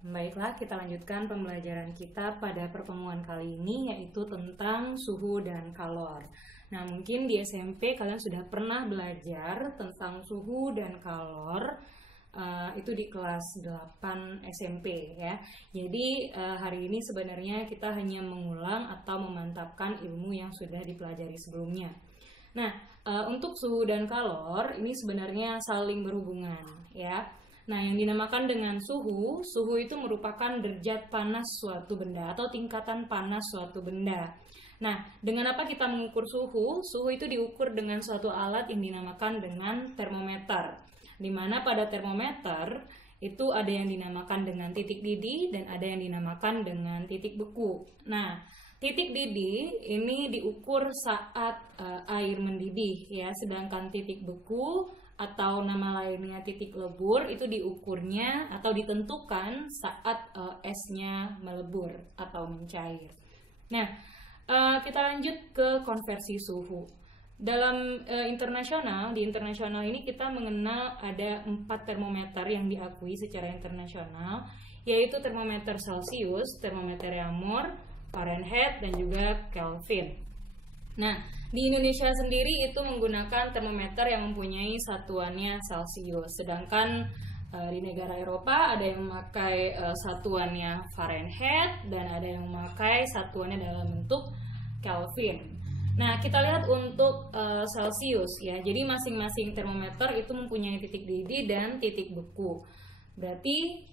Baiklah, kita lanjutkan pembelajaran kita pada pertemuan kali ini, yaitu tentang suhu dan kalor. Nah, mungkin di SMP kalian sudah pernah belajar tentang suhu dan kalor, itu di kelas 8 SMP ya. Jadi hari ini sebenarnya kita hanya mengulang atau memantapkan ilmu yang sudah dipelajari sebelumnya. Nah, untuk suhu dan kalor ini sebenarnya saling berhubungan ya. Nah, yang dinamakan dengan suhu itu merupakan derajat panas suatu benda atau tingkatan panas suatu benda. Nah, dengan apa kita mengukur suhu? Suhu itu diukur dengan suatu alat yang dinamakan dengan termometer. Di mana pada termometer itu ada yang dinamakan dengan titik didih dan ada yang dinamakan dengan titik beku. Nah, titik didih ini diukur saat air mendidih ya, sedangkan titik beku atau nama lainnya titik lebur itu diukurnya atau ditentukan saat esnya melebur atau mencair. Nah, kita lanjut ke konversi suhu. Dalam di internasional ini kita mengenal ada 4 termometer yang diakui secara internasional, yaitu termometer Celsius, termometer Raymond, Fahrenheit, dan juga Kelvin. Nah, di Indonesia sendiri itu menggunakan termometer yang mempunyai satuannya Celsius, sedangkan di negara Eropa ada yang memakai satuannya Fahrenheit dan ada yang memakai satuannya dalam bentuk Kelvin. Nah, kita lihat untuk Celsius ya. Jadi masing-masing termometer itu mempunyai titik didih dan titik beku. Berarti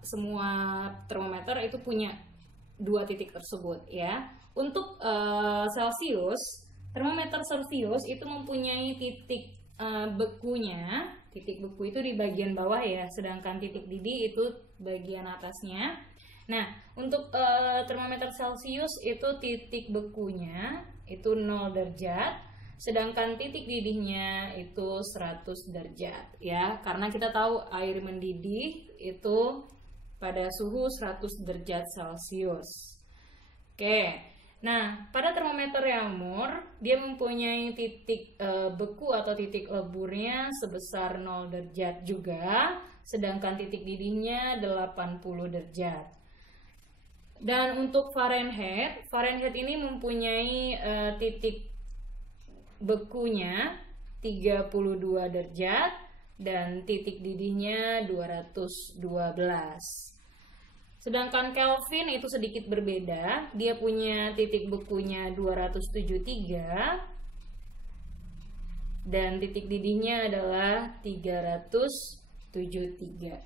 semua termometer itu punya 2 titik tersebut ya. Untuk Celsius, termometer Celsius itu mempunyai titik bekunya. Titik beku itu di bagian bawah ya, sedangkan titik didih itu bagian atasnya. Nah, untuk termometer Celsius itu titik bekunya itu 0 derajat, sedangkan titik didihnya itu 100 derajat ya. Karena kita tahu air mendidih itu pada suhu 100 derajat Celcius. Oke. Nah, pada termometer Raymond dia mempunyai titik beku atau titik leburnya sebesar 0 derajat juga, sedangkan titik didihnya 80 derajat. Dan untuk Fahrenheit ini mempunyai titik bekunya 32 derajat dan titik didihnya 212. Sedangkan Kelvin itu sedikit berbeda, dia punya titik bekunya 273 dan titik didihnya adalah 373.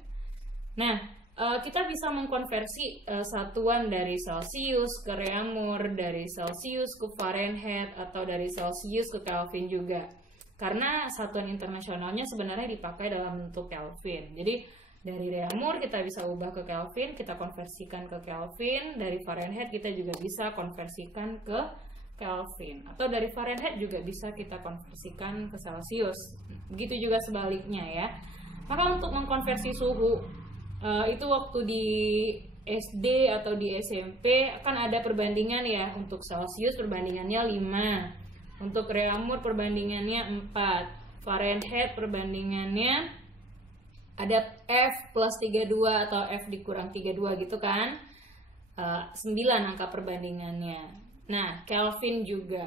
Nah, kita bisa mengkonversi satuan dari Celsius ke Raymond, dari Celsius ke Fahrenheit, atau dari Celsius ke Kelvin juga. Karena satuan internasionalnya sebenarnya dipakai dalam bentuk Kelvin. Jadi dari Raymond kita bisa ubah ke Kelvin, kita konversikan ke Kelvin. Dari Fahrenheit kita juga bisa konversikan ke Kelvin. Atau dari Fahrenheit juga bisa kita konversikan ke Celsius. Begitu juga sebaliknya ya. Maka untuk mengkonversi suhu, itu waktu di SD atau di SMP kan ada perbandingan ya. Untuk Celsius perbandingannya 5, untuk Raymond perbandingannya 4, Fahrenheit perbandingannya ada F plus 32 atau F dikurang 32 gitu kan, 9 angka perbandingannya. Nah, Kelvin juga.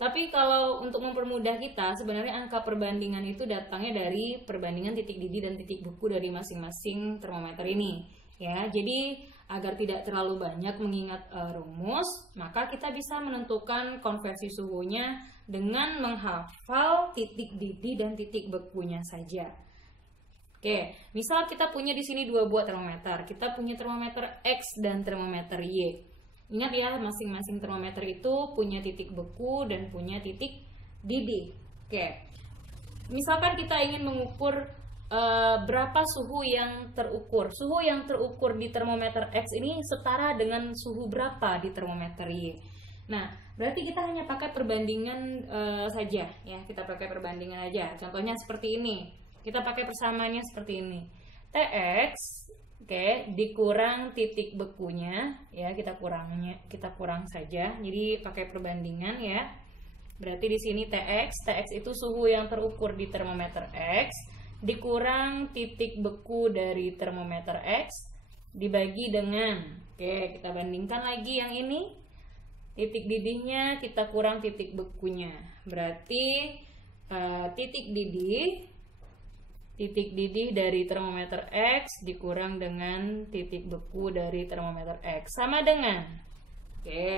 Tapi kalau untuk mempermudah kita, sebenarnya angka perbandingan itu datangnya dari perbandingan titik didih dan titik beku dari masing-masing termometer ini ya. Jadi agar tidak terlalu banyak mengingat rumus, maka kita bisa menentukan konversi suhunya dengan menghafal titik didih dan titik bekunya saja. Oke, misal kita punya di sini 2 buah termometer. Kita punya termometer X dan termometer Y. Ingat ya, masing-masing termometer itu punya titik beku dan punya titik didih. Oke. Misalkan kita ingin mengukur berapa suhu yang terukur. Suhu yang terukur di termometer X ini setara dengan suhu berapa di termometer Y. Nah, berarti kita hanya pakai perbandingan saja ya. Kita pakai perbandingan aja. Contohnya seperti ini. Kita pakai persamaannya seperti ini. Tx, dikurang titik bekunya ya, kita kurang saja. Jadi pakai perbandingan ya. Berarti di sini Tx itu suhu yang terukur di termometer X dikurang titik beku dari termometer X dibagi dengan, oke, kita bandingkan lagi yang ini. Titik didihnya kita kurang titik bekunya. Berarti titik didih dari termometer X dikurang dengan titik beku dari termometer X. Sama dengan, oke.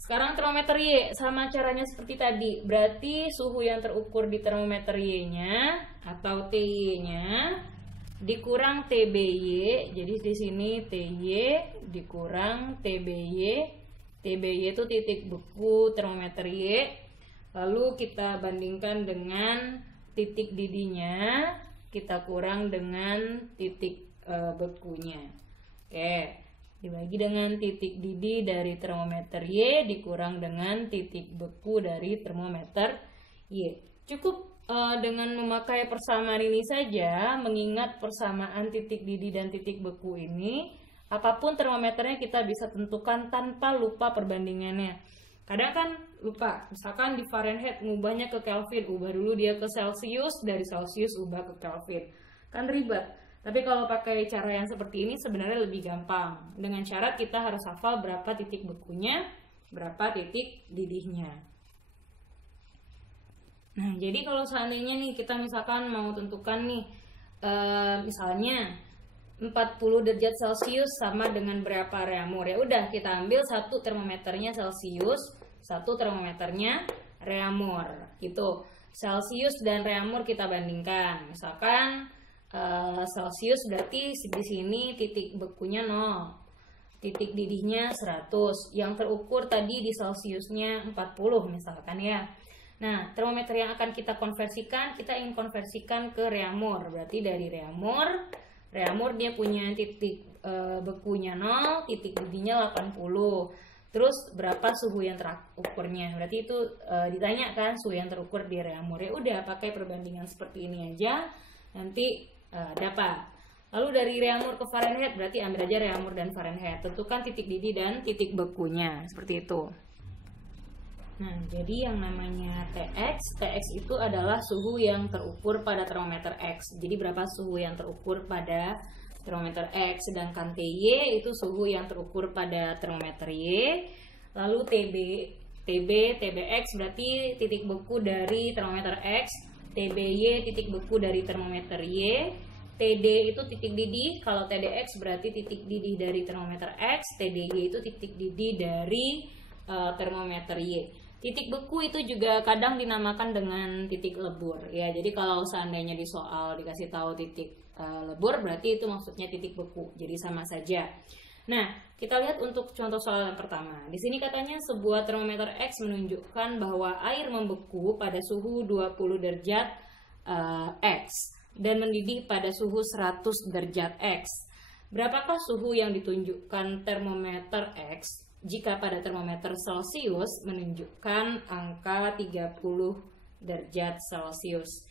Sekarang termometer Y, sama caranya seperti tadi. Berarti suhu yang terukur di termometer Y-nya atau TY-nya dikurang TBY. Jadi di sini TY dikurang TBY. TBY itu titik beku termometer Y. Lalu kita bandingkan dengan titik didihnya, kita kurang dengan titik bekunya. Oke. Dibagi dengan titik didih dari termometer Y dikurang dengan titik beku dari termometer Y. Cukup dengan memakai persamaan ini saja, mengingat persamaan titik didih dan titik beku ini, apapun termometernya kita bisa tentukan tanpa lupa perbandingannya. Kadang kan lupa, misalkan di Fahrenheit ngubahnya ke Kelvin, ubah dulu dia ke Celsius, dari Celsius ubah ke Kelvin. Kan ribet. Tapi kalau pakai cara yang seperti ini sebenarnya lebih gampang. Dengan syarat kita harus hafal berapa titik bekunya, berapa titik didihnya. Nah, jadi kalau seandainya nih kita misalkan mau tentukan nih, misalnya 40 derajat Celcius sama dengan berapa reaumur. Ya udah, kita ambil satu termometernya Celcius, satu termometernya reaumur. Gitu. Celcius dan reaumur kita bandingkan. Misalkan Celcius berarti di sini titik bekunya 0, titik didihnya 100, yang terukur tadi di Celciusnya 40 misalkan ya. Nah, termometer yang akan kita konversikan, kita ingin konversikan ke reaumur. Berarti dari reaumur dia punya titik bekunya 0, titik didihnya 80. Terus berapa suhu yang terukurnya? Berarti itu ditanya kan suhu yang terukur di reaumur. Ya udah, pakai perbandingan seperti ini aja. Nanti dapat. Lalu dari reaumur ke Fahrenheit berarti ambil aja reaumur dan Fahrenheit. Tentukan titik didih dan titik bekunya seperti itu. Nah, jadi yang namanya TX itu adalah suhu yang terukur pada termometer X. Jadi berapa suhu yang terukur pada termometer X, sedangkan TY itu suhu yang terukur pada termometer Y. Lalu TBX berarti titik beku dari termometer X. TBY titik beku dari termometer Y. TD itu titik didih, kalau TDX berarti titik didih dari termometer X. TDY itu titik didih dari termometer Y. Titik beku itu juga kadang dinamakan dengan titik lebur ya. Jadi kalau seandainya di soal dikasih tahu titik lebur berarti itu maksudnya titik beku. Jadi sama saja. Nah, kita lihat untuk contoh soal yang pertama. Di sini katanya sebuah termometer X menunjukkan bahwa air membeku pada suhu 20 derajat X dan mendidih pada suhu 100 derajat X. Berapakah suhu yang ditunjukkan termometer X jika pada termometer Celcius menunjukkan angka 30 derajat Celcius?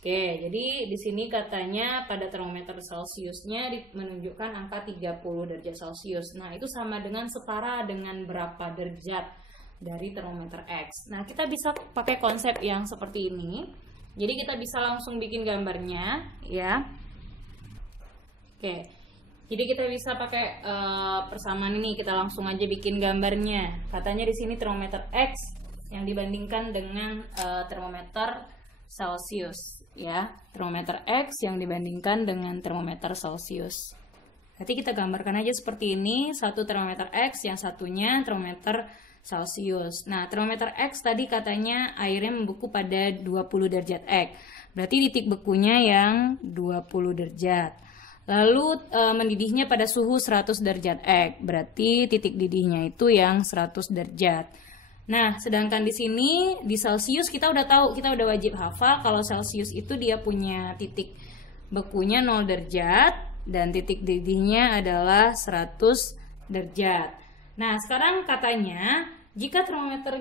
Oke, jadi di sini katanya pada termometer Celciusnya menunjukkan angka 30 derajat Celcius. Nah, itu sama dengan setara dengan berapa derajat dari termometer X. Nah, kita bisa pakai konsep yang seperti ini. Jadi kita bisa langsung bikin gambarnya, ya. Oke, jadi kita bisa pakai persamaan ini. Kita langsung aja bikin gambarnya. Katanya di sini termometer X yang dibandingkan dengan termometer Celcius. Ya, termometer X yang dibandingkan dengan termometer Celcius. Nanti kita gambarkan aja seperti ini, satu termometer X, yang satunya termometer Celcius. Nah, termometer X tadi katanya airnya membeku pada 20 derajat X. Berarti titik bekunya yang 20 derajat. Lalu mendidihnya pada suhu 100 derajat X. Berarti titik didihnya itu yang 100 derajat. Nah, sedangkan di sini di Celcius kita udah tahu, kita udah wajib hafal kalau Celcius itu dia punya titik bekunya 0 derajat dan titik didihnya adalah 100 derajat. Nah, sekarang katanya jika termometer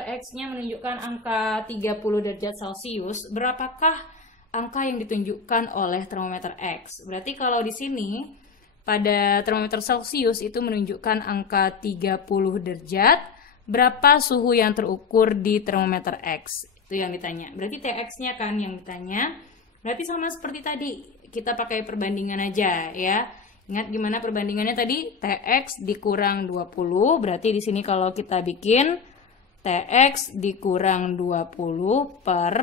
X-nya menunjukkan angka 30 derajat Celcius, berapakah angka yang ditunjukkan oleh termometer X? Berarti kalau di sini pada termometer Celcius itu menunjukkan angka 30 derajat. Berapa suhu yang terukur di termometer X? Itu yang ditanya. Berarti TX-nya kan yang ditanya. Berarti sama seperti tadi. kita pakai perbandingan aja ya. Ingat gimana perbandingannya tadi? TX dikurang 20, berarti di sini kalau kita bikin TX dikurang 20 per,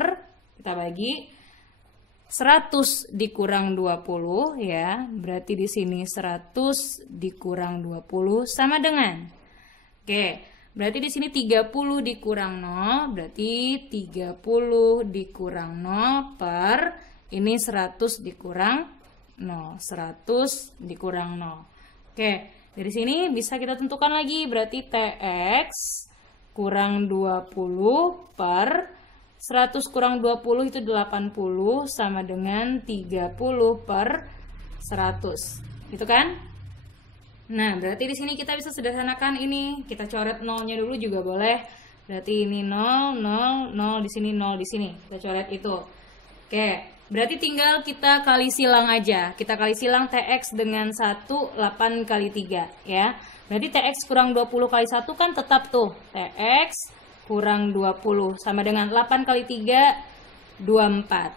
kita bagi 100 dikurang 20 ya. Berarti di sini 100 dikurang 20 sama dengan. Oke, berarti di sini 30 dikurang 0, berarti 30 dikurang 0 per ini 100 dikurang 0. 100 dikurang 0. Oke, dari sini bisa kita tentukan lagi, berarti TX kurang 20 per 100 kurang 20 itu 80 sama dengan 30 per 100. Gitu kan? Nah, berarti di sini kita bisa sederhanakan ini. Kita coret nolnya dulu juga boleh. Berarti ini 0, 0, 0 di sini, 0 di sini. Kita coret itu. Oke, berarti tinggal kita kali silang aja. Kita kali silang TX dengan 1, 8 kali 3 ya. Berarti TX kurang 20 kali 1 kan tetap tuh. TX kurang 20 sama dengan 8 kali 3, 24.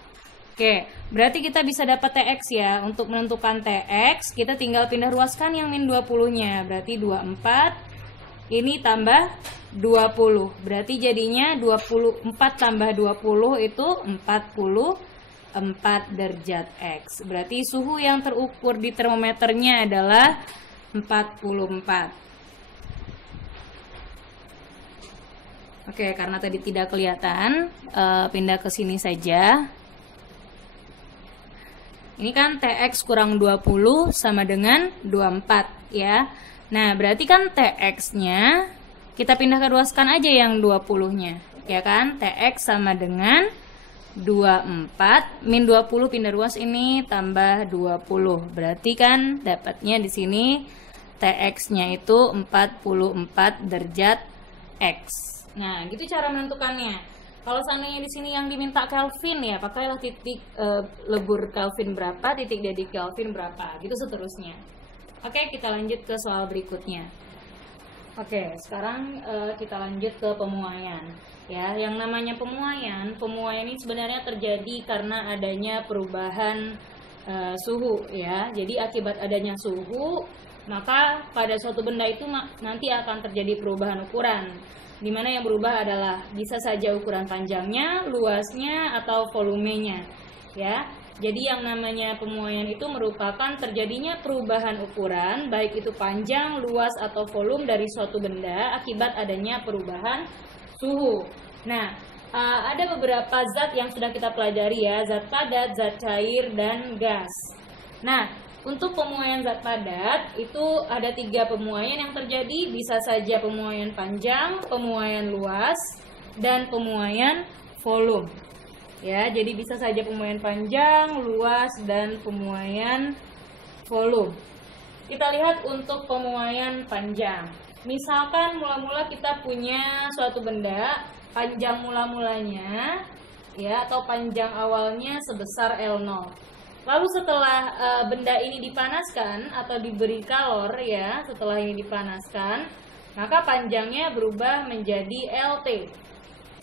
Oke, berarti kita bisa dapat TX ya. Untuk menentukan TX, kita tinggal pindah ruaskan yang min 20-nya. Berarti 24, ini tambah 20. Berarti jadinya 24 tambah 20 itu 44 derajat X. Berarti suhu yang terukur di termometernya adalah 44. Oke, karena tadi tidak kelihatan, pindah ke sini saja. Ini kan TX kurang 20 sama dengan 24 ya. Nah, berarti kan TX-nya kita pindahkan ruaskan aja yang 20-nya. Ya kan? TX sama dengan 24 min 20 pindah ruas ini tambah 20. Berarti kan dapatnya di sini TX-nya itu 44 derajat X. Nah, gitu cara menentukannya. Kalau seandainya di sini yang diminta Kelvin ya, pakailah titik lebur Kelvin berapa, titik dedi Kelvin berapa, gitu seterusnya. Oke, kita lanjut ke soal berikutnya. Oke, sekarang kita lanjut ke pemuaian. Ya, yang namanya pemuaian ini sebenarnya terjadi karena adanya perubahan suhu ya. Jadi akibat adanya suhu, maka pada suatu benda itu nanti akan terjadi perubahan ukuran. Di mana yang berubah adalah bisa saja ukuran panjangnya, luasnya, atau volumenya. Ya, jadi yang namanya pemuaian itu merupakan terjadinya perubahan ukuran, baik itu panjang, luas, atau volume dari suatu benda akibat adanya perubahan suhu. Nah, ada beberapa zat yang sudah kita pelajari ya, zat padat, zat cair, dan gas. Nah, untuk pemuaian zat padat itu ada 3 pemuaian yang terjadi, bisa saja pemuaian panjang, pemuaian luas, dan pemuaian volume. Ya, jadi bisa saja pemuaian panjang, luas, dan pemuaian volume. Kita lihat untuk pemuaian panjang. Misalkan mula-mula kita punya suatu benda, panjang mula-mulanya ya atau panjang awalnya sebesar L0. Lalu setelah benda ini dipanaskan atau diberi kalor ya, setelah ini dipanaskan, maka panjangnya berubah menjadi LT.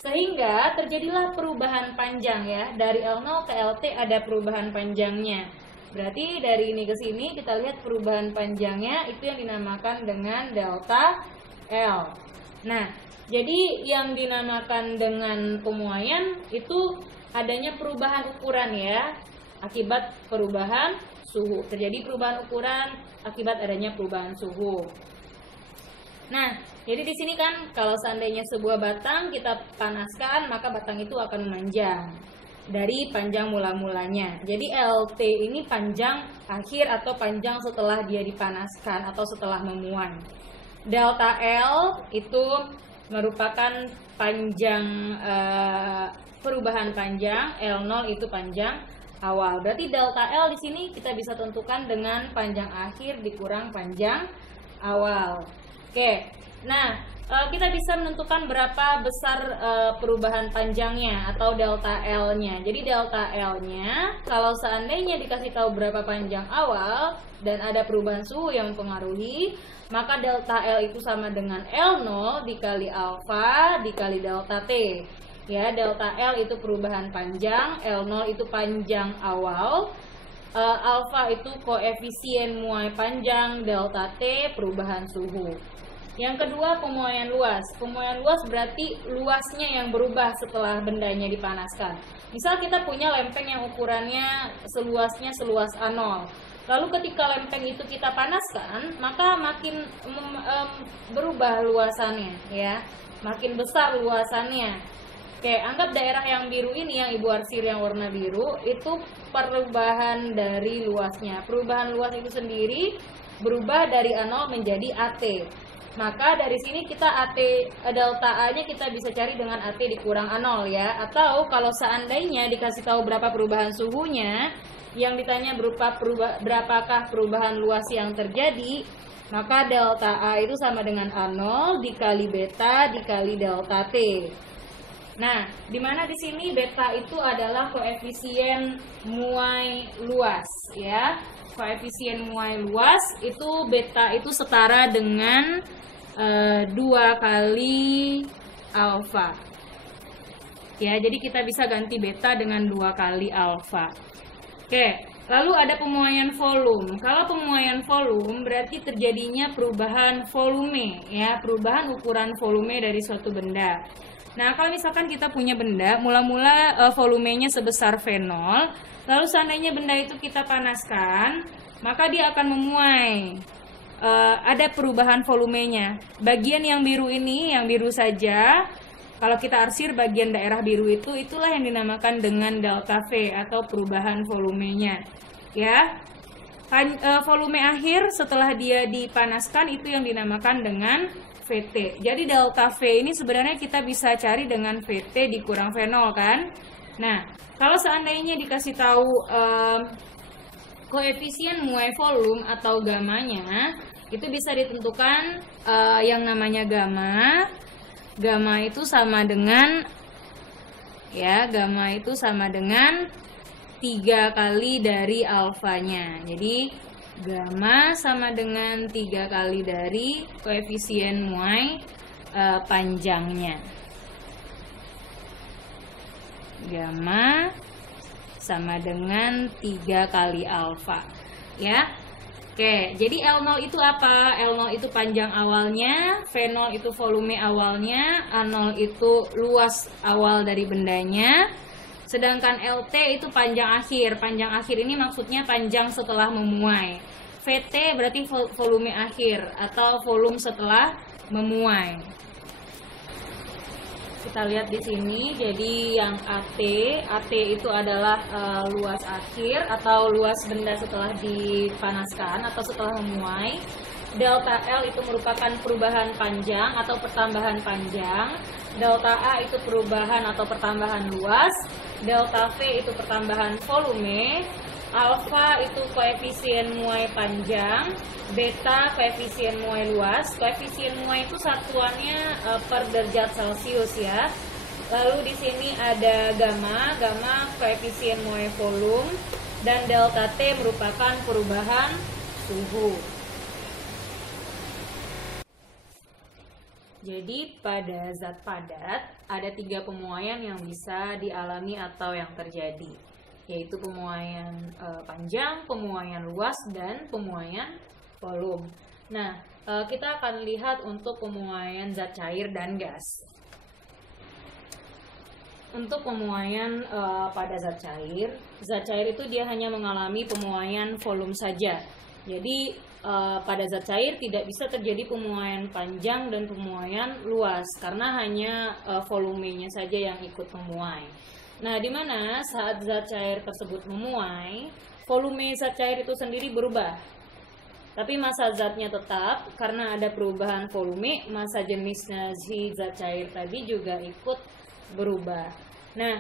Sehingga terjadilah perubahan panjang ya, dari L0 ke LT ada perubahan panjangnya. Berarti dari ini ke sini kita lihat perubahan panjangnya itu yang dinamakan dengan delta L. Nah, jadi yang dinamakan dengan pemuaian itu adanya perubahan ukuran ya, akibat perubahan suhu. Terjadi perubahan ukuran akibat adanya perubahan suhu. Nah, jadi di sini kan kalau seandainya sebuah batang kita panaskan, maka batang itu akan memanjang dari panjang mula-mulanya. Jadi LT ini panjang akhir atau panjang setelah dia dipanaskan atau setelah memuai. Delta L itu merupakan panjang perubahan panjang, L0 itu panjang awal. Berarti delta L di sini kita bisa tentukan dengan panjang akhir dikurang panjang awal. Oke. Nah, kita bisa menentukan berapa besar perubahan panjangnya atau delta L-nya. Jadi delta L-nya kalau seandainya dikasih tahu berapa panjang awal dan ada perubahan suhu yang mempengaruhi, maka delta L itu sama dengan L0 dikali alfa dikali delta T. Ya, delta L itu perubahan panjang, L0 itu panjang awal. alfa itu koefisien muai panjang, delta T perubahan suhu. Yang kedua, pemuaian luas. Pemuaian luas berarti luasnya yang berubah setelah bendanya dipanaskan. Misal kita punya lempeng yang ukurannya seluasnya seluas A0. Lalu ketika lempeng itu kita panaskan, maka makin berubah luasannya, ya, makin besar luasannya. Oke, anggap daerah yang biru ini, yang Ibu arsir yang warna biru, itu perubahan dari luasnya. Perubahan luas itu sendiri berubah dari A0 menjadi AT. Maka dari sini kita AT delta A-nya kita bisa cari dengan AT dikurang A0 ya. Atau kalau seandainya dikasih tahu berapa perubahan suhunya, yang ditanya berapakah perubahan luas yang terjadi, maka delta A itu sama dengan A0 dikali beta dikali delta T. Nah, dimana di sini beta itu adalah koefisien muai luas ya. Koefisien muai luas itu beta itu setara dengan 2 kali alfa. Ya, jadi kita bisa ganti beta dengan 2 kali alfa. Oke, lalu ada pemuaian volume. Kalau pemuaian volume berarti terjadinya perubahan volume ya, perubahan ukuran volume dari suatu benda. Nah, kalau misalkan kita punya benda, mula-mula volumenya sebesar V0, lalu seandainya benda itu kita panaskan, maka dia akan memuai. Ada perubahan volumenya. Bagian yang biru ini, yang biru saja, kalau kita arsir bagian daerah biru itu, itulah yang dinamakan dengan delta V atau perubahan volumenya. Ya, volume akhir setelah dia dipanaskan itu yang dinamakan dengan VT. Jadi delta V ini sebenarnya kita bisa cari dengan VT dikurang V0 kan. Nah, kalau seandainya dikasih tahu koefisien muai volume atau gamanya, itu bisa ditentukan yang namanya gamma. Gamma itu sama dengan ya, gamma itu sama dengan 3 kali dari alfanya. Jadi gamma sama dengan 3 kali dari koefisien muai panjangnya. Gamma sama dengan 3 kali alfa ya. Oke, jadi L0 itu apa? L0 itu panjang awalnya, V0 itu volume awalnya, A0 itu luas awal dari bendanya, sedangkan LT itu panjang akhir. Panjang akhir ini maksudnya panjang setelah memuai. VT berarti volume akhir atau volume setelah memuai. Kita lihat di sini, jadi yang AT itu adalah luas akhir atau luas benda setelah dipanaskan atau setelah memuai. Delta L itu merupakan perubahan panjang atau pertambahan panjang. Delta A itu perubahan atau pertambahan luas. Delta V itu pertambahan volume. Alfa itu koefisien muai panjang, beta koefisien muai luas. Koefisien muai itu satuannya per derajat Celcius ya. Lalu di sini ada gamma, gamma koefisien muai volume, dan delta T merupakan perubahan suhu. Jadi pada zat padat ada 3 pemuaian yang bisa dialami atau yang terjadi, yaitu pemuaian panjang, pemuaian luas, dan pemuaian volume. Nah, kita akan lihat untuk pemuaian zat cair dan gas. Untuk pemuaian pada zat cair itu dia hanya mengalami pemuaian volume saja. Jadi pada zat cair tidak bisa terjadi pemuaian panjang dan pemuaian luas karena hanya volumenya saja yang ikut memuai. Nah, di mana saat zat cair tersebut memuai, volume zat cair itu sendiri berubah. Tapi massa zatnya tetap, karena ada perubahan volume, massa jenisnya si zat cair tadi juga ikut berubah. Nah,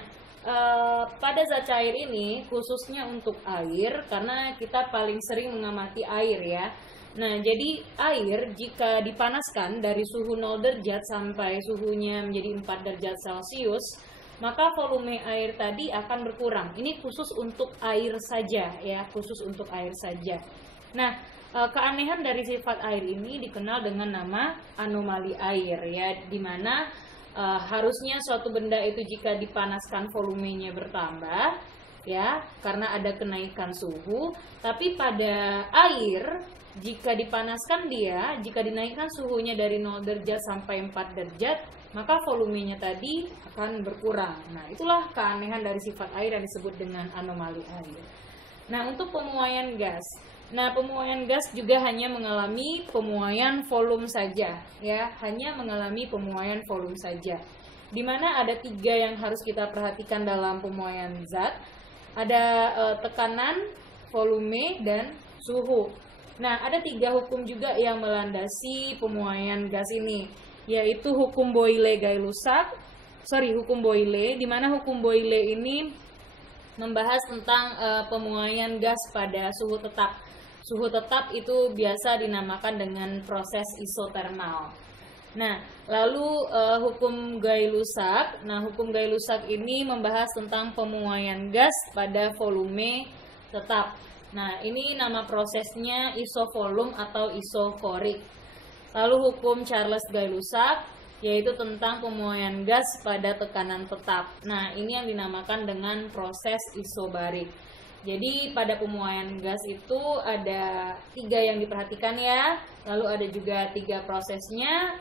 pada zat cair ini, khususnya untuk air, karena kita paling sering mengamati air ya. Nah, jadi air jika dipanaskan dari suhu 0 derajat sampai suhunya menjadi 4 derajat Celcius, maka volume air tadi akan berkurang. Ini khusus untuk air saja ya, khusus untuk air saja. Nah, keanehan dari sifat air ini dikenal dengan nama anomali air ya, di mana harusnya suatu benda itu jika dipanaskan volumenya bertambah, ya, karena ada kenaikan suhu. Tapi pada air, jika dipanaskan jika dinaikkan suhunya dari 0 derajat sampai 4 derajat, maka volumenya tadi akan berkurang. Nah, itulah keanehan dari sifat air yang disebut dengan anomali air. Nah, untuk pemuaian gas. Nah, pemuaian gas juga hanya mengalami pemuaian volume saja, ya, hanya mengalami pemuaian volume saja. Di mana ada 3 yang harus kita perhatikan dalam pemuaian zat. Ada tekanan, volume, dan suhu. Nah, ada 3 hukum juga yang melandasi pemuaian gas ini, yaitu hukum hukum Boyle, di mana hukum Boyle ini membahas tentang pemuaian gas pada suhu tetap. Suhu tetap itu biasa dinamakan dengan proses isotermal. Nah, lalu hukum Gay-Lussac. Nah, hukum Gay-Lussac ini membahas tentang pemuaian gas pada volume tetap. Nah, ini nama prosesnya isovolume atau isokorik. Lalu hukum Charles Gay-Lussac yaitu tentang pemuaian gas pada tekanan tetap. Nah, ini yang dinamakan dengan proses isobarik. Jadi pada pemuaian gas itu ada 3 yang diperhatikan ya. Lalu ada juga 3 prosesnya,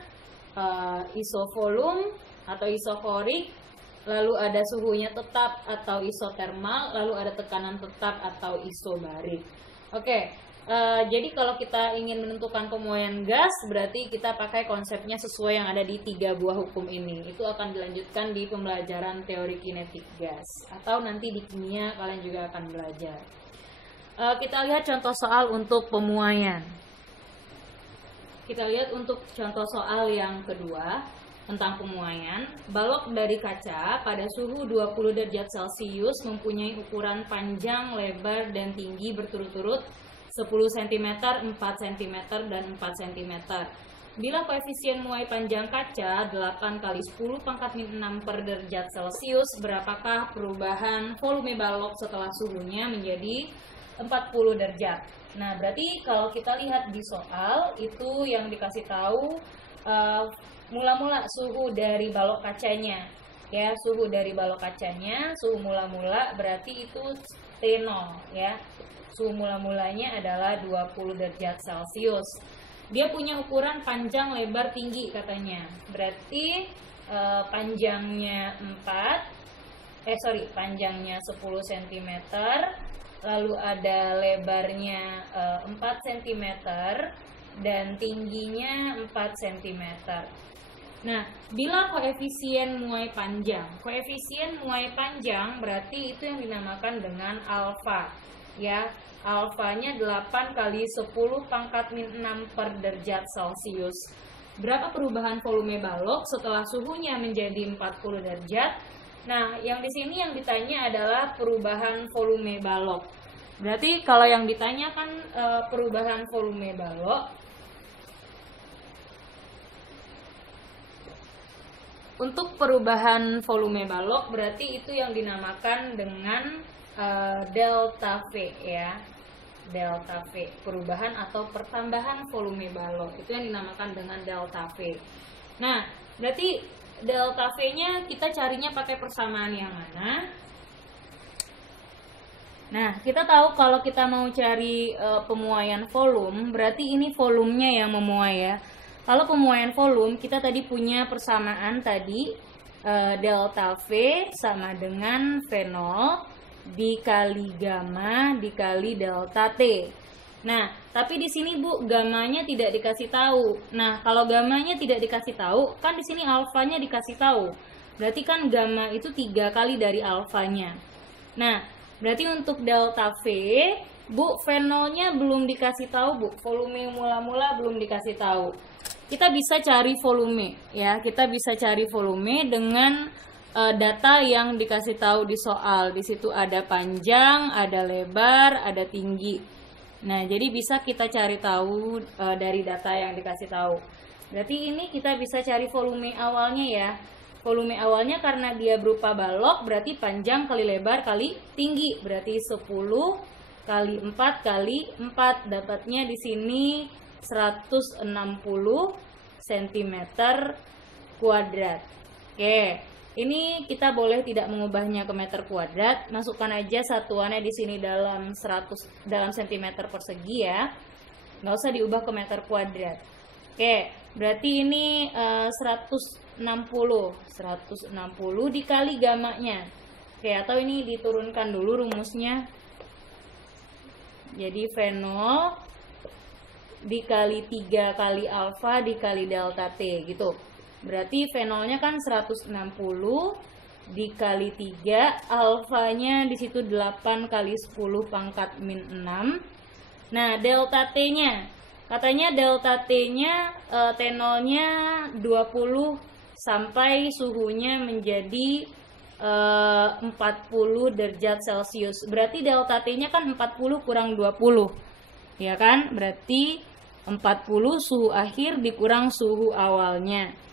isovolume atau isokorik, lalu ada suhunya tetap atau isotermal, lalu ada tekanan tetap atau isobarik. Oke, jadi kalau kita ingin menentukan pemuaian gas, berarti kita pakai konsepnya sesuai yang ada di 3 buah hukum ini. Itu akan dilanjutkan di pembelajaran teori kinetik gas, atau nanti di kimia kalian juga akan belajar. Kita lihat contoh soal untuk pemuaian. Kita lihat untuk contoh soal yang kedua tentang pemuaian. Balok dari kaca pada suhu 20 derajat Celcius mempunyai ukuran panjang, lebar, dan tinggi berturut-turut 10 cm, 4 cm, dan 4 cm. Bila koefisien muai panjang kaca 8 kali 10 pangkat min 6 per derajat Celcius, berapakah perubahan volume balok setelah suhunya menjadi 40 derajat? Nah, berarti kalau kita lihat di soal itu yang dikasih tahu mula-mula suhu dari balok kacanya, ya, suhu dari balok kacanya, suhu mula-mula berarti itu T0, ya. Suhu mula-mulanya adalah 20 derajat Celcius. Dia punya ukuran panjang, lebar, tinggi katanya. Berarti panjangnya 10 cm, lalu ada lebarnya 4 cm dan tingginya 4 cm. Nah, bila koefisien muai panjang berarti itu yang dinamakan dengan alfa, ya. Alfanya 8 kali 10 pangkat min 6 per derajat Celcius. Berapa perubahan volume balok setelah suhunya menjadi 40 derajat? Nah, yang di sini yang ditanya adalah perubahan volume balok. Berarti kalau yang ditanyakan perubahan volume balok, untuk perubahan volume balok berarti itu yang dinamakan dengan delta V, ya. Delta V, perubahan atau pertambahan volume balok, itu yang dinamakan dengan delta V. Nah, berarti delta V-nya kita carinya pakai persamaan yang mana? Nah, kita tahu kalau kita mau cari pemuaian volume, berarti ini volumenya yang memuai, ya. Kalau pemuaian volume, kita tadi punya persamaan tadi, delta V sama dengan V0 dikali gamma dikali delta T. Nah, tapi di sini Bu, gamanya tidak dikasih tahu. Nah, kalau gamanya tidak dikasih tahu, kan di sini alfanya dikasih tahu. Berarti kan gamma itu 3 kali dari alfanya. Nah, berarti untuk delta V, Bu, V0-nya belum dikasih tahu, Bu. Volume mula-mula belum dikasih tahu. Kita bisa cari volume, ya. Kita bisa cari volume dengan data yang dikasih tahu di soal. Di situ ada panjang, ada lebar, ada tinggi. Nah, jadi bisa kita cari tahu dari data yang dikasih tahu. Berarti ini kita bisa cari volume awalnya, ya. Volume awalnya karena dia berupa balok, berarti panjang kali lebar kali tinggi. Berarti 10 kali 4 kali 4. Dapatnya di sini 160 cm kuadrat. Oke. Ini kita boleh tidak mengubahnya ke meter kuadrat, masukkan aja satuannya di sini dalam sentimeter persegi ya. Nggak usah diubah ke meter kuadrat. Oke, berarti ini 160 dikali gamanya. Oke, atau ini diturunkan dulu rumusnya. Jadi V0 dikali 3 kali alfa dikali delta T gitu. Berarti V0-nya kan 160 dikali 3, alfanya di situ 8 kali 10 pangkat min 6. Nah, delta T-nya, katanya delta T-nya T0-nya 20 sampai suhunya menjadi 40 derajat Celcius. Berarti delta T-nya kan 40 kurang 20. Ya kan? Berarti 40 suhu akhir dikurang suhu awalnya.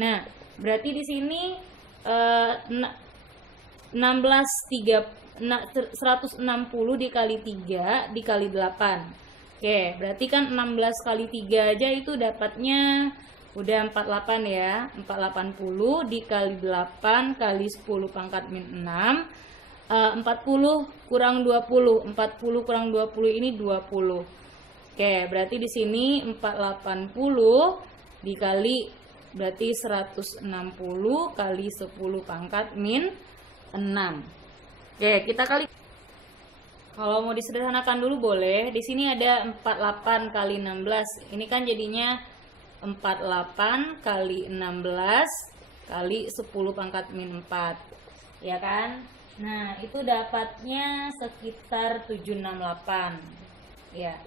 Nah, berarti di sini 160 dikali 3 dikali 8. Oke, berarti kan 16 kali 3 aja itu dapatnya udah 48 ya. 480 dikali 8 kali 10 pangkat min 6. 40 kurang 20. 40 kurang 20 ini 20. Oke, berarti di sini 480 dikali berarti 160 kali 10 pangkat min 6. Oke, kita kali. Kalau mau disederhanakan dulu boleh. Di sini ada 48 kali 16. Ini kan jadinya 48 kali 16 kali 10 pangkat min 4. Ya kan? Nah, itu dapatnya sekitar 768. Ya.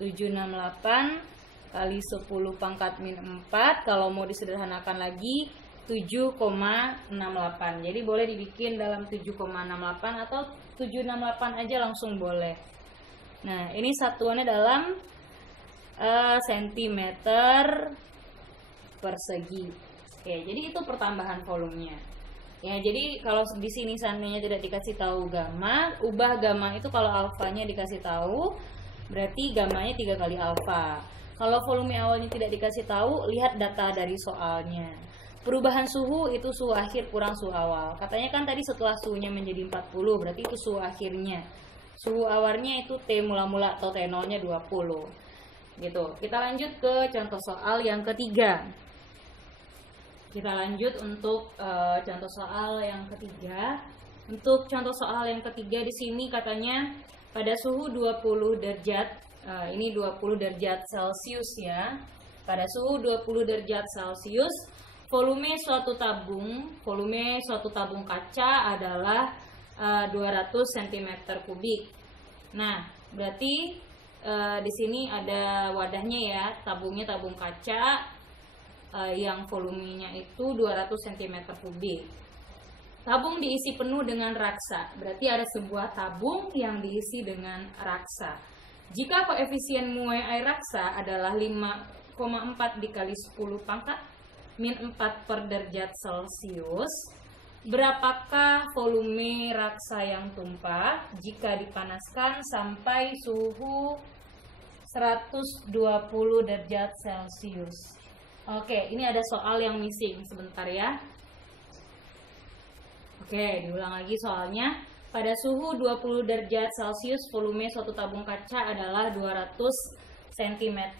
768 kali 10 pangkat min 4. Kalau mau disederhanakan lagi 7,68. Jadi boleh dibikin dalam 7,68 atau 768 aja langsung boleh. Nah, ini satuannya dalam sentimeter persegi. Oke, jadi itu pertambahan volumenya. Ya, jadi kalau di sini seandainya tidak dikasih tahu gamma, ubah gamma itu kalau alfanya dikasih tahu, berarti gammanya 3 kali alfa. Kalau volume awalnya tidak dikasih tahu, lihat data dari soalnya. Perubahan suhu itu suhu akhir kurang suhu awal. Katanya kan tadi setelah suhunya menjadi 40, berarti itu suhu akhirnya. Suhu awalnya itu T mula-mula atau T0-nya 20. Gitu. Kita lanjut ke contoh soal yang ketiga. Kita lanjut untuk contoh soal yang ketiga. Untuk contoh soal yang ketiga di sini katanya pada suhu 20 derajat, ini 20 derajat Celcius ya. Pada suhu 20 derajat Celcius, volume suatu tabung kaca adalah 200 cm3. Nah, berarti di sini ada wadahnya ya, tabungnya tabung kaca yang volumenya itu 200 cm3. Tabung diisi penuh dengan raksa, berarti ada sebuah tabung yang diisi dengan raksa. Jika koefisien muai air raksa adalah 5,4 dikali 10 pangkat min 4 per derajat Celcius, berapakah volume raksa yang tumpah jika dipanaskan sampai suhu 120 derajat Celcius? Oke, ini ada soal yang missing sebentar ya. Oke, diulang lagi soalnya. Pada suhu 20 derajat Celcius, volume suatu tabung kaca adalah 200 cm3.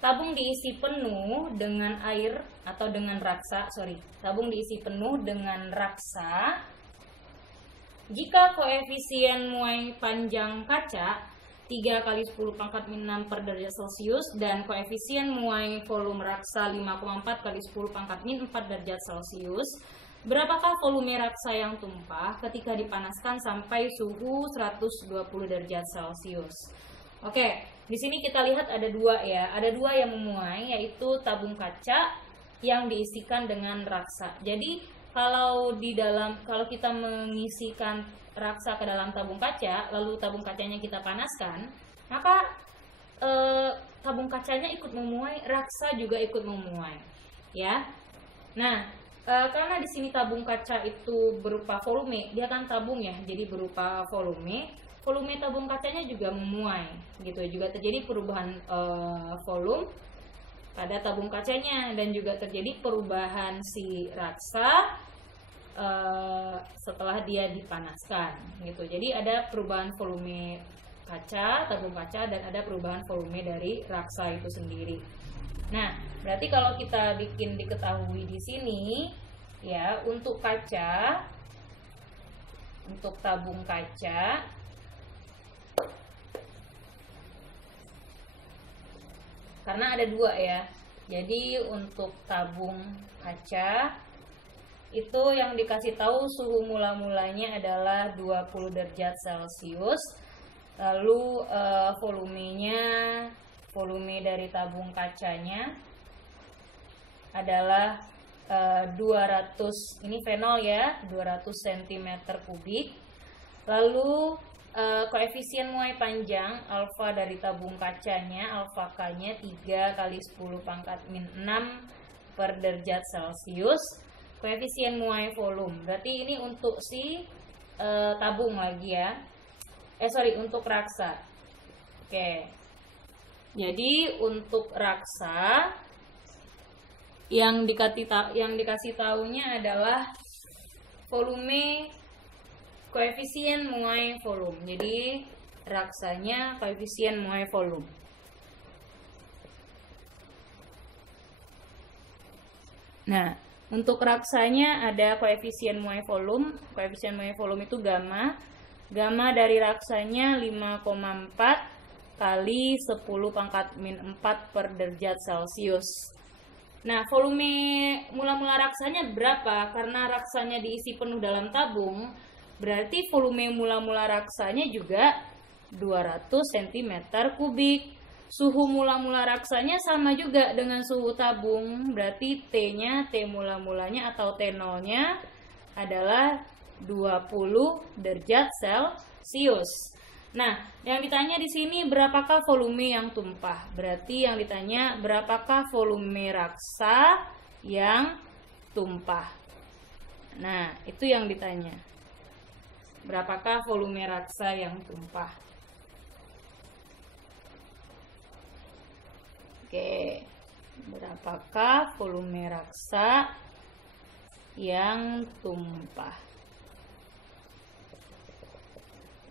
Tabung diisi penuh dengan air atau dengan raksa, tabung diisi penuh dengan raksa. Jika koefisien muai panjang kaca 3 kali 10 pangkat min 6 per derajat Celcius dan koefisien muai volume raksa 5,4 kali 10 pangkat min 4 derajat Celcius, berapakah volume raksa yang tumpah ketika dipanaskan sampai suhu 120 derajat Celcius? Oke, di sini kita lihat ada dua ya, ada dua yang memuai, yaitu tabung kaca yang diisikan dengan raksa. Jadi kalau kita mengisikan raksa ke dalam tabung kaca, lalu tabung kacanya kita panaskan, maka tabung kacanya ikut memuai, raksa juga ikut memuai, ya. Nah, karena di sini tabung kaca itu berupa volume, dia kan tabung ya, jadi berupa volume. Volume tabung kacanya juga memuai, gitu. Juga terjadi perubahan volume pada tabung kacanya, dan juga terjadi perubahan si raksa setelah dia dipanaskan gitu. Jadi ada perubahan volume kaca, tabung kaca, dan ada perubahan volume dari raksa itu sendiri. Nah, berarti kalau kita bikin diketahui di sini ya, untuk kaca, untuk tabung kaca karena ada dua ya. Jadi untuk tabung kaca itu yang dikasih tahu suhu mula-mulanya adalah 20 derajat Celcius. Lalu volume dari tabung kacanya adalah 200, ini fenol ya, 200 cm3. Lalu koefisien muai panjang alfa dari tabung kacanya, alfa K-nya 3 kali 10 pangkat min 6 per derajat Celcius. Koefisien muai volume, berarti ini untuk si tabung lagi ya. Untuk raksa. Oke. Jadi untuk raksa yang dikasih tahunya adalah volume, koefisien muai volume. Jadi raksanya koefisien muai volume. Nah, untuk raksanya ada koefisien muai volume. Koefisien muai volume itu gamma. Gamma dari raksanya 5,4 kali 10 pangkat min 4 per derajat Celcius. Nah, volume mula-mula raksanya berapa? Karena raksanya diisi penuh dalam tabung, berarti volume mula-mula raksanya juga 200 cm3. Suhu mula-mula raksanya sama juga dengan suhu tabung, berarti T-nya, T mula-mulanya atau T0-nya adalah 20 derajat Celcius. Nah, yang ditanya di sini berapakah volume yang tumpah? Berarti yang ditanya berapakah volume raksa yang tumpah. Nah, itu yang ditanya. Berapakah volume raksa yang tumpah? Oke. Berapakah volume raksa yang tumpah?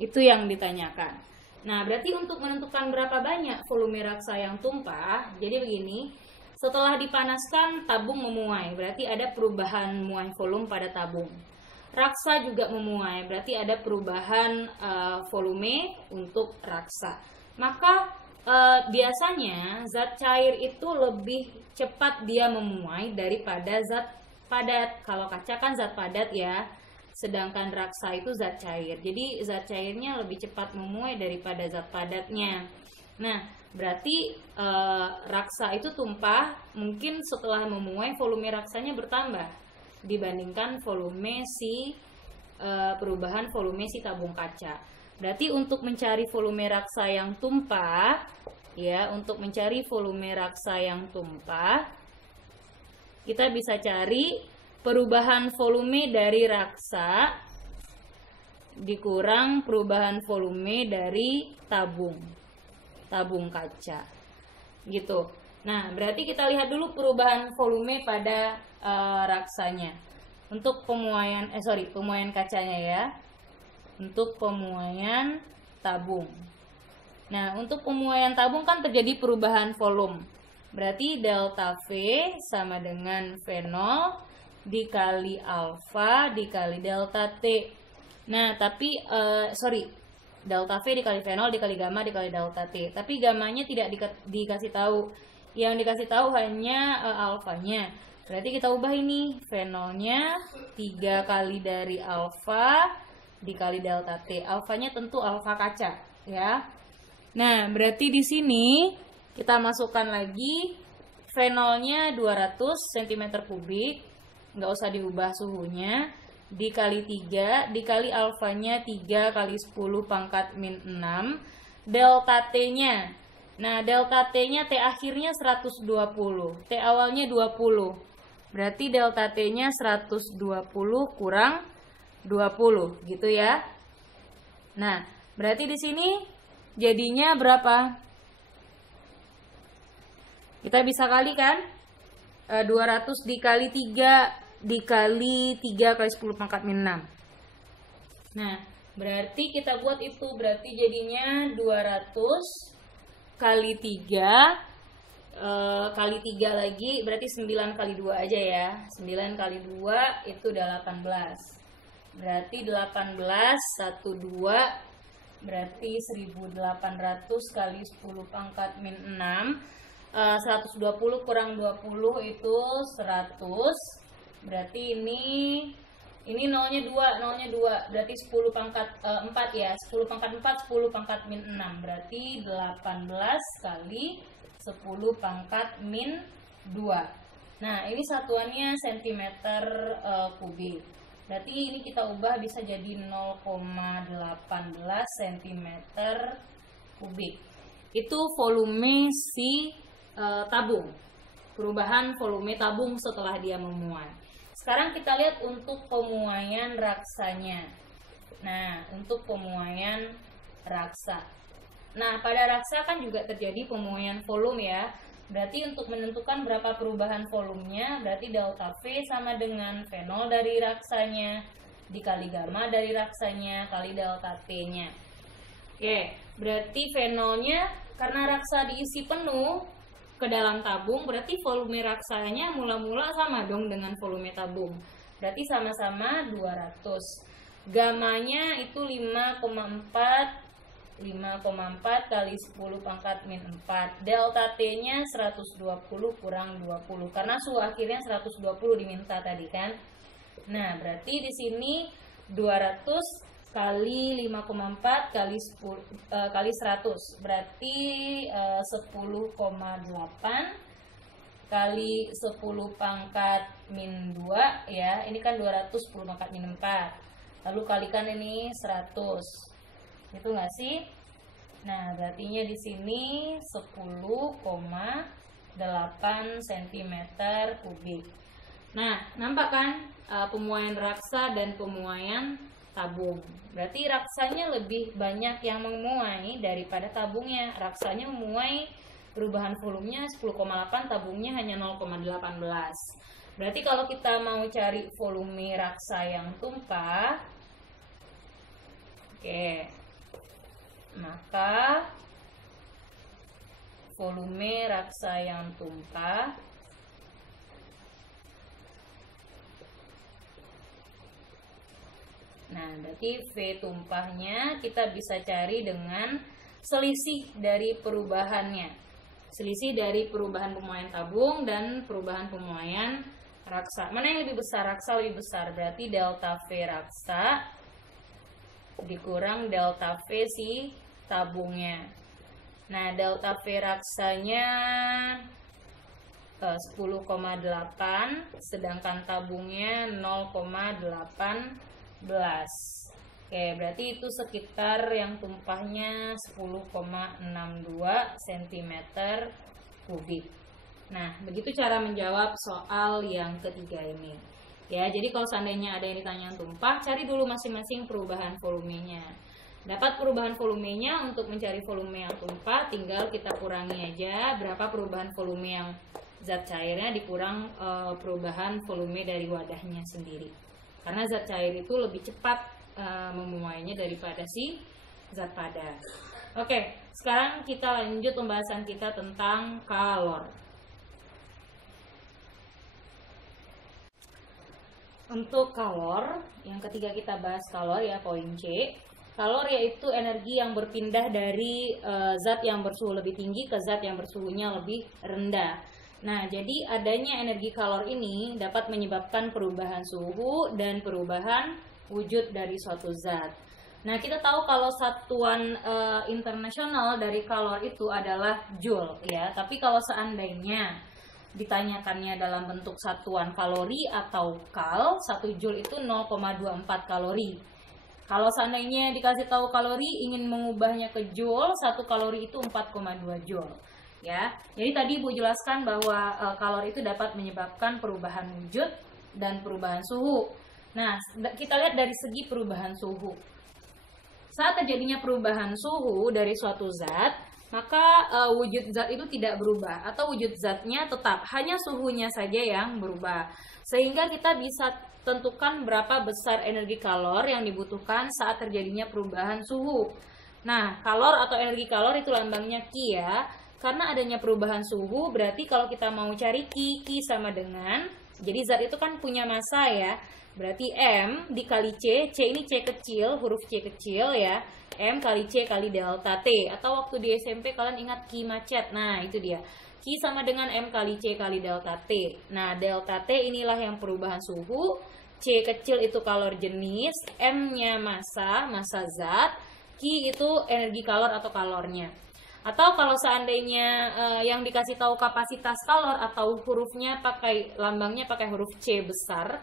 Itu yang ditanyakan. Nah, berarti untuk menentukan berapa banyak volume raksa yang tumpah, jadi begini, setelah dipanaskan tabung memuai, berarti ada perubahan muai volume pada tabung. Raksa juga memuai, berarti ada perubahan volume untuk raksa. Maka biasanya zat cair itu lebih cepat dia memuai daripada zat padat. Kalau kaca kan zat padat ya, sedangkan raksa itu zat cair. Jadi zat cairnya lebih cepat memuai daripada zat padatnya. Nah, berarti raksa itu tumpah mungkin setelah memuai volume raksanya bertambah dibandingkan volume perubahan volume si tabung kaca. Berarti untuk mencari volume raksa yang tumpah ya, untuk mencari volume raksa yang tumpah kita bisa cari perubahan volume dari raksa dikurang perubahan volume dari tabung kaca gitu. Nah, berarti kita lihat dulu perubahan volume pada raksanya untuk pemuaian kacanya ya, untuk pemuaian tabung. Nah, untuk pemuaian tabung kan terjadi perubahan volume, berarti delta V sama dengan fenol dikali alfa dikali delta T. Nah, tapi delta V dikali fenol dikali gamma dikali delta T. Tapi gammanya tidak dikasih tahu. Yang dikasih tahu hanya alfanya. Berarti kita ubah ini, fenolnya 3 kali dari alfa dikali delta T. Alfanya tentu alfa kaca, ya. Nah, berarti di sini kita masukkan lagi fenolnya 200 cm3, nggak usah diubah suhunya, dikali 3 dikali alfanya 3 kali 10 pangkat min 6, delta T-nya. Nah, delta T-nya T akhirnya 120, T awalnya 20. Berarti delta T-nya 120 kurang 20 gitu ya. Nah, berarti di sini jadinya berapa? Kita bisa kali kan? 200 dikali 3 dikali 3 kali 10 pangkat min 6. Nah, berarti kita buat itu, berarti jadinya 200 kali 3 kali 3 lagi, berarti 9 kali 2 aja ya. 9 kali 2 itu udah 18. Berarti 18 12 berarti 1800 kali 10 pangkat min 6. 120 kurang 20 itu 100. Berarti ini nolnya 2, berarti 10 pangkat 4 ya. 10 pangkat 4, 10 pangkat min 6. Berarti 18 kali 10 pangkat min 2. Nah, ini satuannya cm kubik. Berarti ini kita ubah bisa jadi 0,18 cm kubik. Itu volume si tabung. Perubahan volume tabung setelah dia memuai. Sekarang kita lihat untuk pemuaian raksanya. Nah, untuk pemuaian raksa. Nah, pada raksa kan juga terjadi pemuaian volume ya. Berarti untuk menentukan berapa perubahan volumenya, berarti delta V sama dengan V0 dari raksanya dikali gamma dari raksanya kali delta T-nya. Oke, berarti V0-nya karena raksa diisi penuh ke dalam tabung, berarti volume raksanya mula-mula sama dong dengan volume tabung. Berarti sama-sama 200. Gamanya itu 5,4 kali 10 pangkat min 4. Delta T-nya 120 kurang 20. Karena suhu akhirnya 120 diminta tadi kan. Nah, berarti di sini 200 kali 5,4 kali 10 kali 100. Berarti 10,8 kali 10 pangkat min 2 ya. Ini kan 200 10 pangkat min 4. Lalu kalikan ini 100. Itu nggak sih? Nah, berartinya di sini 10,8 cm kubik. Nah, nampak kan pemuaian raksa dan pemuaian tabung. Berarti raksanya lebih banyak yang memuai daripada tabungnya. Raksanya memuai perubahan volumenya 10,8, tabungnya hanya 0,18. Berarti kalau kita mau cari volume raksa yang tumpah, oke, maka volume raksa yang tumpah nah, berarti V tumpahnya kita bisa cari dengan selisih dari perubahannya. Selisih dari perubahan pemuaian tabung dan perubahan pemuaian raksa. Mana yang lebih besar? Raksa lebih besar. Berarti delta V raksa dikurang delta V si tabungnya. Nah, delta V raksanya 10,8 sedangkan tabungnya 0,18. Oke, berarti itu sekitar yang tumpahnya 10,62 cm kubik. Nah, begitu cara menjawab soal yang ketiga ini. Ya, jadi kalau seandainya ada yang ditanya tumpah, cari dulu masing-masing perubahan volumenya. Dapat perubahan volumenya, untuk mencari volume yang tumpah tinggal kita kurangi aja berapa perubahan volume yang zat cairnya dikurang perubahan volume dari wadahnya sendiri. Karena zat cair itu lebih cepat memuainya daripada si zat padat. Oke, sekarang kita lanjut pembahasan kita tentang kalor. Untuk kalor, yang ketiga kita bahas kalor ya, poin C. Kalor yaitu energi yang berpindah dari zat yang bersuhu lebih tinggi ke zat yang bersuhunya lebih rendah. Nah, jadi adanya energi kalor ini dapat menyebabkan perubahan suhu dan perubahan wujud dari suatu zat. Nah, kita tahu kalau satuan internasional dari kalor itu adalah joule ya. Tapi kalau seandainya ditanyakannya dalam bentuk satuan kalori atau kal, 1 joule itu 0,24 kalori. Kalau seandainya dikasih tahu kalori, ingin mengubahnya ke joule, 1 kalori itu 4,2 joule. Ya, jadi tadi Ibu jelaskan bahwa kalor itu dapat menyebabkan perubahan wujud dan perubahan suhu. Nah, kita lihat dari segi perubahan suhu. Saat terjadinya perubahan suhu dari suatu zat, maka wujud zat itu tidak berubah, atau wujud zatnya tetap, hanya suhunya saja yang berubah. Sehingga kita bisa tentukan berapa besar energi kalor yang dibutuhkan saat terjadinya perubahan suhu. Nah, kalor atau energi kalor itu lambangnya Ki ya. Karena adanya perubahan suhu, berarti kalau kita mau cari Ki sama dengan, jadi zat itu kan punya massa ya. Berarti M dikali C ini C kecil, huruf C kecil ya. M kali C kali delta T. Atau waktu di SMP kalian ingat Ki macet. Nah, itu dia. Ki sama dengan M kali C kali delta T. Nah, delta T inilah yang perubahan suhu. C kecil itu kalor jenis, M-nya massa zat, Ki itu energi kalor atau kalornya. Atau kalau seandainya yang dikasih tahu kapasitas kalor atau hurufnya lambangnya pakai huruf C besar,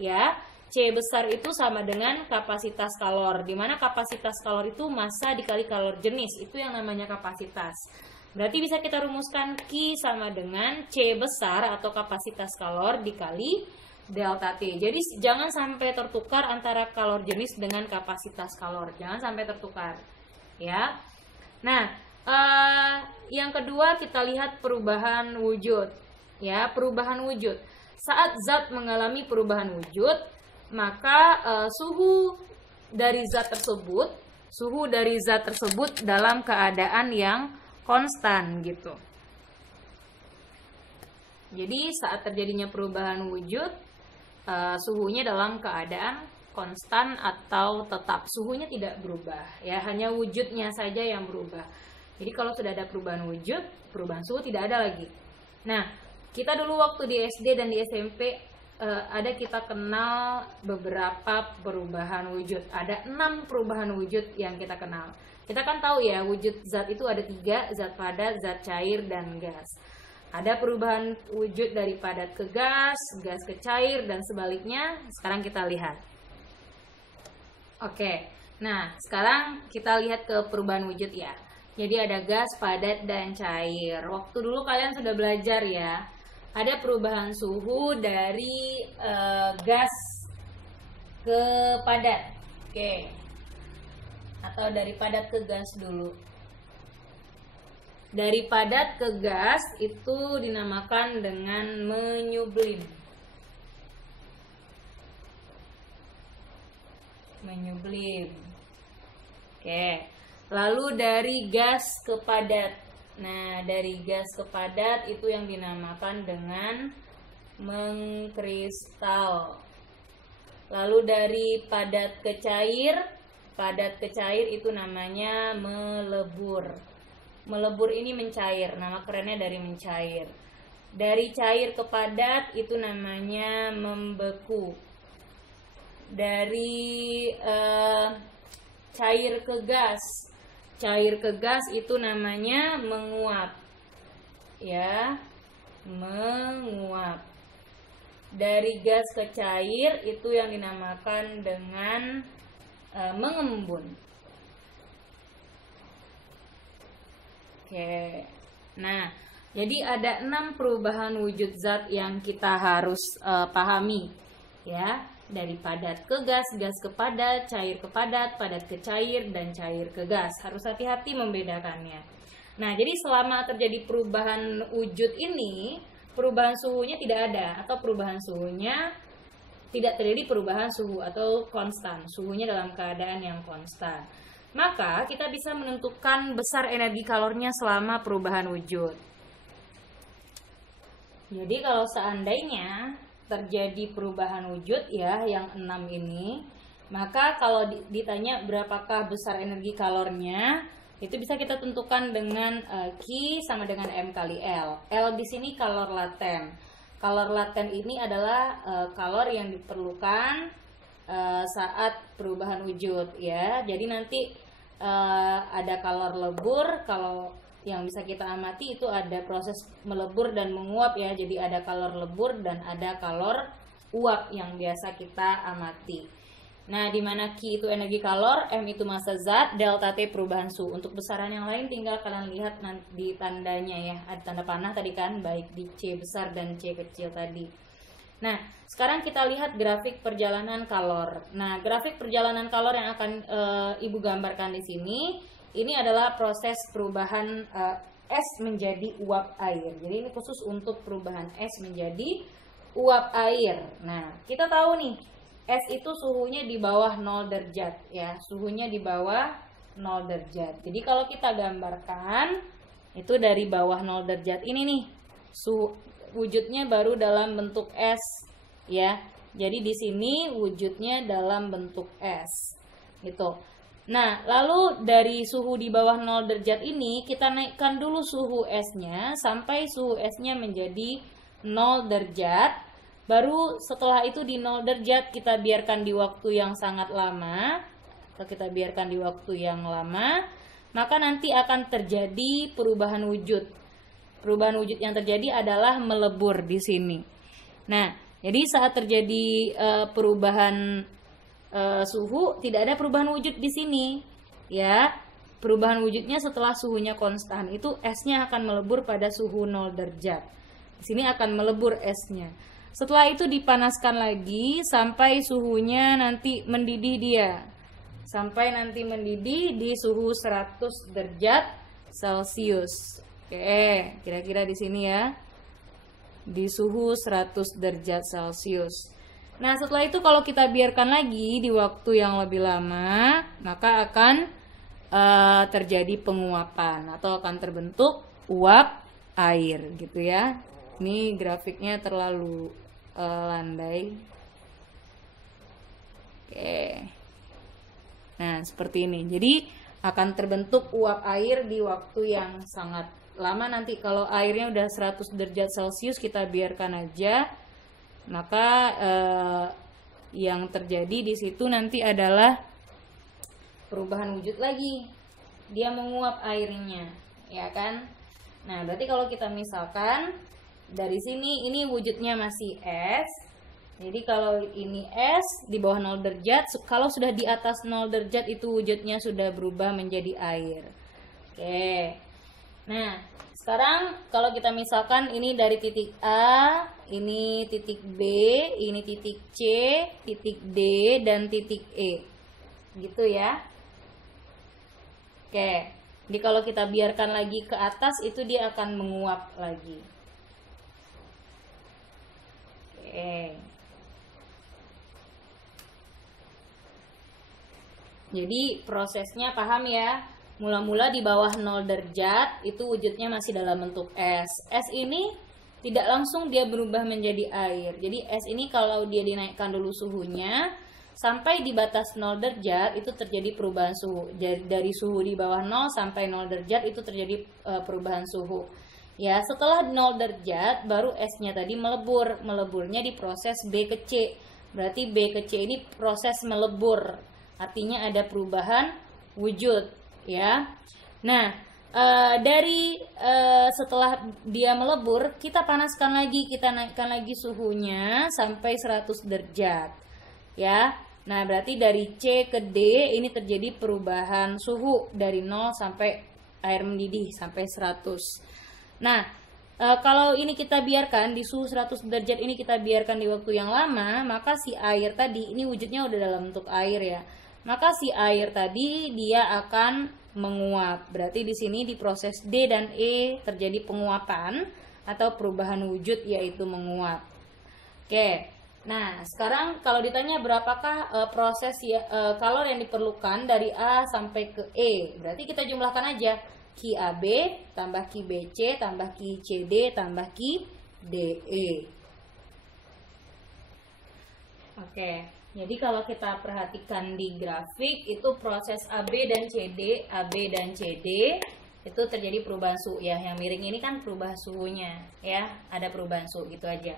ya. C besar itu sama dengan kapasitas kalor, di mana kapasitas kalor itu massa dikali kalor jenis, itu yang namanya kapasitas. Berarti bisa kita rumuskan Q sama dengan C besar atau kapasitas kalor dikali delta T. Jadi jangan sampai tertukar antara kalor jenis dengan kapasitas kalor, jangan sampai tertukar, ya. Nah, yang kedua kita lihat perubahan wujud, ya, perubahan wujud. Saat zat mengalami perubahan wujud, maka suhu dari zat tersebut dalam keadaan yang konstan gitu. Jadi saat terjadinya perubahan wujud, suhunya dalam keadaan konstan atau tetap, suhunya tidak berubah, ya, hanya wujudnya saja yang berubah. Jadi kalau sudah ada perubahan wujud, perubahan suhu tidak ada lagi. Nah, kita dulu waktu di SD dan di SMP kita kenal beberapa perubahan wujud. Ada 6 perubahan wujud yang kita kenal. Kita kan tahu ya, wujud zat itu ada 3, zat padat, zat cair, dan gas. Ada perubahan wujud dari padat ke gas ke cair, dan sebaliknya. Sekarang kita lihat. Oke, nah sekarang kita lihat ke perubahan wujud ya. Jadi ada gas, padat, dan cair. Waktu dulu kalian sudah belajar ya, ada perubahan suhu dari gas ke padat. Oke. Atau dari padat ke gas dulu. Dari padat ke gas itu dinamakan dengan menyublim. Menyublim. Oke. Lalu dari gas ke padat. Nah, dari gas ke padat itu yang dinamakan dengan mengkristal. Lalu dari padat ke cair itu namanya melebur. Melebur ini mencair, nama kerennya dari mencair. Dari cair ke padat itu namanya membeku. Dari cair ke gas itu namanya menguap, ya, menguap. Dari gas ke cair itu yang dinamakan dengan mengembun. Oke, nah, jadi ada 6 perubahan wujud zat yang kita harus pahami, ya. Dari padat ke gas ke padat, cair ke padat ke cair, dan cair ke gas. Harus hati-hati membedakannya. Nah, jadi selama terjadi perubahan wujud ini, perubahan suhunya tidak ada, atau perubahan suhunya tidak terjadi perubahan suhu atau konstan. Suhunya dalam keadaan yang konstan. Maka kita bisa menentukan besar energi kalornya selama perubahan wujud. Jadi kalau seandainya terjadi perubahan wujud ya yang 6 ini, maka kalau ditanya berapakah besar energi kalornya, itu bisa kita tentukan dengan Q sama dengan M kali L. L di sini kalor laten. Kalor laten ini adalah kalor yang diperlukan saat perubahan wujud ya. Jadi nanti ada kalor lebur. Kalau yang bisa kita amati itu ada proses melebur dan menguap ya. Jadi ada kalor lebur dan ada kalor uap yang biasa kita amati. Nah, di mana Q itu energi kalor, M itu massa zat, delta T perubahan suhu. Untuk besaran yang lain tinggal kalian lihat di tandanya ya. Ada tanda panah tadi kan, baik di C besar dan C kecil tadi. Nah, sekarang kita lihat grafik perjalanan kalor. Nah, grafik perjalanan kalor yang akan Ibu gambarkan di sini ini adalah proses perubahan es menjadi uap air. Jadi ini khusus untuk perubahan es menjadi uap air. Nah, kita tahu nih, es itu suhunya di bawah 0 derajat ya. Suhunya di bawah 0 derajat. Jadi kalau kita gambarkan itu dari bawah 0 derajat ini nih, wujudnya baru dalam bentuk es ya. Jadi di sini wujudnya dalam bentuk es. Gitu. Nah, lalu dari suhu di bawah 0 derajat ini kita naikkan dulu suhu esnya sampai suhu esnya menjadi 0 derajat. Baru setelah itu di 0 derajat kita biarkan di waktu yang sangat lama. Kalau kita biarkan di waktu yang lama, maka nanti akan terjadi perubahan wujud. Perubahan wujud yang terjadi adalah melebur di sini. Nah, jadi saat terjadi perubahan suhu, tidak ada perubahan wujud di sini ya. Perubahan wujudnya setelah suhunya konstan, itu esnya akan melebur pada suhu 0 derajat. Di sini akan melebur esnya. Setelah itu dipanaskan lagi sampai suhunya nanti mendidih dia. Sampai nanti mendidih di suhu 100 derajat Celcius. Oke, kira-kira di sini ya. Di suhu 100 derajat Celcius. Nah, setelah itu kalau kita biarkan lagi di waktu yang lebih lama, maka akan terjadi penguapan atau akan terbentuk uap air gitu ya. Ini grafiknya terlalu landai. Oke. Nah, seperti ini. Jadi akan terbentuk uap air di waktu yang sangat lama. Nanti kalau airnya udah 100 derajat Celcius kita biarkan aja, maka yang terjadi di situ nanti adalah perubahan wujud lagi. Dia menguap airnya, ya kan? Nah, berarti kalau kita misalkan dari sini ini wujudnya masih es. Jadi kalau ini es di bawah 0 derajat, kalau sudah di atas 0 derajat itu wujudnya sudah berubah menjadi air. Oke. Nah, sekarang kalau kita misalkan ini dari titik A, ini titik B, ini titik C, titik D, dan titik E. Gitu ya. Oke. Jadi kalau kita biarkan lagi ke atas, itu dia akan menguap lagi. Oke. Jadi prosesnya paham ya? Mula-mula di bawah 0 derajat itu wujudnya masih dalam bentuk es. Es ini tidak langsung dia berubah menjadi air. Jadi es ini kalau dia dinaikkan dulu suhunya sampai di batas 0 derajat itu terjadi perubahan suhu. Dari suhu di bawah 0 sampai 0 derajat itu terjadi perubahan suhu. Ya, setelah 0 derajat baru esnya tadi melebur. Meleburnya di proses B ke C. Berarti B ke C ini proses melebur. Artinya ada perubahan wujud. Ya, nah setelah dia melebur, kita panaskan lagi, kita naikkan lagi suhunya sampai 100 derajat. Ya, nah berarti dari C ke D ini terjadi perubahan suhu dari 0 sampai air mendidih sampai 100. Nah, kalau ini kita biarkan di suhu 100 derajat ini kita biarkan di waktu yang lama, maka si air tadi ini wujudnya udah dalam bentuk air ya. Maka si air tadi dia akan menguap. Berarti di sini di proses D dan E terjadi penguapan atau perubahan wujud yaitu menguap. Oke. Nah, sekarang kalau ditanya berapakah proses kalor yang diperlukan dari A sampai ke E, berarti kita jumlahkan aja QAB tambah QBC tambah QCD tambah QDE. Oke. Jadi kalau kita perhatikan di grafik itu proses AB dan CD, AB dan CD itu terjadi perubahan suhu ya. Yang miring ini kan perubahan suhunya ya, ada perubahan suhu gitu aja.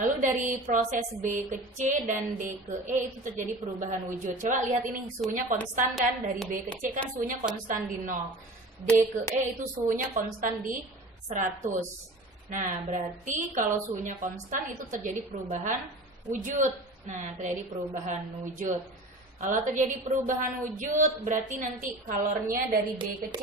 Lalu dari proses B ke C dan D ke E itu terjadi perubahan wujud. Coba lihat ini suhunya konstan kan, dari B ke C kan suhunya konstan di 0. D ke E itu suhunya konstan di 100. Nah, berarti kalau suhunya konstan itu terjadi perubahan wujud. Nah, terjadi perubahan wujud. Kalau terjadi perubahan wujud, berarti nanti kalornya dari B ke C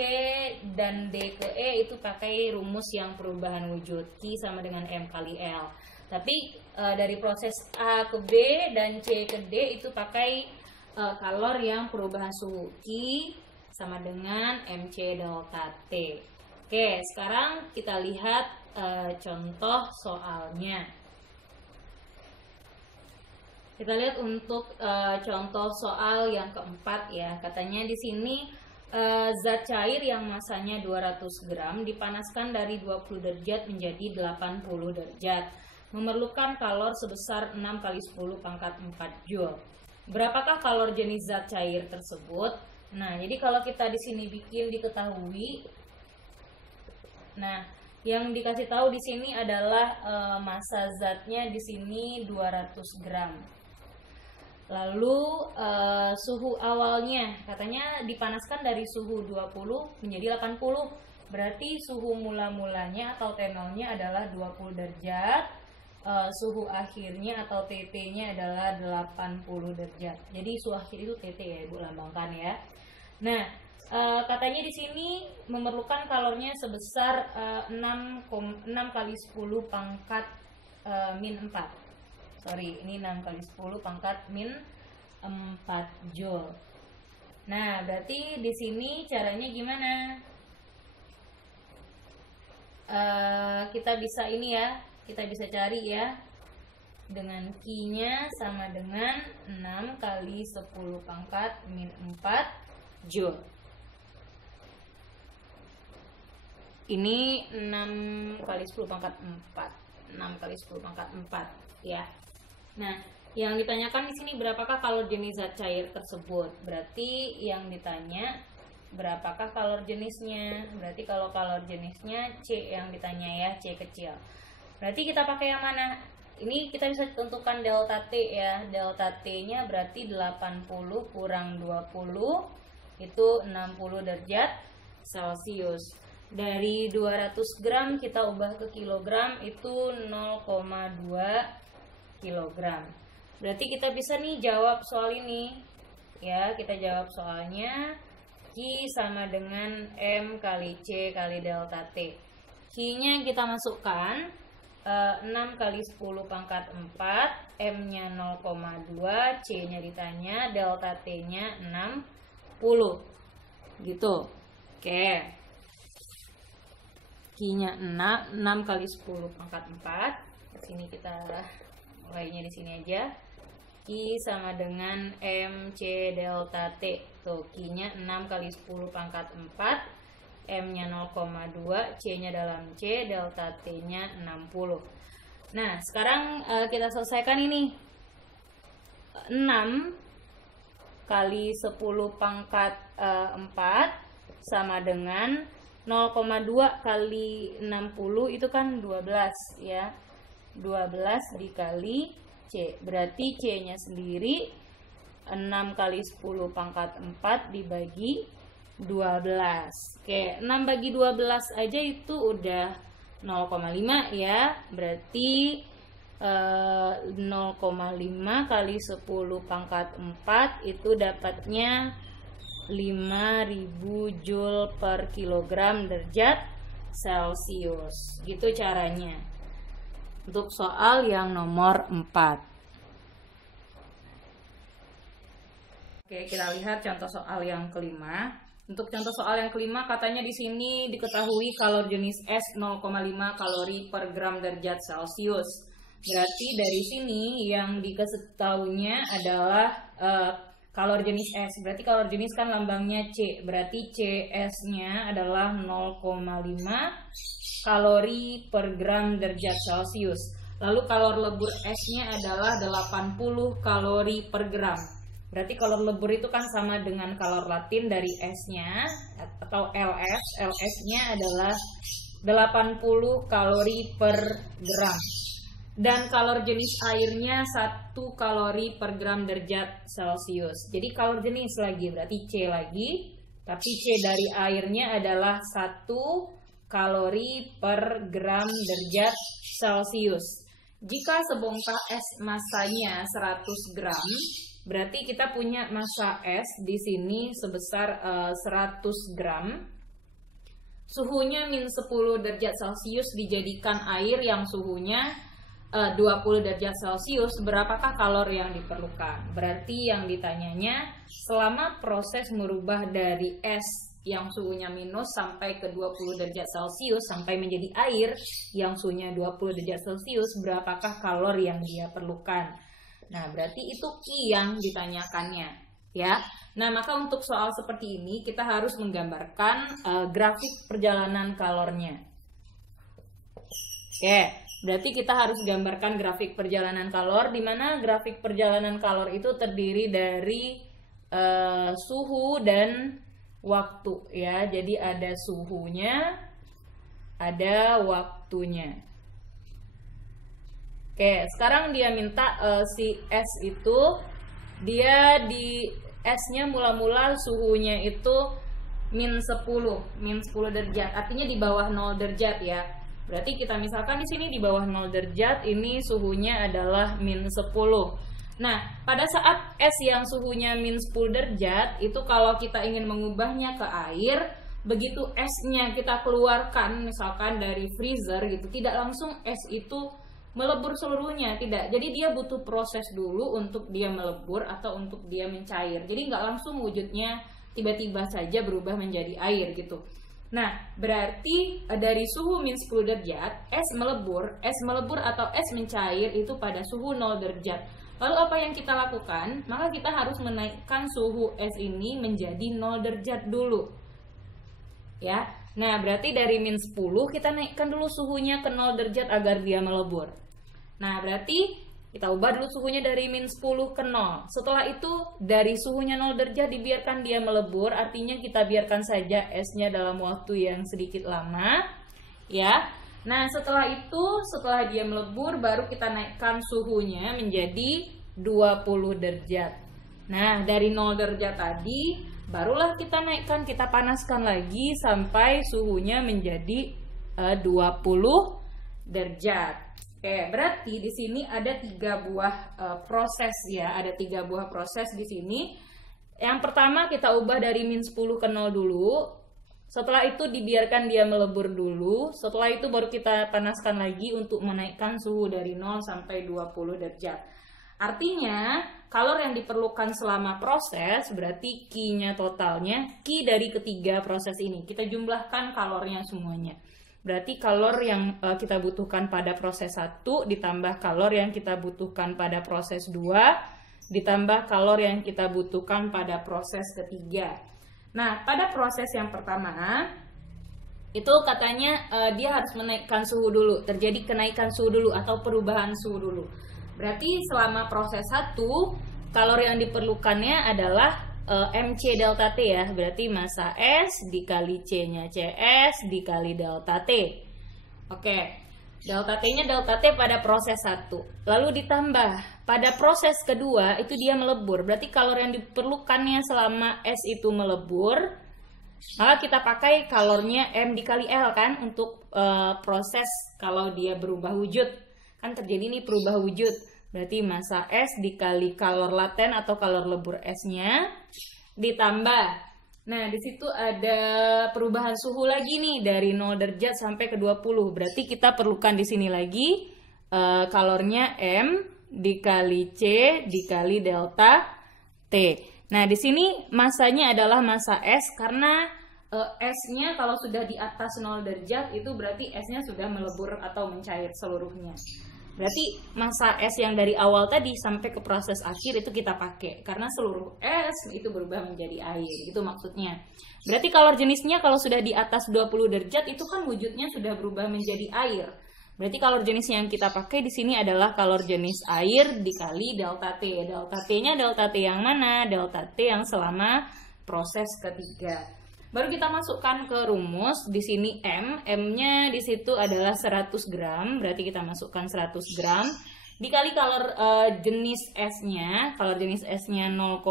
dan D ke E itu pakai rumus yang perubahan wujud. Q sama dengan M kali L. Tapi dari proses A ke B dan C ke D itu pakai kalor yang perubahan suhu. Q sama dengan MC delta T. Oke, sekarang kita lihat contoh soalnya. Kita lihat untuk contoh soal yang keempat ya. Katanya di sini zat cair yang masanya 200 gram dipanaskan dari 20 derajat menjadi 80 derajat. Memerlukan kalor sebesar 6 kali 10 pangkat 4 Joule. Berapakah kalor jenis zat cair tersebut? Nah, jadi kalau kita di sini bikin diketahui, nah, yang dikasih tahu di sini adalah massa zatnya di sini 200 gram. Lalu suhu awalnya katanya dipanaskan dari suhu 20 menjadi 80. Berarti suhu mula-mulanya atau T0-nya adalah 20 derajat. Suhu akhirnya atau TT-nya adalah 80 derajat. Jadi suhu akhir itu TT ya, Ibu lambangkan ya. Nah, katanya di sini memerlukan kalornya sebesar 6 kali 10 pangkat min 4. Sorry, ini 6 kali 10 pangkat min 4 Joule. Nah, berarti di sini caranya gimana? Kita bisa ini ya, kita bisa cari ya. Dengan Q-nya sama dengan 6 kali 10 pangkat min 4 Joule. Ini 6 kali 10 pangkat 4. 6 kali 10 pangkat 4 ya. Nah, yang ditanyakan di sini berapakah kalor jenis zat cair tersebut? Berarti yang ditanya berapakah kalor jenisnya? Berarti kalau kalor jenisnya C yang ditanya ya, C kecil. Berarti kita pakai yang mana? Ini kita bisa tentukan delta T ya. Delta T-nya berarti 80 kurang 20 itu 60 derajat Celcius. Dari 200 gram kita ubah ke kilogram itu 0,2 kilogram. Berarti kita bisa nih jawab soal ini. Ya, kita jawab soalnya Q sama dengan M kali C kali delta T. Q-nya kita masukkan 6 kali 10 pangkat 4, M-nya 0,2, C-nya ditanya, delta T-nya 60. Gitu. Oke. Q-nya 6 kali 10 pangkat 4. Di sini kita mulainya di sini aja. Q sama dengan MC delta T. Tuh, Q-nya 6 kali 10 pangkat 4, M-nya 0,2, C-nya dalam C, delta T-nya 60. Nah, sekarang kita selesaikan ini. 6 kali 10 pangkat 4 sama dengan 0,2 kali 60 itu kan 12 ya. 12 dikali C. Berarti C-nya sendiri 6 kali 10 pangkat 4 dibagi 12. Oke, 6 bagi 12 aja itu udah 0,5 ya. Berarti 0,5 kali 10 pangkat 4 itu dapatnya 5000 Joule per kilogram derajat Celcius. Gitu caranya. Untuk soal yang nomor 4. Oke, kita lihat contoh soal yang kelima. Untuk contoh soal yang kelima katanya di sini diketahui kalor jenis S 0,5 kalori per gram derajat Celcius. Berarti dari sini yang diketahuinya adalah kalor jenis S. Berarti kalor jenis kan lambangnya C. Berarti CS-nya adalah 0,5 kalori per gram derajat Celcius. Lalu kalor lebur S-nya adalah 80 kalori per gram. Berarti kalor lebur itu kan sama dengan kalor latin dari S-nya atau LS. LS-nya adalah 80 kalori per gram. Dan kalor jenis airnya 1 kalori per gram derajat Celcius. Jadi kalor jenis lagi berarti C lagi. Tapi C dari airnya adalah 1 kalori per gram derajat Celcius. Jika sebongkah es massanya 100 gram, berarti kita punya massa es di sini sebesar 100 gram. Suhunya min 10 derajat Celcius dijadikan air yang suhunya 20 derajat Celcius, berapakah kalori yang diperlukan? Berarti yang ditanyanya selama proses merubah dari es yang suhunya minus sampai ke 20 derajat Celcius sampai menjadi air yang suhunya 20 derajat Celcius, berapakah kalori yang dia perlukan? Nah, berarti itu Q yang ditanyakannya, ya. Nah, maka untuk soal seperti ini kita harus menggambarkan grafik perjalanan kalornya. Oke, berarti kita harus gambarkan grafik perjalanan kalor, di mana grafik perjalanan kalor itu terdiri dari suhu dan waktu, ya. Jadi ada suhunya, ada waktunya. Oke, sekarang dia minta si S itu, dia di S-nya mula-mula suhunya itu min 10 derajat, artinya di bawah 0 derajat ya. Berarti kita misalkan di sini di bawah 0 derajat, ini suhunya adalah min 10. Nah, pada saat es yang suhunya min 10 derajat, itu kalau kita ingin mengubahnya ke air, begitu esnya kita keluarkan misalkan dari freezer gitu, tidak langsung es itu melebur seluruhnya, tidak. Jadi dia butuh proses dulu untuk dia melebur atau untuk dia mencair. Jadi nggak langsung wujudnya tiba-tiba saja berubah menjadi air gitu. Nah, berarti dari suhu min 10 derajat, es melebur atau es mencair itu pada suhu 0 derajat. Lalu apa yang kita lakukan? Maka kita harus menaikkan suhu es ini menjadi 0 derajat dulu. Ya. Nah, berarti dari min 10 kita naikkan dulu suhunya ke 0 derajat agar dia melebur. Nah, berarti kita ubah dulu suhunya dari min 10 ke 0. Setelah itu dari suhunya 0 derajat dibiarkan dia melebur, artinya kita biarkan saja esnya dalam waktu yang sedikit lama, ya. Nah, setelah itu, setelah dia melebur, baru kita naikkan suhunya menjadi 20 derajat. Nah, dari 0 derajat tadi, barulah kita naikkan, kita panaskan lagi sampai suhunya menjadi 20 derajat. Oke, berarti di sini ada 3 buah proses ya, ada 3 buah proses di sini. Yang pertama kita ubah dari min 10 ke 0 dulu. Setelah itu dibiarkan dia melebur dulu. Setelah itu baru kita panaskan lagi untuk menaikkan suhu dari 0 sampai 20 derajat. Artinya, kalor yang diperlukan selama proses berarti Q-nya totalnya, Q dari ketiga proses ini. Kita jumlahkan kalornya semuanya. Berarti kalor yang kita butuhkan pada proses 1 ditambah kalor yang kita butuhkan pada proses 2 ditambah kalor yang kita butuhkan pada proses ketiga. Nah, pada proses yang pertama itu katanya dia harus menaikkan suhu dulu, terjadi kenaikan suhu dulu atau perubahan suhu dulu. Berarti selama proses 1 kalor yang diperlukannya adalah MC delta T ya, berarti massa S dikali C-nya CS dikali delta T. Oke, delta T-nya delta T pada proses 1. Lalu ditambah pada proses kedua itu dia melebur, berarti kalor yang diperlukannya selama S itu melebur, maka kita pakai kalornya M dikali L kan untuk proses kalau dia berubah wujud. Kan terjadi nih perubah wujud. Berarti massa S dikali kalor laten atau kalor lebur S-nya ditambah. Nah, di situ ada perubahan suhu lagi nih dari 0 derajat sampai ke 20. Berarti kita perlukan di sini lagi kalornya M dikali C dikali delta T. Nah, di sini massanya adalah massa S karena S-nya kalau sudah di atas 0 derajat itu berarti S-nya sudah melebur atau mencair seluruhnya. Berarti massa es yang dari awal tadi sampai ke proses akhir itu kita pakai. Karena seluruh es itu berubah menjadi air. Itu maksudnya. Berarti kalor jenisnya kalau sudah di atas 20 derajat itu kan wujudnya sudah berubah menjadi air. Berarti kalor jenis yang kita pakai di sini adalah kalor jenis air dikali delta T. Delta T-nya delta T yang mana? Delta T yang selama proses ketiga. Baru kita masukkan ke rumus. Di sini M-nya di situ adalah 100 gram. Berarti kita masukkan 100 gram dikali kalor jenis S-nya. Kalor jenis S-nya 0,5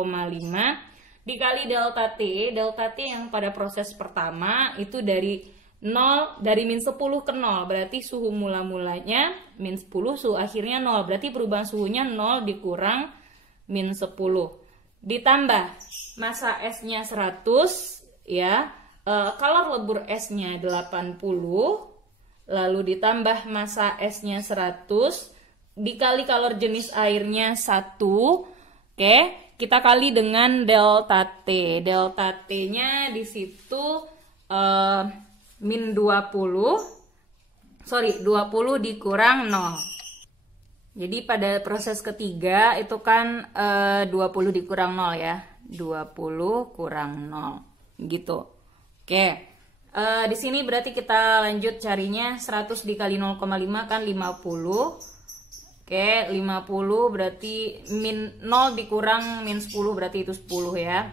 dikali delta T. Delta T yang pada proses pertama itu dari min 10 ke 0. Berarti suhu mula-mulanya min 10, suhu akhirnya 0. Berarti perubahan suhunya 0 dikurang min 10. Ditambah massa S-nya 100 ya, kalor lebur S-nya 80, lalu ditambah massa S-nya 100, dikali kalor jenis airnya 1. Oke, kita kali dengan delta T. Delta T-nya di situ min 20 dikurang 0. Jadi pada proses ketiga itu kan 20 dikurang 0 ya. 20 kurang 0 gitu. Oke. Di sini berarti kita lanjut carinya 100 dikali 0,5 kan 50. Oke, 50 berarti min 0 dikurang min 10 berarti itu 10 ya.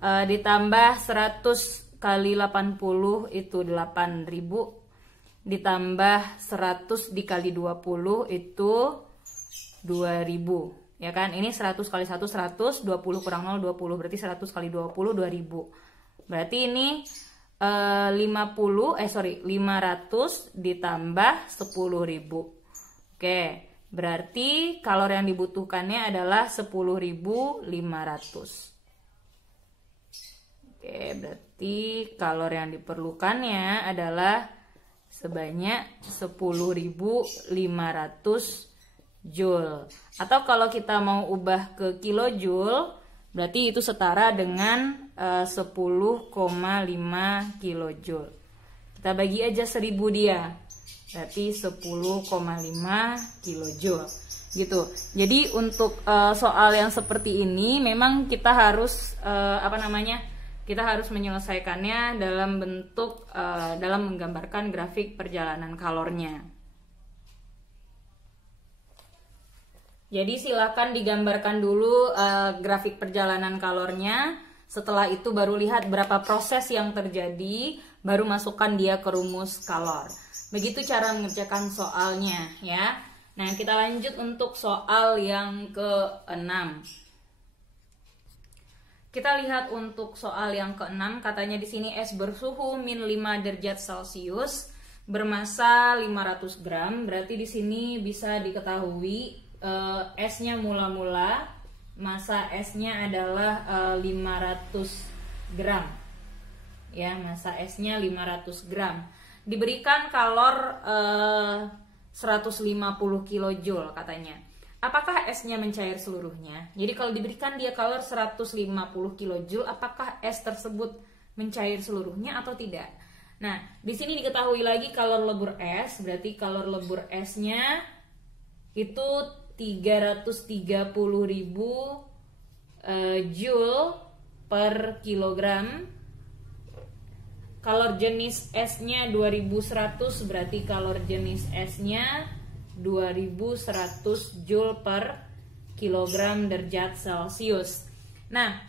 Ditambah 100 kali 80 itu 8.000. Ditambah 100 dikali 20 itu 2000 ya kan. Ini 100 kali 1 100, 20 kurang 0 20, berarti 100 kali 20 2000. Berarti ini 500 ditambah 10.000. Oke, berarti kalor yang dibutuhkannya adalah 10.500. Oke, berarti kalor yang diperlukannya adalah sebanyak 10.500 Joule. Atau kalau kita mau ubah ke kilojoule, berarti itu setara dengan 10,5 kilojoule. Kita bagi aja 1000 dia. Berarti 10,5 kilojoule. Gitu. Jadi untuk soal yang seperti ini memang kita harus kita harus menyelesaikannya dalam bentuk dalam menggambarkan grafik perjalanan kalornya. Jadi silakan digambarkan dulu grafik perjalanan kalornya. Setelah itu baru lihat berapa proses yang terjadi, baru masukkan dia ke rumus kalor. Begitu cara mengerjakan soalnya ya. Nah, kita lanjut untuk soal yang ke-6. Kita lihat untuk soal yang ke-6, katanya di sini es bersuhu min 5 derajat Celcius bermassa 500 gram. Berarti di sini bisa diketahui esnya mula-mula massa esnya adalah 500 gram ya, massa esnya 500 gram, diberikan kalor 150 kilojoule katanya. Apakah esnya mencair seluruhnya? Jadi kalau diberikan dia kalor 150 kilojoule, apakah es tersebut mencair seluruhnya atau tidak? Nah, di sini diketahui lagi kalor lebur es, berarti kalor lebur esnya itu 330.000 Joule per kilogram. Kalor jenis esnya 2100, berarti kalor jenis esnya 2100 Joule per kilogram derajat Celcius. Nah,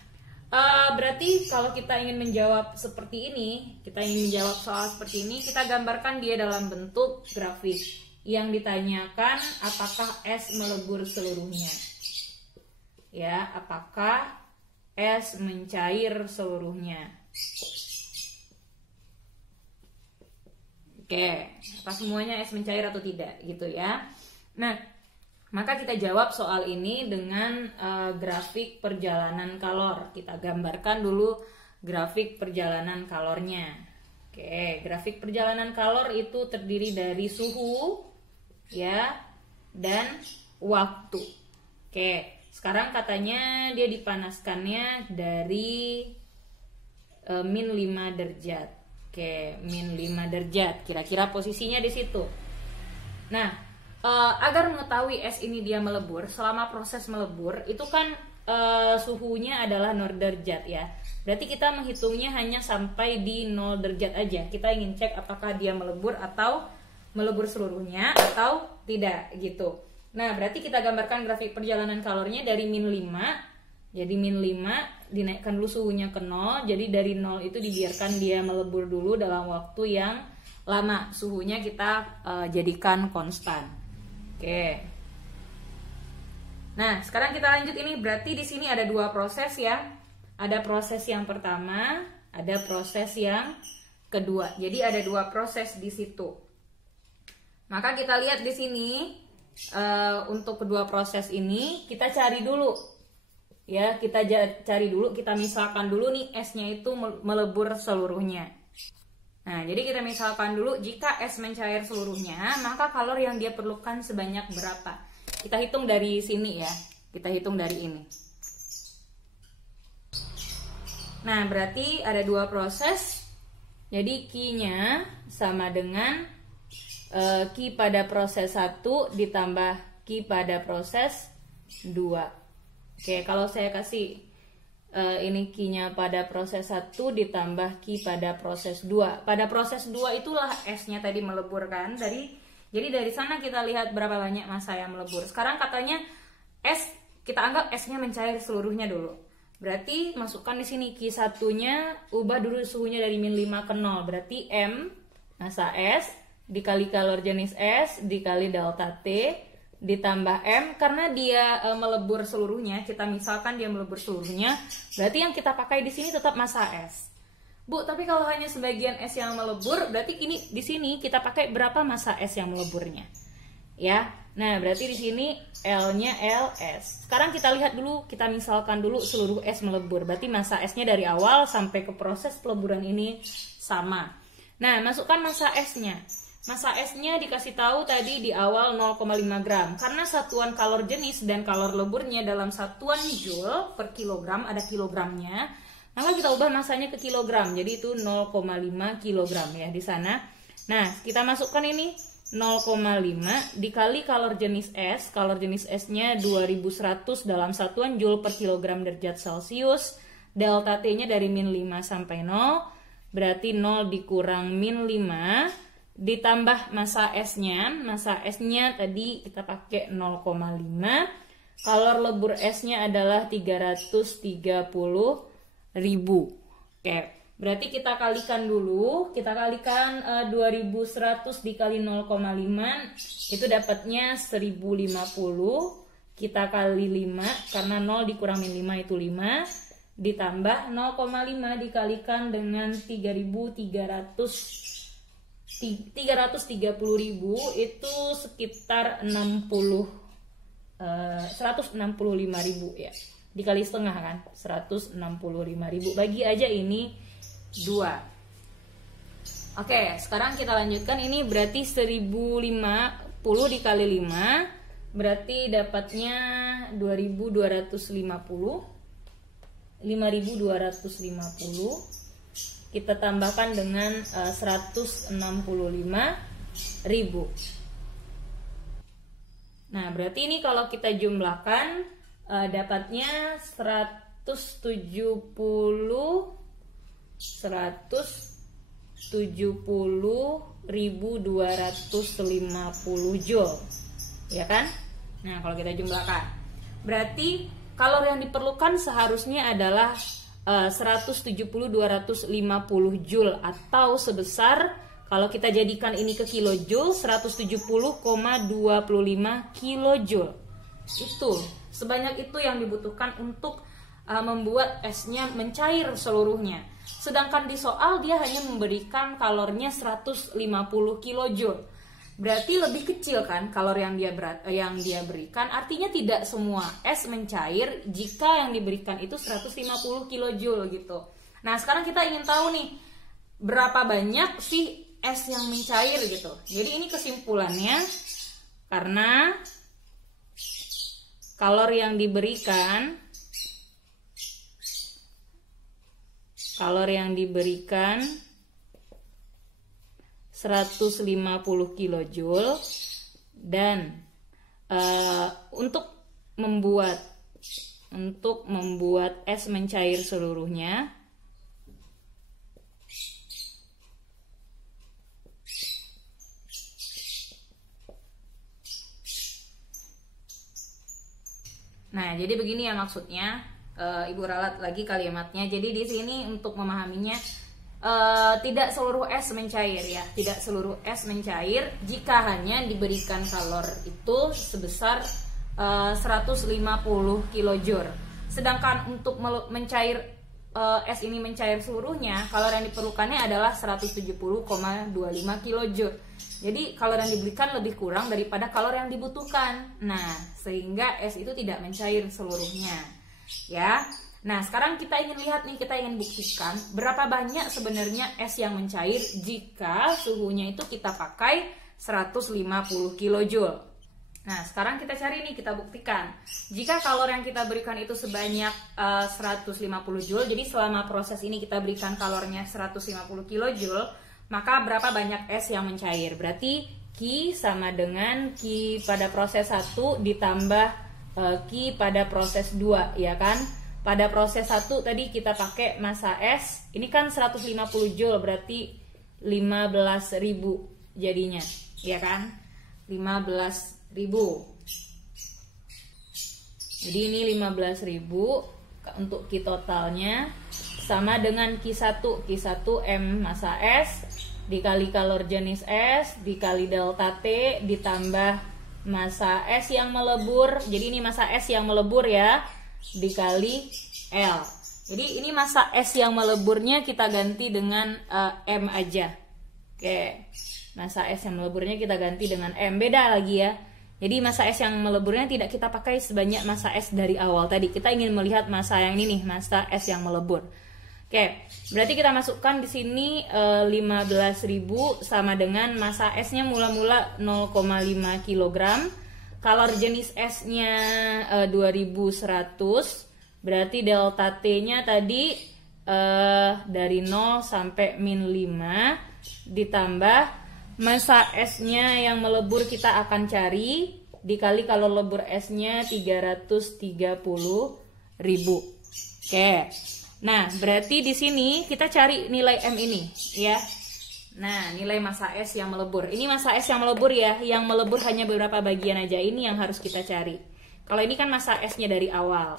berarti kalau kita ingin menjawab seperti ini, kita ingin menjawab soal seperti ini, kita gambarkan dia dalam bentuk grafik. Yang ditanyakan apakah es melebur seluruhnya. Ya, apakah es mencair seluruhnya. Oke, apa semuanya es mencair atau tidak gitu ya. Nah, maka kita jawab soal ini dengan grafik perjalanan kalor. Kita gambarkan dulu grafik perjalanan kalornya. Oke, grafik perjalanan kalor itu terdiri dari suhu ya dan waktu. Oke, sekarang katanya dia dipanaskannya dari min 5 derajat. Oke, min 5 derajat. Kira-kira posisinya di situ. Nah, agar mengetahui es ini dia melebur, selama proses melebur itu kan suhunya adalah 0 derajat ya. Berarti kita menghitungnya hanya sampai di 0 derajat aja. Kita ingin cek apakah dia melebur atau melebur seluruhnya atau tidak gitu. Nah, berarti kita gambarkan grafik perjalanan kalornya dari min 5. Jadi min 5 dinaikkan dulu suhunya ke 0. Jadi dari 0 itu dibiarkan dia melebur dulu dalam waktu yang lama. Suhunya kita jadikan konstan. Oke. Nah, sekarang kita lanjut ini. Berarti di sini ada dua proses ya. Ada proses yang pertama, ada proses yang kedua. Jadi ada dua proses di situ. Maka kita lihat di sini untuk kedua proses ini kita cari dulu. Ya, kita cari dulu, kita misalkan dulu nih esnya itu melebur seluruhnya. Nah, jadi kita misalkan dulu jika es mencair seluruhnya, maka kalor yang dia perlukan sebanyak berapa? Kita hitung dari sini ya. Kita hitung dari ini. Nah, berarti ada 2 proses. Jadi Q-nya sama dengan Q pada proses 1 ditambah Q pada proses 2. Oke, kalau saya kasih ini Q-nya pada proses 1 ditambah Q pada proses 2. Pada proses 2 itulah S-nya tadi melebur kan. Jadi dari sana kita lihat berapa banyak massa yang melebur. Sekarang katanya S, kita anggap S-nya mencair seluruhnya dulu. Berarti masukkan di sini Q1-nya, ubah dulu suhunya dari min 5 ke 0. Berarti M massa S dikali kalor jenis S dikali delta T ditambah M, karena dia melebur seluruhnya. Kita misalkan dia melebur seluruhnya, berarti yang kita pakai di sini tetap massa S. Bu, tapi kalau hanya sebagian S yang melebur, berarti ini di sini kita pakai berapa massa S yang meleburnya? Ya. Nah, berarti di sini L-nya LS. Sekarang kita lihat dulu, kita misalkan dulu seluruh S melebur. Berarti massa S-nya dari awal sampai ke proses peleburan ini sama. Nah, masukkan massa S-nya. Massa S-nya dikasih tahu tadi di awal 0,5 gram. Karena satuan kalor jenis dan kalor leburnya dalam satuan joule per kilogram, ada kilogramnya, maka kita ubah masanya ke kilogram. Jadi itu 0,5 kilogram ya di sana. Nah, kita masukkan ini 0,5 dikali kalor jenis S. Kalor jenis S-nya 2100 dalam satuan joule per kilogram derajat Celcius. Delta T-nya dari min 5 sampai 0. Berarti 0 dikurang min 5 ditambah massa S-nya. Massa S-nya tadi kita pakai 0,5. Kalor lebur S-nya adalah 330.000. Oke, berarti kita kalikan dulu. Kita kalikan 2100 dikali 0,5 itu dapatnya 1050. Kita kali 5 karena 0 dikurang min 5 itu 5. Ditambah 0,5 dikalikan dengan 330.000 itu sekitar 165.000 ya. Dikali setengah kan, 165.000. Bagi aja ini 2. Oke, sekarang kita lanjutkan. Ini berarti 1050 dikali 5 berarti dapatnya 5250. Kita tambahkan dengan 165.000. Nah, berarti ini kalau kita jumlahkan dapatnya 170.250 joule. Ya kan? Nah, kalau kita jumlahkan, berarti kalor yang diperlukan seharusnya adalah 170.250 joule atau sebesar, kalau kita jadikan ini ke kilojoule, 170,25 kilojoule. Itu sebanyak itu yang dibutuhkan untuk membuat esnya mencair seluruhnya. Sedangkan di soal dia hanya memberikan kalornya 150 kilojoule. Berarti lebih kecil kan kalor yang dia berikan. Artinya tidak semua es mencair jika yang diberikan itu 150 kilojoule gitu. Nah, sekarang kita ingin tahu nih berapa banyak sih es yang mencair gitu. Jadi ini kesimpulannya, karena kalor yang diberikan 150 kilojoule dan untuk membuat es mencair seluruhnya nah, jadi begini ya maksudnya. Ibu ralat lagi kalimatnya. Jadi di sini untuk memahaminya, tidak seluruh es mencair ya, tidak seluruh es mencair jika hanya diberikan kalor itu sebesar 150 kilojoule. Sedangkan untuk mencair es ini mencair seluruhnya, kalor yang diperlukannya adalah 170,25 kilojoule. Jadi kalor yang diberikan lebih kurang daripada kalor yang dibutuhkan. Nah, sehingga es itu tidak mencair seluruhnya. Ya. Nah, sekarang kita ingin lihat nih, kita ingin buktikan berapa banyak sebenarnya es yang mencair jika suhunya itu kita pakai 150 kilojoule. Nah, sekarang kita cari nih, kita buktikan. Jika kalor yang kita berikan itu sebanyak 150 Joule, jadi selama proses ini kita berikan kalornya 150 kilojoule, maka berapa banyak es yang mencair? Berarti Q sama dengan Q pada proses 1 ditambah Q pada proses 2, ya kan? Pada proses 1 tadi kita pakai massa es, ini kan 150 Joule, berarti 15.000 jadinya, ya kan? 15.000. Jadi ini 15.000 untuk Q totalnya sama dengan Q1. Q1 M massa es dikali kalor jenis es dikali delta T ditambah massa es yang melebur. Jadi ini massa es yang melebur ya, dikali L. Jadi ini massa es yang meleburnya kita ganti dengan M aja. Oke. Massa es yang meleburnya kita ganti dengan M. Beda lagi ya. Jadi massa es yang meleburnya tidak kita pakai sebanyak massa es dari awal tadi. Kita ingin melihat massa yang ini nih, massa es yang melebur. Oke, berarti kita masukkan di sini 15.000 sama dengan massa esnya mula-mula 0,5 kg. Kalor jenis esnya 2100. Berarti delta T-nya tadi dari 0 sampai min 5 ditambah massa esnya yang melebur kita akan cari dikali kalor lebur esnya 330.000. Oke. Nah, berarti di sini kita cari nilai M ini ya. Nah, nilai massa es yang melebur. Ini massa es yang melebur ya. Yang melebur hanya beberapa bagian aja, ini yang harus kita cari. Kalau ini kan massa esnya dari awal.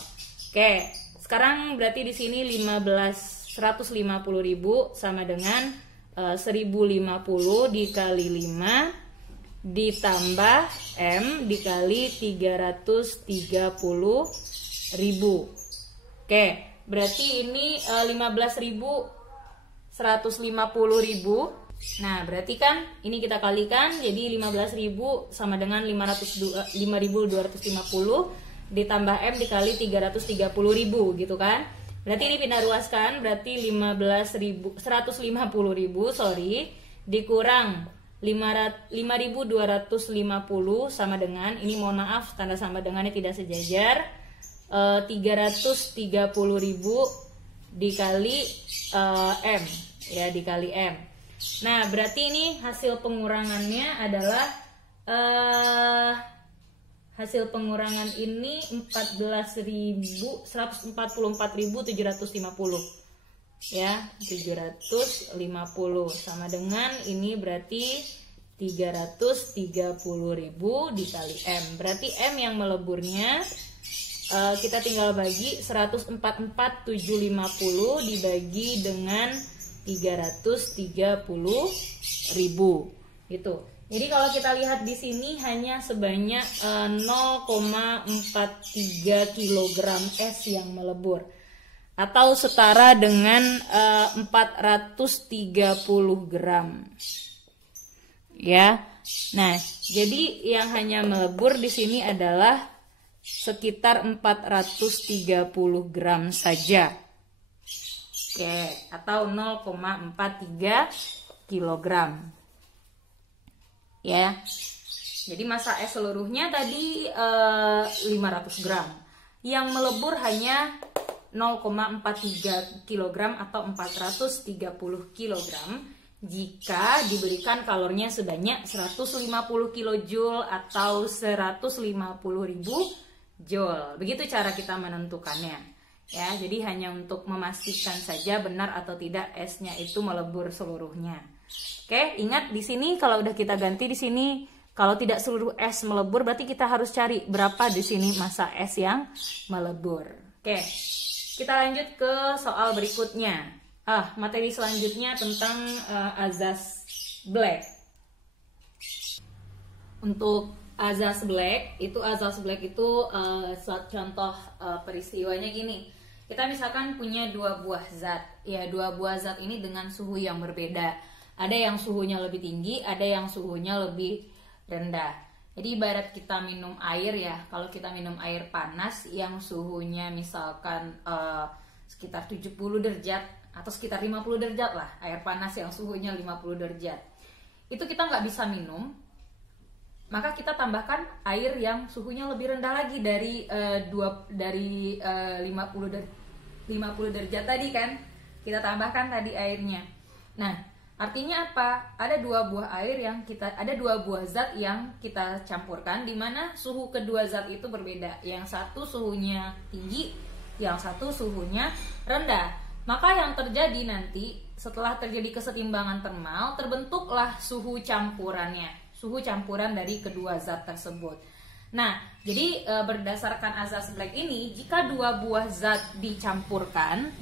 Oke. Sekarang berarti di sini 150.000 sama dengan 1050 dikali 5 ditambah M dikali 330.000. Oke, berarti ini 15.150.000. Nah, berarti kan ini kita kalikan, jadi 15.000 sama dengan 5.250 ditambah M dikali 330.000 gitu kan. Berarti ini pindah ruaskan, berarti 150.000 dikurang 5.250 sama dengan, ini mohon maaf tanda sama dengannya tidak sejajar, 330.000 dikali M ya, dikali M. Nah, berarti ini hasil pengurangannya adalah hasil pengurangan ini 144.750 ya, 750 sama dengan ini berarti 330.000 dikali M. Berarti M yang meleburnya kita tinggal bagi 144.750 dibagi dengan 330.000 gitu. Jadi kalau kita lihat di sini hanya sebanyak 0,43 kg es yang melebur atau setara dengan 430 gram. Ya. Nah, jadi yang hanya melebur di sini adalah sekitar 430 gram saja. Oke, atau 0,43 kilogram. Ya, jadi massa es seluruhnya tadi 500 gram. Yang melebur hanya 0,43 kg atau 430 kg jika diberikan kalornya sebanyak 150 kJ atau 150.000 Joule. Begitu cara kita menentukannya. Ya, jadi hanya untuk memastikan saja benar atau tidak esnya itu melebur seluruhnya. Oke, ingat di sini kalau udah kita ganti di sini, kalau tidak seluruh es melebur berarti kita harus cari berapa di sini massa es yang melebur. Oke, kita lanjut ke soal berikutnya. Materi selanjutnya tentang azas Black. Untuk azas Black itu contoh peristiwanya gini. Kita misalkan punya dua buah zat. Ya, dua buah zat ini dengan suhu yang berbeda. Ada yang suhunya lebih tinggi, ada yang suhunya lebih rendah. Jadi ibarat kita minum air ya, kalau kita minum air panas yang suhunya misalkan sekitar 70 derajat atau sekitar 50 derajat lah, air panas yang suhunya 50 derajat. Itu kita nggak bisa minum maka kita tambahkan air yang suhunya lebih rendah lagi dari 50 derajat tadi kan. Kita tambahkan tadi airnya. Nah, artinya apa? Ada dua buah zat yang kita campurkan, di mana suhu kedua zat itu berbeda. Yang satu suhunya tinggi, yang satu suhunya rendah. Maka yang terjadi nanti setelah terjadi kesetimbangan termal, terbentuklah suhu campurannya. Suhu campuran dari kedua zat tersebut. Nah, jadi berdasarkan azas Black ini, jika dua buah zat dicampurkan,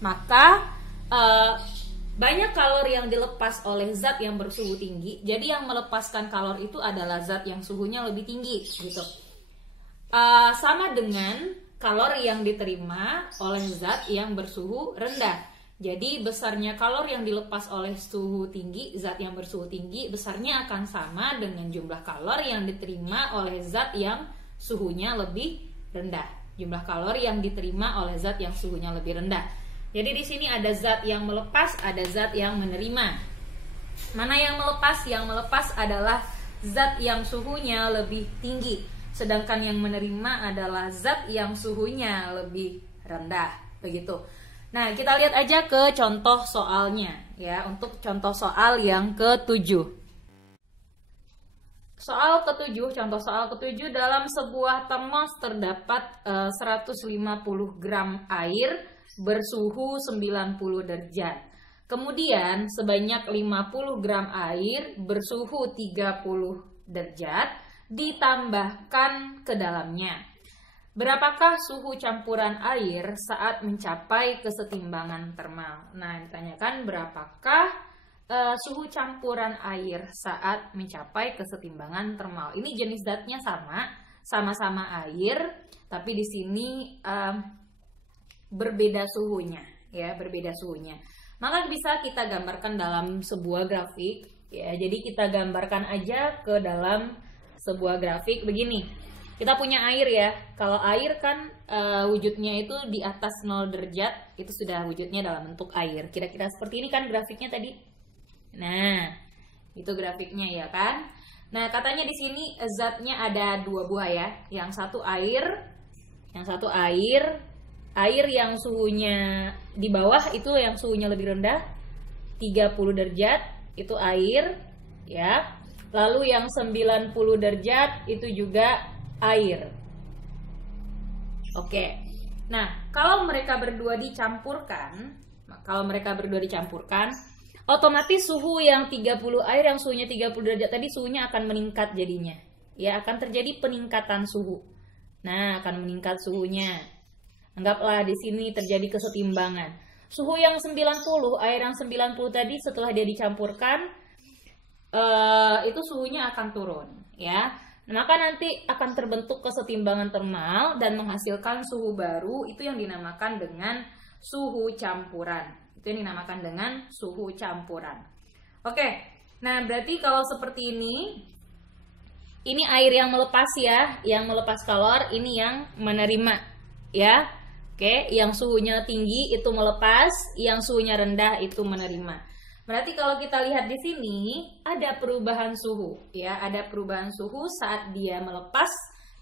maka banyak kalori yang dilepas oleh zat yang bersuhu tinggi. Jadi yang melepaskan kalori itu adalah zat yang suhunya lebih tinggi, gitu. Sama dengan kalori yang diterima oleh zat yang bersuhu rendah. Jadi besarnya kalori yang dilepas oleh suhu tinggi, zat yang bersuhu tinggi, besarnya akan sama dengan jumlah kalori yang diterima oleh zat yang suhunya lebih rendah. Jumlah kalori yang diterima oleh zat yang suhunya lebih rendah. Jadi di sini ada zat yang melepas, ada zat yang menerima. Mana yang melepas? Yang melepas adalah zat yang suhunya lebih tinggi, sedangkan yang menerima adalah zat yang suhunya lebih rendah. Begitu. Nah, kita lihat aja ke contoh soalnya ya, untuk contoh soal yang ke-7. Contoh soal ke-7, dalam sebuah termos terdapat 150 gram air bersuhu 90 derajat. Kemudian sebanyak 50 gram air bersuhu 30 derajat ditambahkan ke dalamnya. Berapakah suhu campuran air saat mencapai kesetimbangan termal? Nah, ditanyakan berapakah suhu campuran air saat mencapai kesetimbangan termal. Ini jenis zatnya sama-sama air, tapi di sini berbeda suhunya, ya, berbeda suhunya. Maka bisa kita gambarkan dalam sebuah grafik, ya. Jadi kita gambarkan aja ke dalam sebuah grafik begini. Kita punya air ya. Kalau air kan wujudnya itu di atas 0 derajat, itu sudah wujudnya dalam bentuk air. Kira-kira seperti ini kan grafiknya tadi. Nah, itu grafiknya ya kan. Nah, katanya di sini zatnya ada dua buah ya. Yang satu air, air yang suhunya di bawah itu yang suhunya lebih rendah, 30 derajat, itu air ya. Lalu yang 90 derajat itu juga air. Oke. Nah, kalau mereka berdua dicampurkan, otomatis suhu yang 30 air yang suhunya 30 derajat tadi suhunya akan meningkat jadinya. Ya, akan terjadi peningkatan suhu. Nah, akan meningkat suhunya. Anggaplah di sini terjadi kesetimbangan. Suhu yang 90, air yang 90 tadi setelah dia dicampurkan itu suhunya akan turun, ya. Maka nanti akan terbentuk kesetimbangan termal dan menghasilkan suhu baru, itu yang dinamakan dengan suhu campuran. Itu yang dinamakan dengan suhu campuran. Oke, nah berarti kalau seperti ini air yang melepas ya, yang melepas kalor, ini yang menerima ya. Oke, yang suhunya tinggi itu melepas, yang suhunya rendah itu menerima. Berarti kalau kita lihat di sini ada perubahan suhu ya, ada perubahan suhu saat dia melepas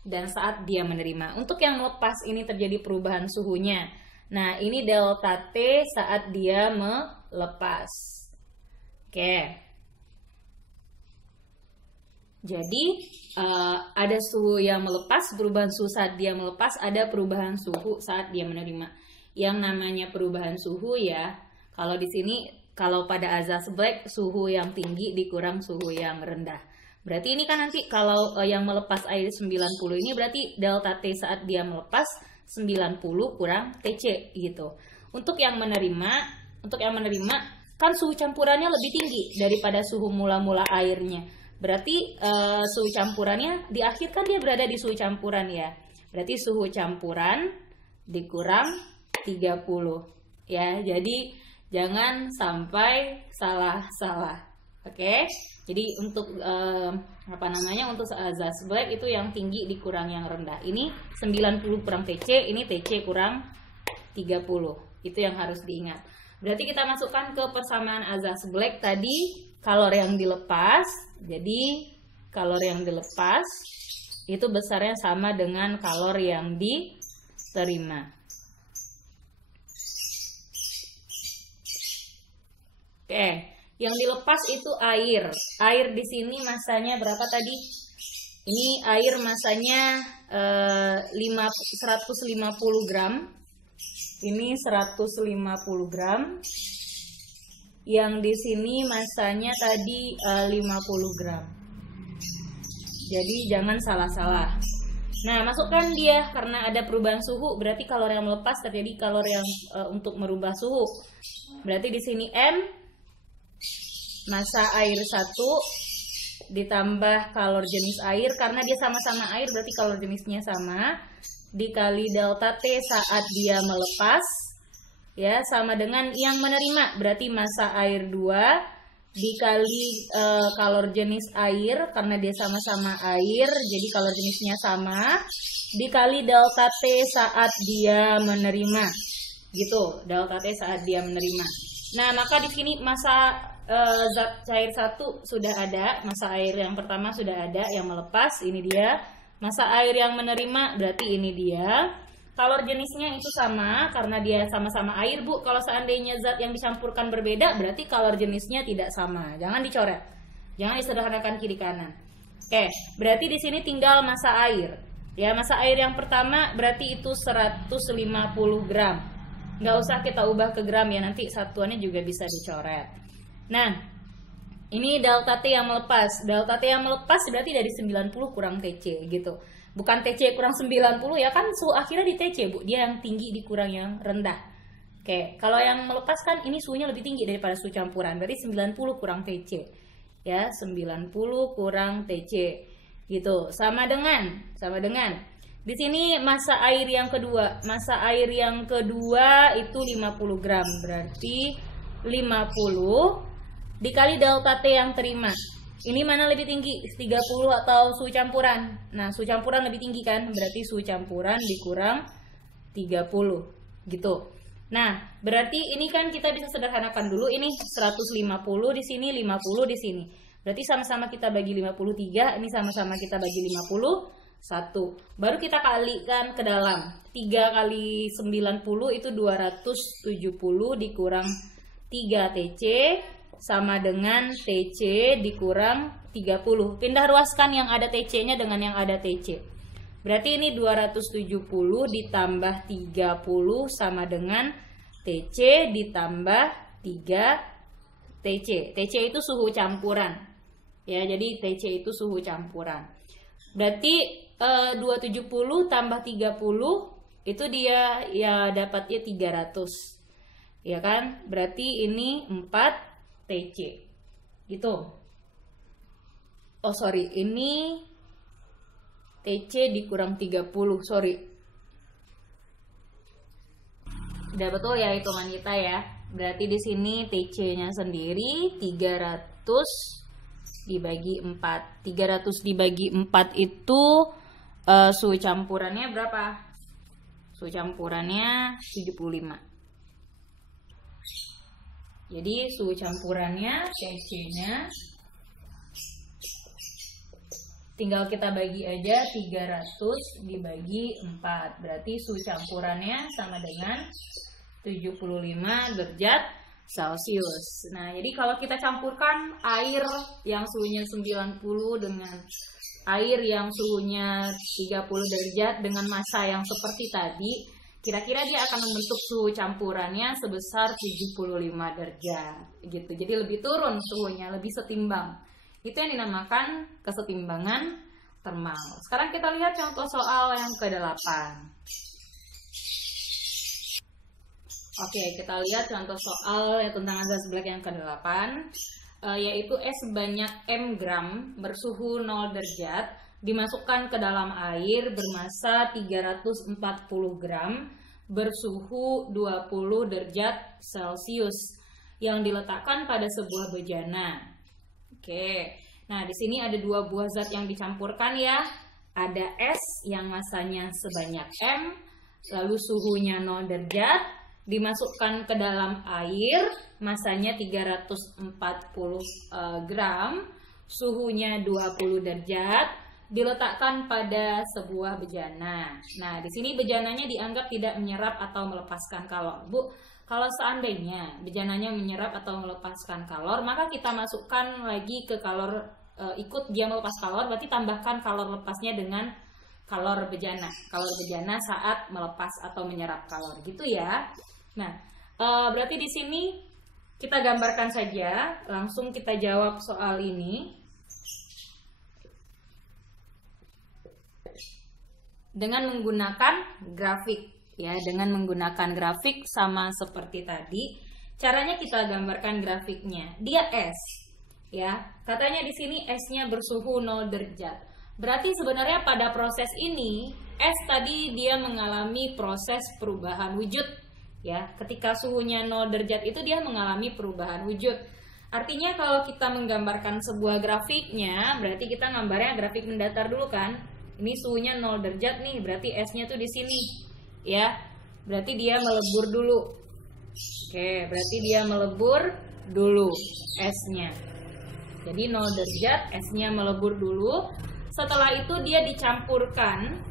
dan saat dia menerima. Untuk yang melepas ini terjadi perubahan suhunya. Nah, ini delta T saat dia melepas. Oke. Jadi ada suhu yang melepas, perubahan suhu saat dia melepas, ada perubahan suhu saat dia menerima. Yang namanya perubahan suhu ya, kalau di sini kalau pada azas Black, suhu yang tinggi dikurang suhu yang rendah. Berarti ini kan nanti kalau yang melepas air 90 ini berarti delta T saat dia melepas 90 kurang TC gitu. Untuk yang menerima kan suhu campurannya lebih tinggi daripada suhu mula-mula airnya. Berarti suhu campurannya di akhir kan dia berada di suhu campuran ya. Berarti suhu campuran dikurang 30 ya. Jadi jangan sampai salah-salah. Oke. Jadi untuk untuk azas Black itu yang tinggi dikurang yang rendah. Ini 90 kurang TC, ini TC kurang 30. Itu yang harus diingat. Berarti kita masukkan ke persamaan azas black tadi kalor yang dilepas. Jadi kalor yang dilepas itu besarnya sama dengan kalor yang diterima. Oke, yang dilepas itu air. Air di sini masanya berapa tadi? Ini air masanya 150 gram. Ini 150 gram. Yang di sini masanya tadi 50 gram. Jadi jangan salah-salah. Nah, masukkan dia karena ada perubahan suhu, berarti kalor yang melepas terjadi kalor yang untuk merubah suhu. Berarti di sini M massa air 1 ditambah kalor jenis air, karena dia sama-sama air berarti kalor jenisnya sama, dikali delta T saat dia melepas, ya, sama dengan yang menerima, berarti massa air 2 dikali kalor jenis air, karena dia sama-sama air jadi kalor jenisnya sama, dikali delta T saat dia menerima, gitu, delta T saat dia menerima. Nah, maka di sini massa zat cair 1 sudah ada, massa air yang pertama sudah ada, yang melepas ini dia, massa air yang menerima berarti ini dia. Kalor jenisnya itu sama karena dia sama-sama air, Bu. Kalau seandainya zat yang dicampurkan berbeda berarti kalor jenisnya tidak sama. Jangan dicoret. Jangan disederhanakan kiri kanan. Oke, berarti di sini tinggal massa air. Ya, massa air yang pertama berarti itu 150 gram. Nggak usah kita ubah ke gram ya, nanti satuannya juga bisa dicoret. Nah, ini delta T yang melepas. Delta T yang melepas berarti dari 90 kurang TC gitu. Bukan TC kurang 90 ya, kan suhu akhirnya di TC, Bu. Dia yang tinggi dikurang yang rendah. Oke, kalau yang melepas kan ini suhunya lebih tinggi daripada suhu campuran. Berarti 90 kurang TC. Ya, 90 kurang TC. Gitu. Sama dengan di sini massa air yang kedua. Massa air yang kedua itu 50 gram. Berarti 50 dikali delta T yang terima. Ini mana lebih tinggi? 30 atau suhu campuran? Nah, suhu campuran lebih tinggi kan? Berarti suhu campuran dikurang 30. Gitu. Nah, berarti ini kan kita bisa sederhanakan dulu. Ini 150 di sini, 50 di sini. Berarti sama-sama kita bagi 53. Ini sama-sama kita bagi 51. Baru kita kalikan ke dalam. 3 kali 90 itu 270 dikurang 3 TC. Sama dengan TC dikurang 30. Pindah ruaskan yang ada TC-nya dengan yang ada TC. Berarti ini 270 ditambah 30 sama dengan TC ditambah 3 TC. TC itu suhu campuran. Ya, jadi TC itu suhu campuran. Berarti 270 tambah 30 itu dia ya dapatnya 300. Ya kan? Berarti ini 4 TC gitu. Oh sorry, ini TC dikurang 30, sorry. Udah betul ya hitungan kita ya. Berarti di sini TC-nya sendiri 300 dibagi 4. 300 dibagi 4 itu suhu campurannya berapa? Suhu campurannya 75. Jadi suhu campurannya, TC-nya tinggal kita bagi aja 300 dibagi 4. Berarti suhu campurannya sama dengan 75 derajat Celcius. Nah, jadi kalau kita campurkan air yang suhunya 90 dengan air yang suhunya 30 derajat dengan massa yang seperti tadi, kira-kira dia akan membentuk suhu campurannya sebesar 75 derajat gitu. Jadi lebih turun suhunya, lebih setimbang. Itu yang dinamakan kesetimbangan termal. Sekarang kita lihat contoh soal yang ke-8. Oke, kita lihat contoh soal tentang azas Black yang ke-8, yaitu es sebanyak M gram bersuhu 0 derajat dimasukkan ke dalam air bermassa 340 gram bersuhu 20 derajat Celcius yang diletakkan pada sebuah bejana. Oke. Nah, di sini ada dua buah zat yang dicampurkan ya. Ada es yang massanya sebanyak M, lalu suhunya 0 derajat, dimasukkan ke dalam air, masanya 340 gram, suhunya 20 derajat, diletakkan pada sebuah bejana. Nah, di sini bejananya dianggap tidak menyerap atau melepaskan kalor. Bu, kalau seandainya bejananya menyerap atau melepaskan kalor, maka kita masukkan lagi ke kalor, ikut dia melepas kalor, berarti tambahkan kalor lepasnya dengan kalor bejana. Kalor bejana saat melepas atau menyerap kalor, gitu ya. Nah, berarti di sini kita gambarkan saja, langsung kita jawab soal ini. Dengan menggunakan grafik. Ya, dengan menggunakan grafik sama seperti tadi. Caranya kita gambarkan grafiknya. Dia es, ya. Katanya di sini esnya bersuhu 0 derajat. Berarti sebenarnya pada proses ini es tadi dia mengalami proses perubahan wujud, ya. Ketika suhunya 0 derajat itu dia mengalami perubahan wujud. Artinya kalau kita menggambarkan sebuah grafiknya, berarti kita gambarnya grafik mendatar dulu kan. Ini suhunya 0 derajat nih, berarti esnya tuh di sini. Ya, berarti dia melebur dulu. Oke, berarti dia melebur dulu esnya. Jadi 0 derajat, esnya melebur dulu. Setelah itu dia dicampurkan.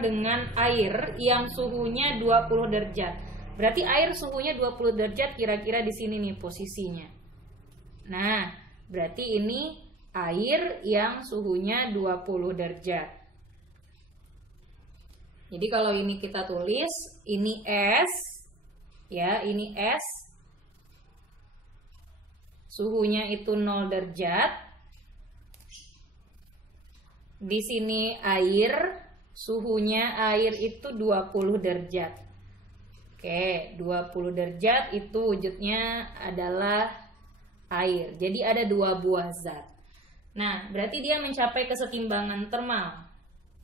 Dengan air yang suhunya 20 derajat. Berarti air suhunya 20 derajat kira-kira di sini nih posisinya. Nah, berarti ini air yang suhunya 20 derajat. Jadi kalau ini kita tulis, ini es, ya, ini es, suhunya itu 0 derajat. Di sini air, suhunya air itu 20 derajat. Oke, 20 derajat itu wujudnya adalah air. Jadi ada 2 buah zat. Nah, berarti dia mencapai kesetimbangan termal.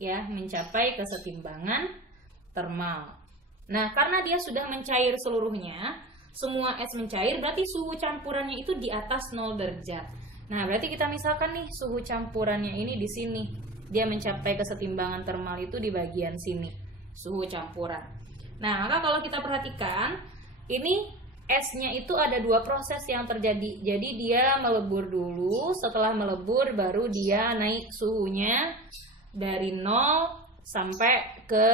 Ya, mencapai kesetimbangan termal. Nah, karena dia sudah mencair seluruhnya, semua es mencair, berarti suhu campurannya itu di atas 0 derajat. Nah, berarti kita misalkan nih suhu campurannya ini di sini. Dia mencapai kesetimbangan termal itu di bagian sini, suhu campuran. Nah, maka kalau kita perhatikan, ini esnya itu ada 2 proses yang terjadi. Jadi dia melebur dulu, setelah melebur baru dia naik suhunya dari 0 sampai ke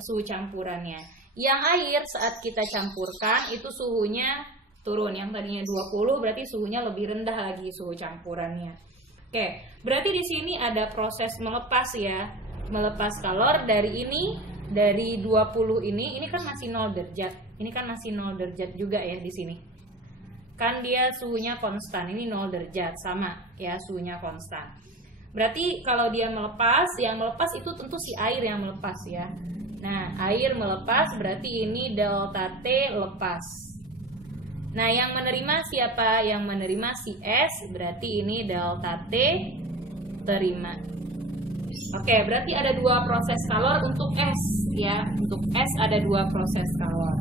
suhu campurannya. Yang air saat kita campurkan itu suhunya turun. Yang tadinya 20 berarti suhunya lebih rendah lagi suhu campurannya. Oke, berarti di sini ada proses melepas ya. Melepas kalor dari ini, dari 20 ini kan masih 0 derajat. Ini kan masih 0 derajat juga ya di sini. Kan dia suhunya konstan. Ini 0 derajat sama ya, suhunya konstan. Berarti kalau dia melepas, yang melepas itu tentu si air yang melepas ya. Nah, air melepas berarti ini delta T lepas. Nah, yang menerima siapa? Yang menerima si S, berarti ini delta T terima. Oke, berarti ada 2 proses kalor untuk S ya. Untuk S ada 2 proses kalor.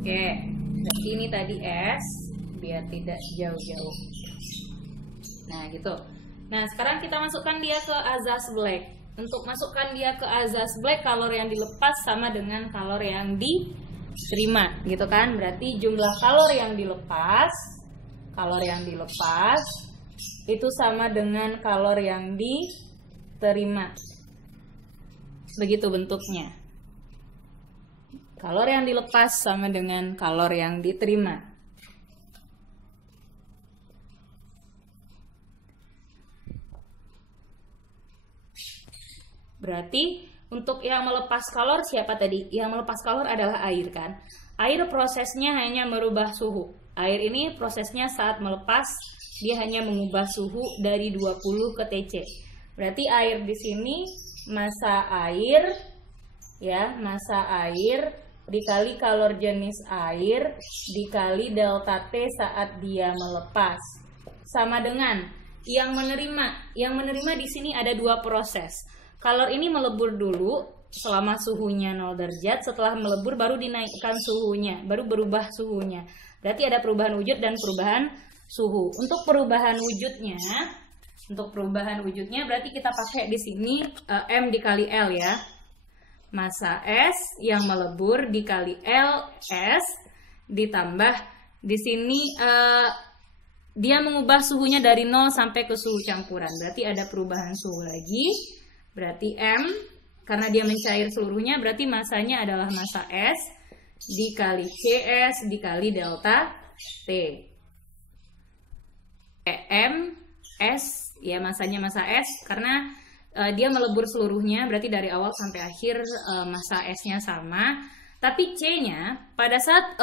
Oke, berarti ini tadi S, biar tidak jauh-jauh. Nah, gitu. Nah, sekarang kita masukkan dia ke azas black. Untuk masukkan dia ke azas black, kalor yang dilepas sama dengan kalor yang diterima, gitu kan? Berarti jumlah kalor yang dilepas itu sama dengan kalor yang diterima. Begitu bentuknya. Kalor yang dilepas sama dengan kalor yang diterima. Berarti untuk yang melepas kalor siapa tadi? Yang melepas kalor adalah air kan? Air prosesnya hanya merubah suhu. Air ini prosesnya saat melepas dia hanya mengubah suhu dari 20 ke TC. Berarti air di sini massa air ya, massa air dikali kalor jenis air dikali delta T saat dia melepas sama dengan yang menerima. Yang menerima di sini ada 2 proses. Kalor ini melebur dulu selama suhunya 0 derajat, setelah melebur baru dinaikkan suhunya, baru berubah suhunya. Berarti ada perubahan wujud dan perubahan suhu. Untuk perubahan wujudnya berarti kita pakai di sini M dikali L ya. massa es yang melebur dikali LS ditambah di sini dia mengubah suhunya dari 0 sampai ke suhu campuran. Berarti ada perubahan suhu lagi. Berarti M, karena dia mencair seluruhnya, berarti masanya adalah massa S dikali CS dikali delta T. M, S, ya masanya massa S, karena dia melebur seluruhnya, berarti dari awal sampai akhir massa S-nya sama. Tapi C-nya, pada saat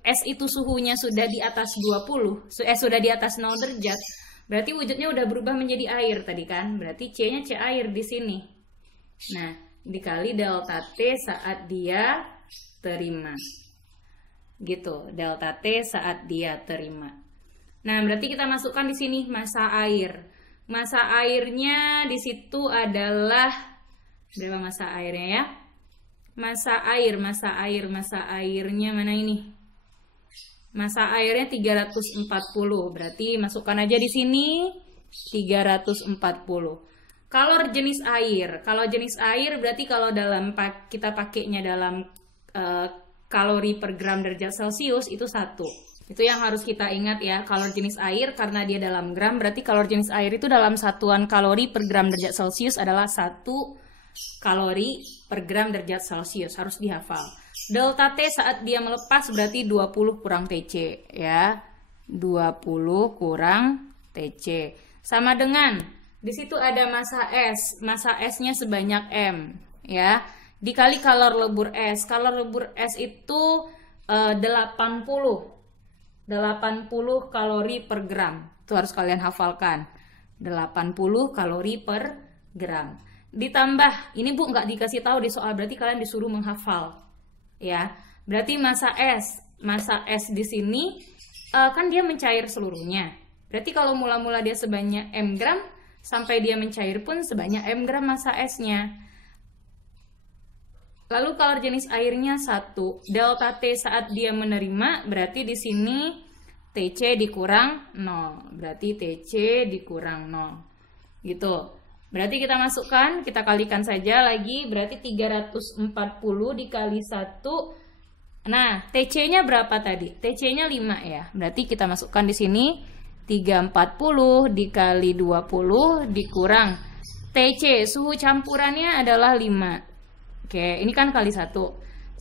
S itu suhunya sudah di atas 20, sudah di atas 0 derajat, berarti wujudnya udah berubah menjadi air tadi kan. Berarti C-nya C air di sini. Nah, dikali delta T saat dia terima. Gitu, delta T saat dia terima. Nah, berarti kita masukkan di sini massa air. Massa airnya di situ adalah berapa massa airnya ya? Massa airnya mana ini? Massa airnya 340. Berarti masukkan aja di sini 340. Kalau jenis air berarti kalau kita pakainya dalam kalori per gram derajat Celcius itu 1. Itu yang harus kita ingat ya, kalori jenis air karena dia dalam gram, berarti kalori jenis air itu dalam satuan kalori per gram derajat Celcius adalah 1 kalori per gram derajat Celcius, harus dihafal. Delta T saat dia melepas berarti 20 kurang TC ya. 20 kurang TC. Sama dengan di situ ada massa S. Massa S-nya sebanyak M ya. Dikali kalor lebur S. Kalor lebur S itu 80 kalori per gram. Itu harus kalian hafalkan. 80 kalori per gram. Ditambah, ini Bu nggak dikasih tahu di soal, berarti kalian disuruh menghafal. Ya. Berarti massa S di sini kan dia mencair seluruhnya. Berarti kalau mula-mula dia sebanyak M gram, sampai dia mencair pun sebanyak M gram massa S-nya. Lalu kalor jenis airnya 1. Delta T saat dia menerima berarti di sini TC dikurang 0. Berarti TC dikurang 0. Gitu. Berarti kita masukkan, kita kalikan saja lagi. Berarti 340 dikali 1. Nah, TC-nya berapa tadi? TC-nya 5 ya. Berarti kita masukkan di sini 340 dikali 20 dikurang TC. Suhu campurannya adalah 5. Oke, ini kan kali 1.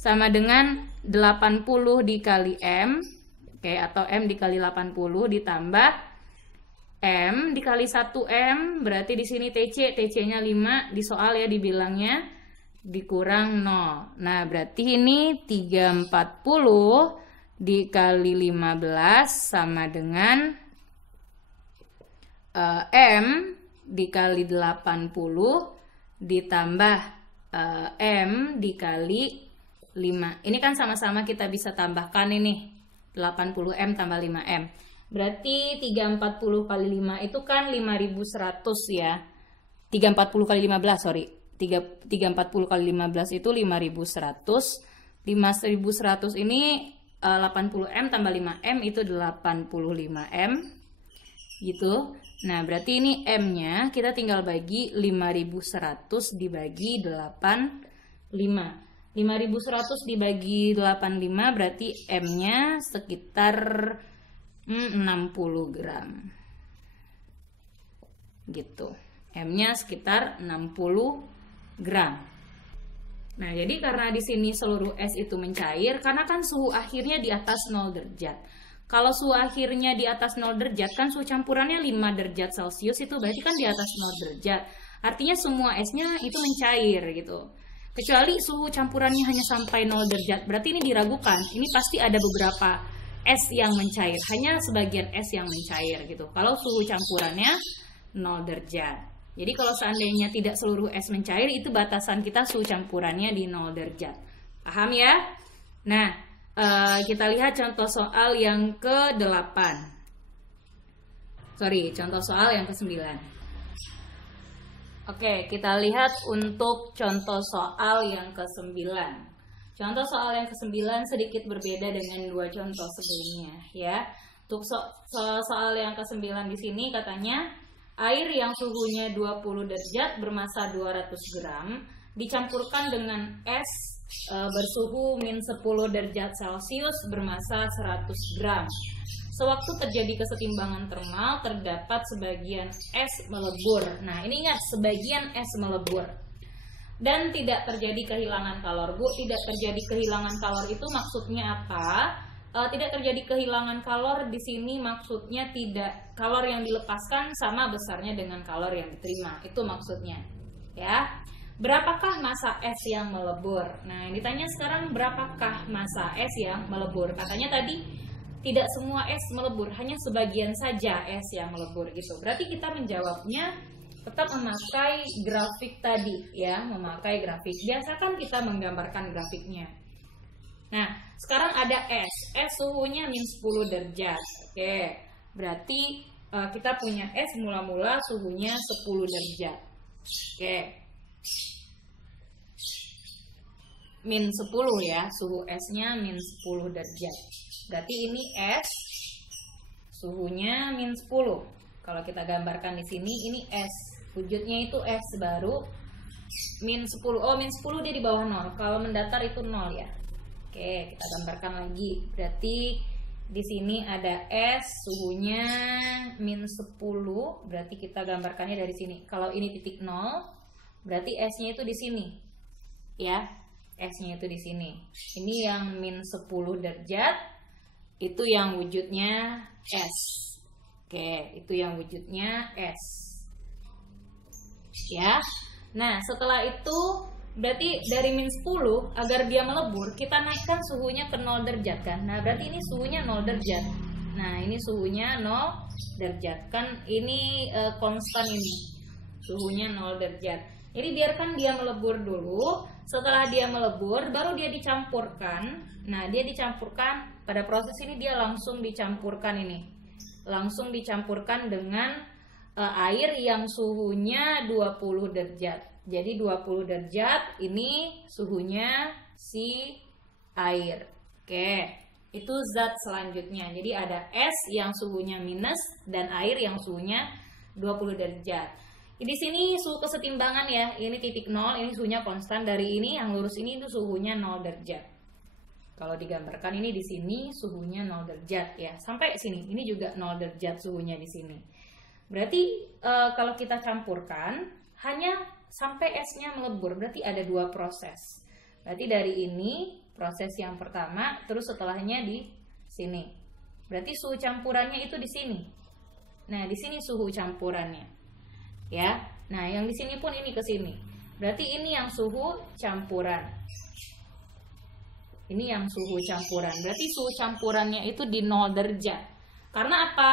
Sama dengan 80 dikali M. Oke, atau M dikali 80 ditambah M dikali 1M. Berarti di sini TC. TC-nya 5. Di soal ya dibilangnya. Dikurang 0. Nah, berarti ini 340 dikali 15 sama dengan M dikali 80 ditambah M dikali 5. Ini kan sama-sama kita bisa tambahkan ini. 80M tambah 5M. Berarti 340 kali 5 itu kan 5100 ya. 340 kali 15, sorry. 340 kali 15 itu 5100. 5100 ini 80M tambah 5M itu 85M. Gitu. Nah, berarti ini M-nya kita tinggal bagi 5100 dibagi 85. 5100 dibagi 85 berarti M-nya sekitar 60 gram. Gitu. M-nya sekitar 60 gram. Nah, jadi karena di sini seluruh S itu mencair, karena kan suhu akhirnya di atas 0 derajat. Kalau suhu akhirnya di atas 0 derajat, kan suhu campurannya 5 derajat Celcius, itu berarti kan di atas 0 derajat. Artinya semua esnya itu mencair gitu. Kecuali suhu campurannya hanya sampai 0 derajat, berarti ini diragukan. Ini pasti ada beberapa es yang mencair, hanya sebagian es yang mencair gitu. Kalau suhu campurannya 0 derajat. Jadi kalau seandainya tidak seluruh es mencair, itu batasan kita suhu campurannya di 0 derajat. Paham ya? Nah, kita lihat contoh soal yang ke-8. Contoh soal yang ke-9. Oke, kita lihat untuk contoh soal yang ke-9. Contoh soal yang ke-9 sedikit berbeda dengan dua contoh sebelumnya ya. Untuk soal yang ke-9 di sini katanya air yang suhunya 20 derajat bermassa 200 gram dicampurkan dengan es bersuhu min 10 derajat Celcius bermassa 100 gram. Sewaktu terjadi kesetimbangan termal, terdapat sebagian es melebur. Nah, ini ingat, sebagian es melebur. Dan tidak terjadi kehilangan kalor. Bu, tidak terjadi kehilangan kalor itu maksudnya apa? Tidak terjadi kehilangan kalor di sini maksudnya tidak, kalor yang dilepaskan sama besarnya dengan kalor yang diterima. Itu maksudnya. Ya. Berapakah massa es yang melebur? Nah, yang ditanya sekarang berapakah massa es yang melebur? Katanya tadi tidak semua es melebur, hanya sebagian saja es yang melebur gitu. Berarti kita menjawabnya tetap memakai grafik tadi ya, memakai grafik. Biasakan kita menggambarkan grafiknya. Nah, sekarang ada es. Es suhunya min 10 derajat. Oke. Berarti kita punya es mula-mula suhunya 10 derajat. Oke. Min 10 ya, suhu esnya min 10 derajat. Berarti ini es suhunya min 10. Kalau kita gambarkan di sini ini es. Wujudnya itu es baru min 10. Oh, min 10 dia di bawah 0. Kalau mendatar itu 0 ya. Oke, kita gambarkan lagi. Berarti di sini ada es suhunya min 10. Berarti kita gambarkannya dari sini. Kalau ini titik 0, berarti esnya itu di sini. Ya. S-nya itu di sini. Ini yang min 10 derajat, itu yang wujudnya S. Oke, itu yang wujudnya S. Ya. Nah, setelah itu berarti dari min 10 agar dia melebur, kita naikkan suhunya ke 0 derajat kan. Nah, berarti ini suhunya 0 derajat. Nah, ini suhunya 0 derajat. Kan ini konstan ini. Suhunya 0 derajat. Jadi biarkan dia melebur dulu. Setelah dia melebur, baru dia dicampurkan. Nah, dia dicampurkan, pada proses ini dia langsung dicampurkan ini. Langsung dicampurkan dengan air yang suhunya 20 derajat. Jadi 20 derajat ini suhunya si air. Oke, itu zat selanjutnya. Jadi ada es yang suhunya minus dan air yang suhunya 20 derajat. Di sini suhu kesetimbangan ya, ini titik 0, ini suhunya konstan. Dari ini yang lurus ini itu suhunya 0 derajat. Kalau digambarkan ini di sini suhunya 0 derajat ya. Sampai sini, ini juga 0 derajat suhunya di sini. Berarti kalau kita campurkan hanya sampai esnya melebur, berarti ada 2 proses. Berarti dari ini proses yang pertama, terus setelahnya di sini. Berarti suhu campurannya itu di sini. Nah, di sini suhu campurannya. Ya, nah yang di sini pun ini ke sini. Berarti ini yang suhu campuran. Ini yang suhu campuran. Berarti suhu campurannya itu di 0 derajat. Karena apa?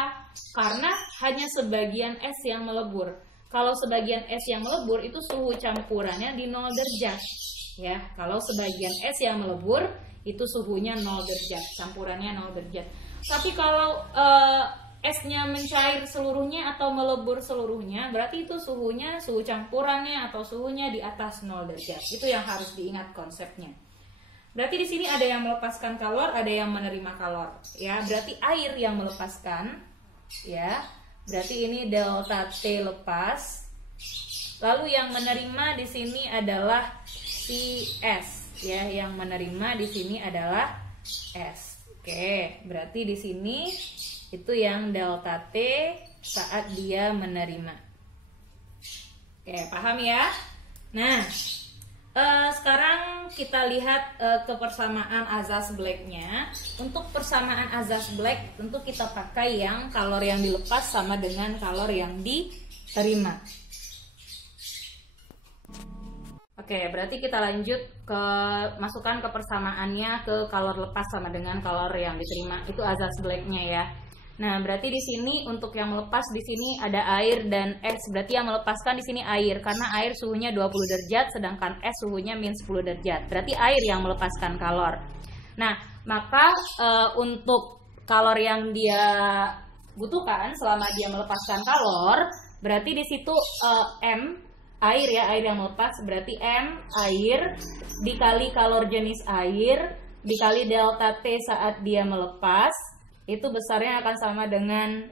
Karena hanya sebagian es yang melebur. Kalau sebagian es yang melebur itu suhu campurannya di 0 derajat. Ya, kalau sebagian es yang melebur itu suhunya 0 derajat, campurannya 0 derajat. Tapi kalau esnya mencair seluruhnya atau melebur seluruhnya, berarti itu suhunya, suhu campurannya atau suhunya di atas 0 derajat. Itu yang harus diingat konsepnya. Berarti di sini ada yang melepaskan kalor, ada yang menerima kalor. Ya, berarti air yang melepaskan, ya. Berarti ini delta T lepas. Lalu yang menerima di sini adalah si S, ya. Yang menerima di sini adalah S. Oke, berarti di sini itu yang delta T saat dia menerima. Oke, paham ya? Nah, sekarang kita lihat ke persamaan azaz-Black-nya. Untuk persamaan azaz-Black tentu kita pakai yang kalor yang dilepas sama dengan kalor yang diterima. Oke, berarti kita lanjut ke masukkan ke persamaannya ke kalor lepas sama dengan kalor yang diterima. Itu azaz-Black-nya ya. Nah, berarti di sini untuk yang melepas di sini ada air dan es. Berarti yang melepaskan di sini air karena air suhunya 20 derajat sedangkan es suhunya min 10 derajat. Berarti air yang melepaskan kalor. Nah, maka untuk kalor yang dia butuhkan selama dia melepaskan kalor, berarti di situ M air ya, air yang melepas, berarti M air dikali kalor jenis air dikali delta T saat dia melepas. Itu besarnya akan sama dengan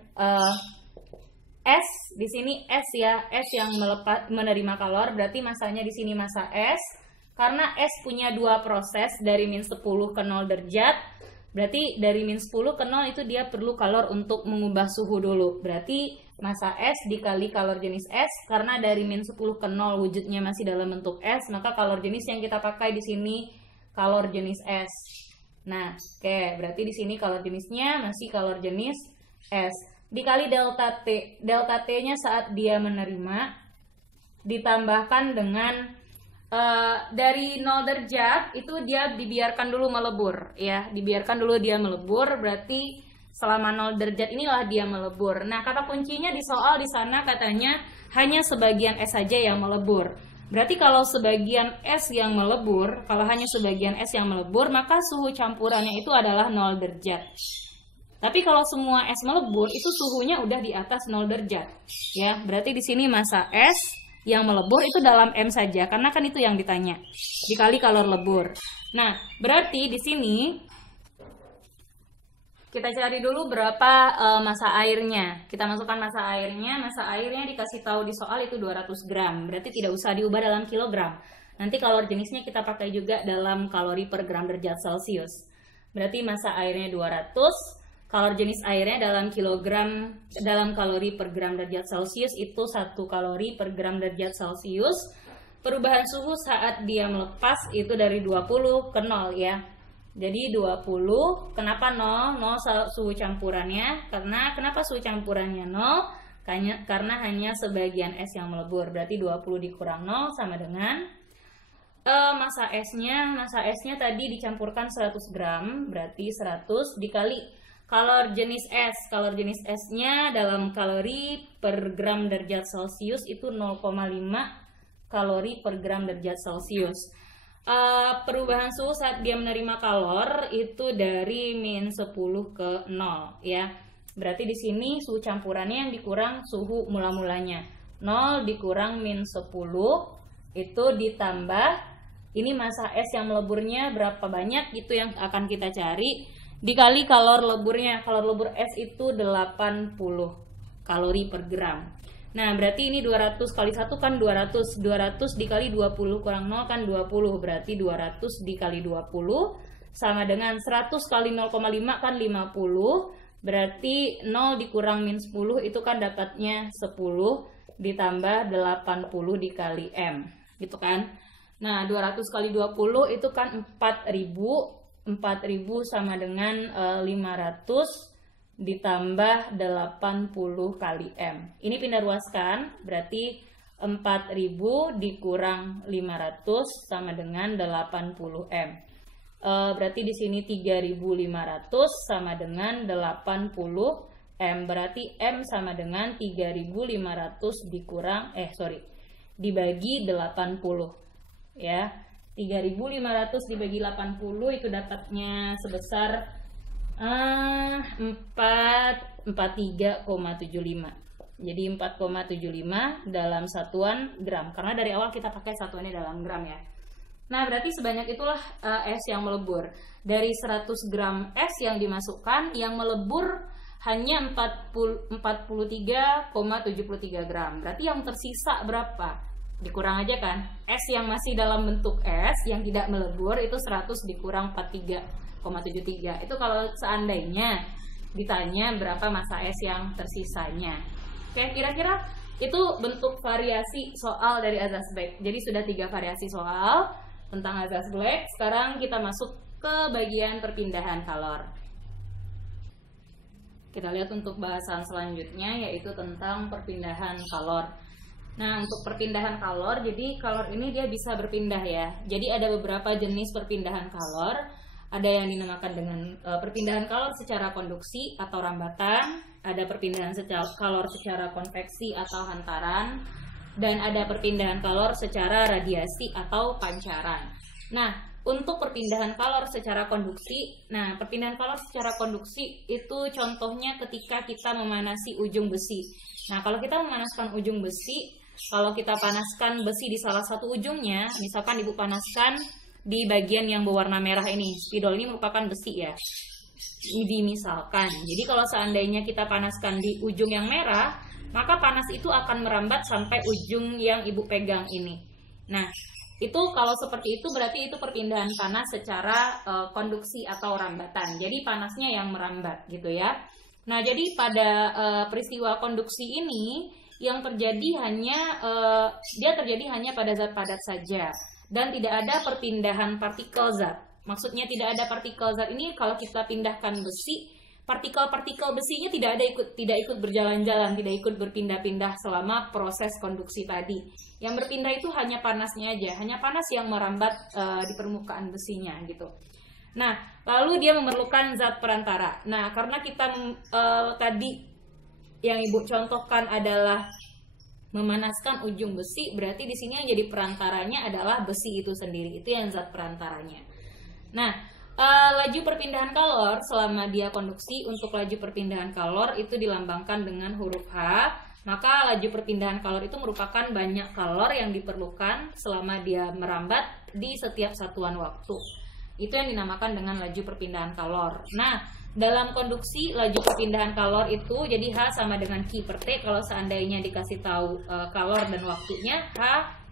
S di sini S ya, S yang menerima kalor, berarti masanya di sini masa S. Karena S punya dua proses dari min 10 ke 0 derajat, berarti dari min 10 ke 0 itu dia perlu kalor untuk mengubah suhu dulu. Berarti masa S dikali kalor jenis S, karena dari min 10 ke 0 wujudnya masih dalam bentuk S, maka kalor jenis yang kita pakai di sini kalor jenis S. Nah, oke, berarti di sini kalor jenisnya masih kalor jenis S. Dikali delta T. Delta T-nya saat dia menerima ditambahkan dengan dari 0 derajat itu dia dibiarkan dulu melebur ya, dibiarkan dulu dia melebur, berarti selama 0 derajat inilah dia melebur. Nah, kata kuncinya di soal di sana katanya hanya sebagian S saja yang melebur. Berarti kalau sebagian S yang melebur, kalau hanya sebagian S yang melebur, maka suhu campurannya itu adalah 0 derajat. Tapi kalau semua es melebur, itu suhunya udah di atas 0 derajat. Ya, berarti di sini masa es yang melebur itu dalam M saja, karena kan itu yang ditanya. Dikali kalor lebur. Nah, berarti di sini kita cari dulu berapa masa airnya. Kita masukkan masa airnya. Masa airnya dikasih tahu di soal itu 200 gram. Berarti tidak usah diubah dalam kilogram. Nanti kalor jenisnya kita pakai juga dalam kalori per gram derajat Celcius. Berarti masa airnya 200. Kalor jenis airnya dalam kilogram, dalam kalori per gram derajat Celcius itu 1 kalori per gram derajat Celcius. Perubahan suhu saat dia melepas itu dari 20 ke 0 ya. Jadi 20, kenapa 0? 0 suhu campurannya. Kenapa suhu campurannya 0? Karena hanya sebagian es yang melebur. Berarti 20 dikurang 0 sama dengan masa esnya tadi dicampurkan 100 gram. Berarti 100 dikali kalor jenis S. Kalor jenis S-nya dalam kalori per gram derajat Celcius itu 0,5 kalori per gram derajat Celcius. Perubahan suhu saat dia menerima kalor itu dari min 10 ke 0 ya. Berarti di sini suhu campurannya yang dikurang suhu mula-mulanya. 0 dikurang min 10 itu ditambah ini masa es yang meleburnya berapa banyak, itu yang akan kita cari. Dikali kalor leburnya. Kalor lebur es itu 80 kalori per gram. Nah, berarti ini 200 kali 1 kan 200. 200 dikali 20 kurang 0 kan 20. Berarti 200 dikali 20 sama dengan 100 kali 0,5 kan 50. Berarti 0 dikurang min 10 itu kan dapatnya 10 ditambah 80 dikali M. Gitu kan. Nah, 200 kali 20 itu kan 4000. 4000 sama dengan 500 ditambah 80 kali M. Ini pindah ruaskan, berarti 4000 dikurang 500 sama dengan 80 M. Berarti di sini 3500 sama dengan 80 M. Berarti M sama dengan 3500 dibagi 80 ya. 3500 dibagi 80 itu dapatnya sebesar 43,75. Jadi 4,75 dalam satuan gram. Karena dari awal kita pakai satuannya dalam gram ya. Nah, berarti sebanyak itulah es yang melebur. Dari 100 gram es yang dimasukkan, yang melebur hanya 43,73 gram. Berarti yang tersisa berapa? Dikurang aja kan, es yang masih dalam bentuk es yang tidak melebur itu 100 dikurang 43,73. Itu kalau seandainya ditanya berapa masa es yang tersisanya. Oke, kira-kira itu bentuk variasi soal dari azas Black. Jadi sudah 3 variasi soal tentang azas Black. Sekarang kita masuk ke bagian perpindahan kalor. Kita lihat untuk bahasan selanjutnya yaitu tentang perpindahan kalor. Nah, untuk perpindahan kalor, jadi kalor ini dia bisa berpindah ya. Jadi ada beberapa jenis perpindahan kalor. Ada yang dinamakan dengan perpindahan kalor secara konduksi atau rambatan. Ada perpindahan kalor secara konveksi atau hantaran. Dan ada perpindahan kalor secara radiasi atau pancaran. Nah, untuk perpindahan kalor secara konduksi, itu contohnya ketika kita memanasi ujung besi. Nah, kalau kita memanaskan ujung besi, kalau kita panaskan besi di salah satu ujungnya, misalkan ibu panaskan di bagian yang berwarna merah ini, spidol ini merupakan besi ya, dimisalkan. Jadi kalau seandainya kita panaskan di ujung yang merah, maka panas itu akan merambat sampai ujung yang ibu pegang ini. Nah, itu kalau seperti itu berarti itu perpindahan panas secara konduksi atau rambatan. Jadi panasnya yang merambat gitu ya. Nah, jadi pada peristiwa konduksi ini yang terjadi dia terjadi hanya pada zat padat saja dan tidak ada perpindahan partikel zat. Maksudnya tidak ada partikel zat ini kalau kita pindahkan besi, partikel-partikel besinya tidak ikut berjalan-jalan, tidak ikut berpindah-pindah selama proses konduksi tadi. Yang berpindah itu hanya panasnya aja, hanya panas yang merambat di permukaan besinya gitu. Nah, lalu dia memerlukan zat perantara. Nah, karena kita tadi yang ibu contohkan adalah memanaskan ujung besi, berarti di sini yang jadi perantaranya adalah besi itu sendiri. Itu yang zat perantaranya. Nah, laju perpindahan kalor selama dia konduksi, untuk laju perpindahan kalor itu dilambangkan dengan huruf H. Maka laju perpindahan kalor itu merupakan banyak kalor yang diperlukan selama dia merambat di setiap satuan waktu. Itu yang dinamakan dengan laju perpindahan kalor. Nah, dalam konduksi laju perpindahan kalor itu jadi H sama dengan Q per T. Kalau seandainya dikasih tahu kalor dan waktunya, H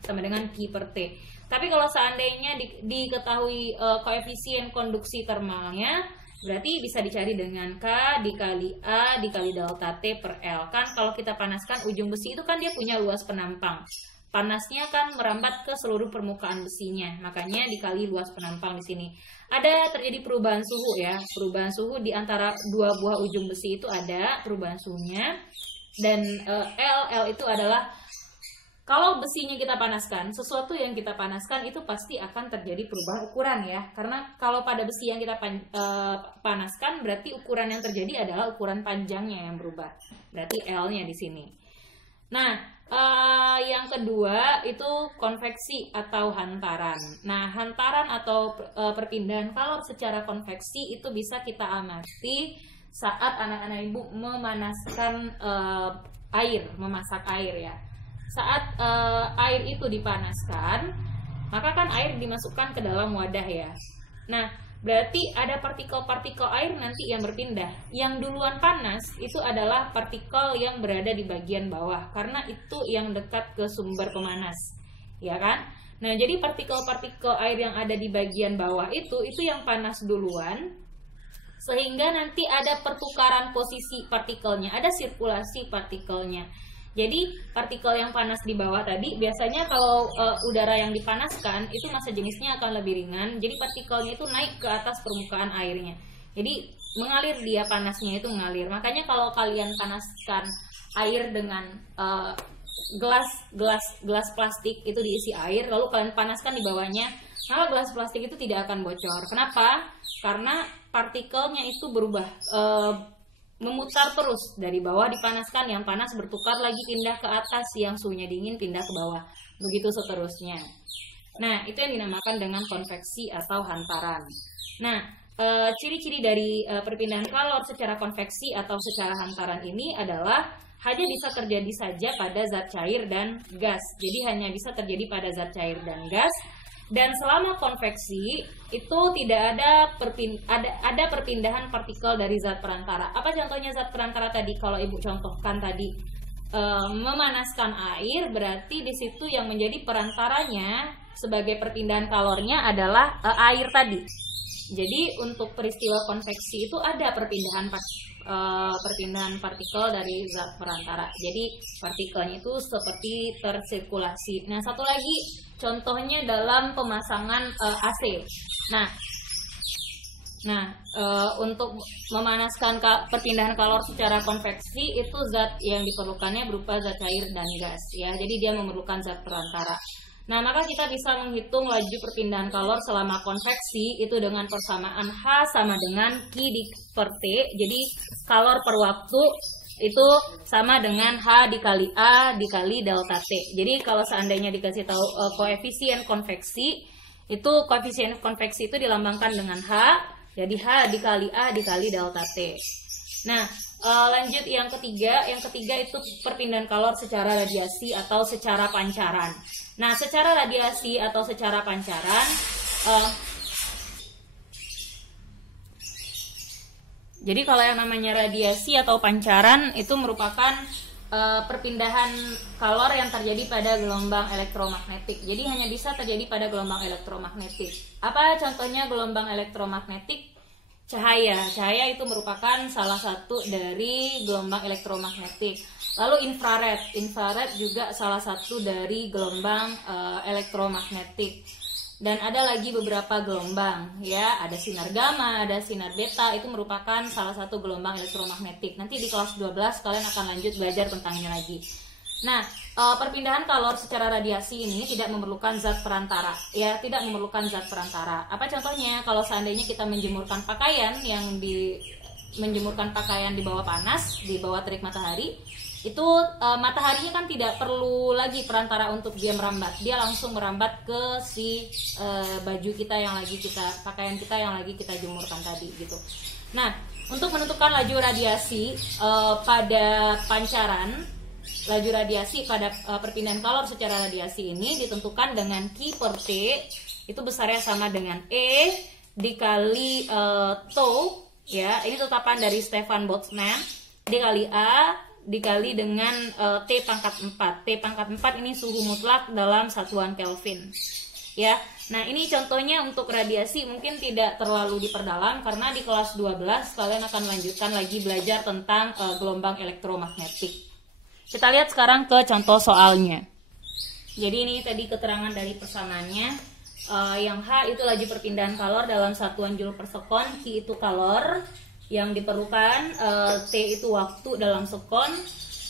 sama dengan Q per T. Tapi kalau seandainya diketahui koefisien konduksi termalnya, berarti bisa dicari dengan K dikali A dikali delta T per L. Kan kalau kita panaskan ujung besi itu kan dia punya luas penampang. Panasnya kan merambat ke seluruh permukaan besinya, makanya dikali luas penampang di sini. Ada terjadi perubahan suhu ya, perubahan suhu di antara dua buah ujung besi itu ada perubahan suhunya. Dan L itu adalah kalau besinya kita panaskan, sesuatu yang kita panaskan itu pasti akan terjadi perubahan ukuran ya. Karena kalau pada besi yang kita panaskan, berarti ukuran yang terjadi adalah ukuran panjangnya yang berubah. Berarti L-nya di sini. Nah, yang kedua itu konveksi atau hantaran. Nah, hantaran atau perpindahan kalor secara konveksi itu bisa kita amati saat anak-anak ibu memanaskan air, memasak air ya. Saat air itu dipanaskan, maka kan air dimasukkan ke dalam wadah ya. Nah, berarti ada partikel-partikel air nanti yang berpindah. Yang duluan panas itu adalah partikel yang berada di bagian bawah, karena itu yang dekat ke sumber pemanas, ya kan? Nah, jadi partikel-partikel air yang ada di bagian bawah itu yang panas duluan, sehingga nanti ada pertukaran posisi partikelnya, ada sirkulasi partikelnya. Jadi partikel yang panas di bawah tadi biasanya kalau udara yang dipanaskan itu massa jenisnya akan lebih ringan. Jadi partikelnya itu naik ke atas permukaan airnya. Jadi mengalir dia, panasnya itu mengalir. Makanya kalau kalian panaskan air dengan gelas plastik itu diisi air, lalu kalian panaskan di bawahnya, maka gelas plastik itu tidak akan bocor. Kenapa? Karena partikelnya itu berubah. Memutar terus dari bawah dipanaskan, yang panas bertukar lagi pindah ke atas, yang suhunya dingin pindah ke bawah, begitu seterusnya. Nah, itu yang dinamakan dengan konveksi atau hantaran. Nah, ciri-ciri dari perpindahan kalor secara konveksi atau secara hantaran ini adalah hanya bisa terjadi saja pada zat cair dan gas. Jadi hanya bisa terjadi pada zat cair dan gas. Dan selama konveksi itu tidak ada perpindahan partikel dari zat perantara. Apa contohnya zat perantara tadi? Kalau ibu contohkan tadi memanaskan air, berarti di situ yang menjadi perantaranya sebagai perpindahan kalornya adalah air tadi. Jadi untuk peristiwa konveksi itu ada perpindahan partikel dari zat perantara. Jadi partikelnya itu seperti tersirkulasi. Nah, satu lagi contohnya dalam pemasangan AC. Nah, untuk memanaskan perpindahan kalor secara konveksi itu zat yang diperlukannya berupa zat cair dan gas ya. Jadi dia memerlukan zat perantara. Nah, maka kita bisa menghitung laju perpindahan kalor selama konveksi itu dengan persamaan H sama dengan Q per T. Jadi kalor per waktu itu sama dengan H dikali A dikali delta T. Jadi kalau seandainya dikasih tahu koefisien konveksi, itu koefisien konveksi itu dilambangkan dengan H. Jadi H dikali A dikali delta T. Nah, lanjut yang ketiga itu perpindahan kalor secara radiasi atau secara pancaran. Nah, secara radiasi atau secara pancaran, jadi kalau yang namanya radiasi atau pancaran itu merupakan perpindahan kalor yang terjadi pada gelombang elektromagnetik. Jadi hanya bisa terjadi pada gelombang elektromagnetik. Apa contohnya gelombang elektromagnetik? Cahaya. Cahaya itu merupakan salah satu dari gelombang elektromagnetik. Lalu infrared. Infrared juga salah satu dari gelombang elektromagnetik. Dan ada lagi beberapa gelombang, ya, ada sinar gamma, ada sinar beta, itu merupakan salah satu gelombang elektromagnetik. Nanti di kelas 12 kalian akan lanjut belajar tentang ini lagi. Nah, perpindahan kalor secara radiasi ini tidak memerlukan zat perantara, ya, tidak memerlukan zat perantara. Apa contohnya? Kalau seandainya kita menjemurkan pakaian menjemurkan pakaian di bawah panas, di bawah terik matahari, itu mataharinya kan tidak perlu lagi perantara untuk dia merambat, dia langsung merambat ke si baju kita yang lagi pakaian kita yang lagi kita jemurkan tadi gitu. Nah, untuk menentukan laju radiasi pada pancaran, laju radiasi pada perpindahan kalor secara radiasi ini ditentukan dengan Q per T, itu besarnya sama dengan E dikali tau, ya, ini tetapan dari Stefan Boltzmann, dikali A dikali dengan T pangkat 4. T pangkat 4 ini suhu mutlak dalam satuan Kelvin. Ya. Nah, ini contohnya untuk radiasi mungkin tidak terlalu diperdalam karena di kelas 12 kalian akan lanjutkan lagi belajar tentang gelombang elektromagnetik. Kita lihat sekarang ke contoh soalnya. Jadi ini tadi keterangan dari persamaannya. Yang H itu laju perpindahan kalor dalam satuan joule per sekon, Q itu kalor yang diperlukan, T itu waktu dalam sekon,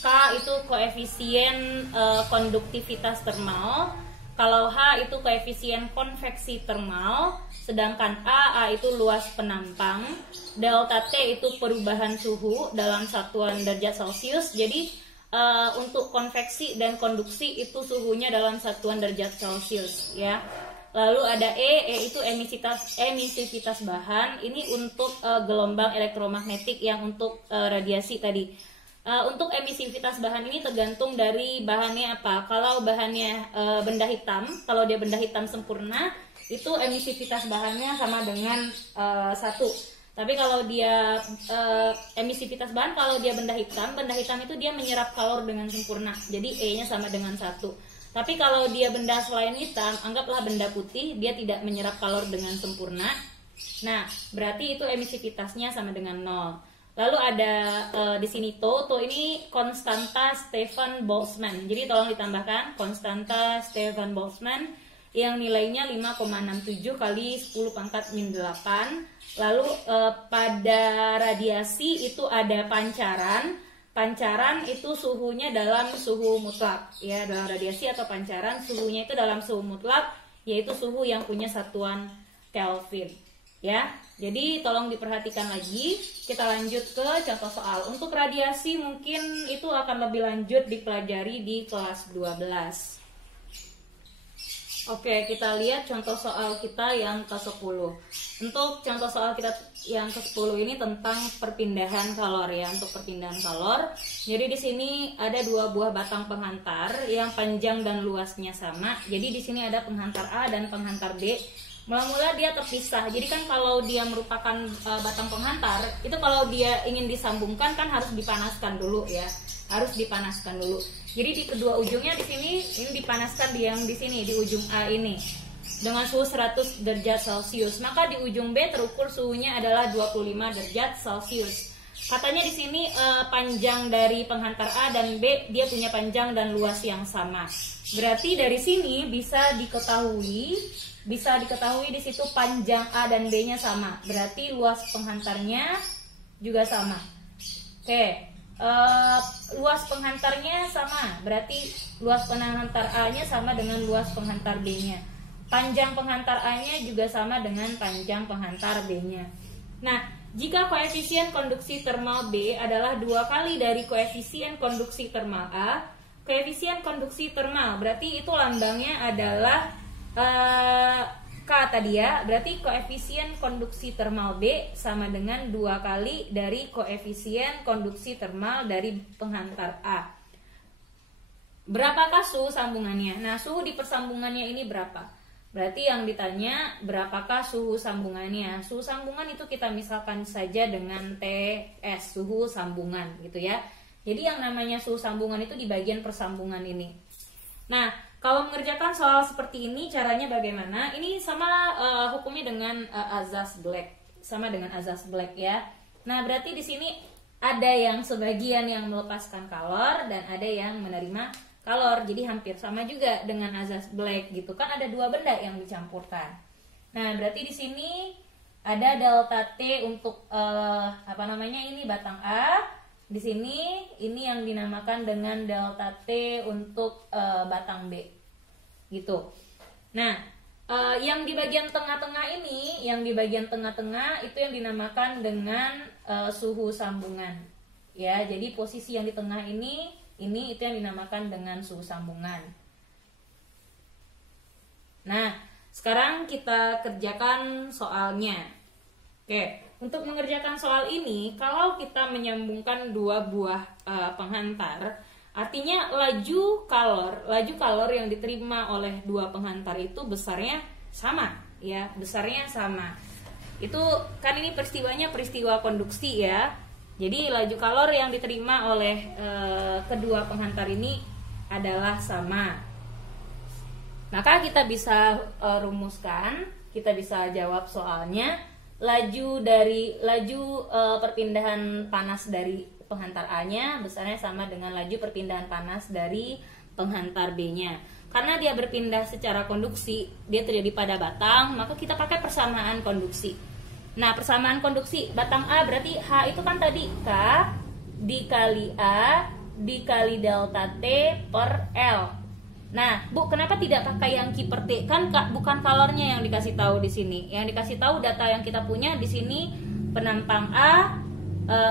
K itu koefisien konduktivitas termal, kalau H itu koefisien konveksi termal, sedangkan A itu luas penampang, delta T itu perubahan suhu dalam satuan derajat Celcius. Jadi untuk konveksi dan konduksi itu suhunya dalam satuan derajat Celcius, ya. Lalu ada E itu emisivitas bahan. Ini untuk gelombang elektromagnetik yang untuk radiasi tadi. Untuk emisivitas bahan ini tergantung dari bahannya apa. Kalau bahannya benda hitam, kalau dia benda hitam sempurna, itu emisivitas bahannya sama dengan 1. Tapi kalau dia emisivitas bahan, kalau dia benda hitam itu dia menyerap kalor dengan sempurna. Jadi E-nya sama dengan 1. Tapi kalau dia benda selain hitam, anggaplah benda putih, dia tidak menyerap kalor dengan sempurna. Nah, berarti itu emisivitasnya sama dengan 0. Lalu ada di sini tau ini konstanta Stefan Boltzmann. Jadi tolong ditambahkan konstanta Stefan Boltzmann yang nilainya 5,67 kali 10 pangkat min 8. Lalu pada radiasi itu ada pancaran. Pancaran itu suhunya dalam suhu mutlak, ya, dalam radiasi atau pancaran suhunya itu dalam suhu mutlak, yaitu suhu yang punya satuan Kelvin, ya. Jadi tolong diperhatikan lagi. Kita lanjut ke contoh soal. Untuk radiasi mungkin itu akan lebih lanjut dipelajari di kelas 12. Oke, kita lihat contoh soal kita yang ke-10. Untuk contoh soal kita yang ke-10 ini tentang perpindahan kalor, ya, untuk perpindahan kalor. Jadi di sini ada 2 buah batang penghantar yang panjang dan luasnya sama. Jadi di sini ada penghantar A dan penghantar B. Mula-mula dia terpisah. Jadi kan kalau dia merupakan batang penghantar, itu kalau dia ingin disambungkan kan harus dipanaskan dulu, ya. Harus dipanaskan dulu. Jadi di kedua ujungnya di sini ini dipanaskan di sini di ujung A ini dengan suhu 100 derajat Celcius. Maka di ujung B terukur suhunya adalah 25 derajat Celcius. Katanya di sini panjang dari penghantar A dan B dia punya panjang dan luas yang sama. Berarti dari sini bisa diketahui di situ panjang A dan B-nya sama. Berarti luas penghantarnya juga sama. Oke. Luas penghantarnya sama, berarti luas penghantar A-nya sama dengan luas penghantar B-nya. Panjang penghantar A-nya juga sama dengan panjang penghantar B-nya. Nah, jika koefisien konduksi termal B adalah 2 kali dari koefisien konduksi termal A, koefisien konduksi termal berarti itu lambangnya adalah K tadi, ya. Berarti koefisien konduksi termal B sama dengan 2 kali dari koefisien konduksi termal dari penghantar A. Berapakah suhu sambungannya? Nah, suhu di persambungannya ini berapa? Berarti yang ditanya berapakah suhu sambungannya? Suhu sambungan itu kita misalkan saja dengan TS, suhu sambungan gitu, ya. Jadi yang namanya suhu sambungan itu di bagian persambungan ini. Nah, kalau mengerjakan soal seperti ini caranya bagaimana? Ini sama hukumnya dengan azas Black, sama dengan azas Black ya. Nah, berarti di sini ada yang sebagian yang melepaskan kalor dan ada yang menerima kalor. Jadi hampir sama juga dengan azas Black gitu kan, ada dua benda yang dicampurkan. Nah, berarti di sini ada delta T untuk ini batang A. Di sini ini yang dinamakan dengan delta T untuk batang B. Gitu. Nah, yang di bagian tengah-tengah ini, itu yang dinamakan dengan suhu sambungan. Ya, jadi posisi yang di tengah ini itu yang dinamakan dengan suhu sambungan. Nah, sekarang kita kerjakan soalnya. Oke, untuk mengerjakan soal ini, kalau kita menyambungkan dua buah penghantar, artinya laju kalor yang diterima oleh dua penghantar itu besarnya sama, ya, besarnya sama. Itu kan ini peristiwanya peristiwa konduksi ya. Jadi laju kalor yang diterima oleh kedua penghantar ini adalah sama. Maka kita bisa rumuskan, kita bisa jawab soalnya. Laju perpindahan panas dari penghantar A-nya besarnya sama dengan laju perpindahan panas dari penghantar B-nya. Karena dia berpindah secara konduksi, dia terjadi pada batang, maka kita pakai persamaan konduksi. Nah, persamaan konduksi batang A berarti H itu kan tadi K dikali A dikali delta T per L. Nah, Bu, kenapa tidak pakai yang Q per T? Kan bukan kalornya yang dikasih tahu di sini. Yang dikasih tahu data yang kita punya di sini penampang A,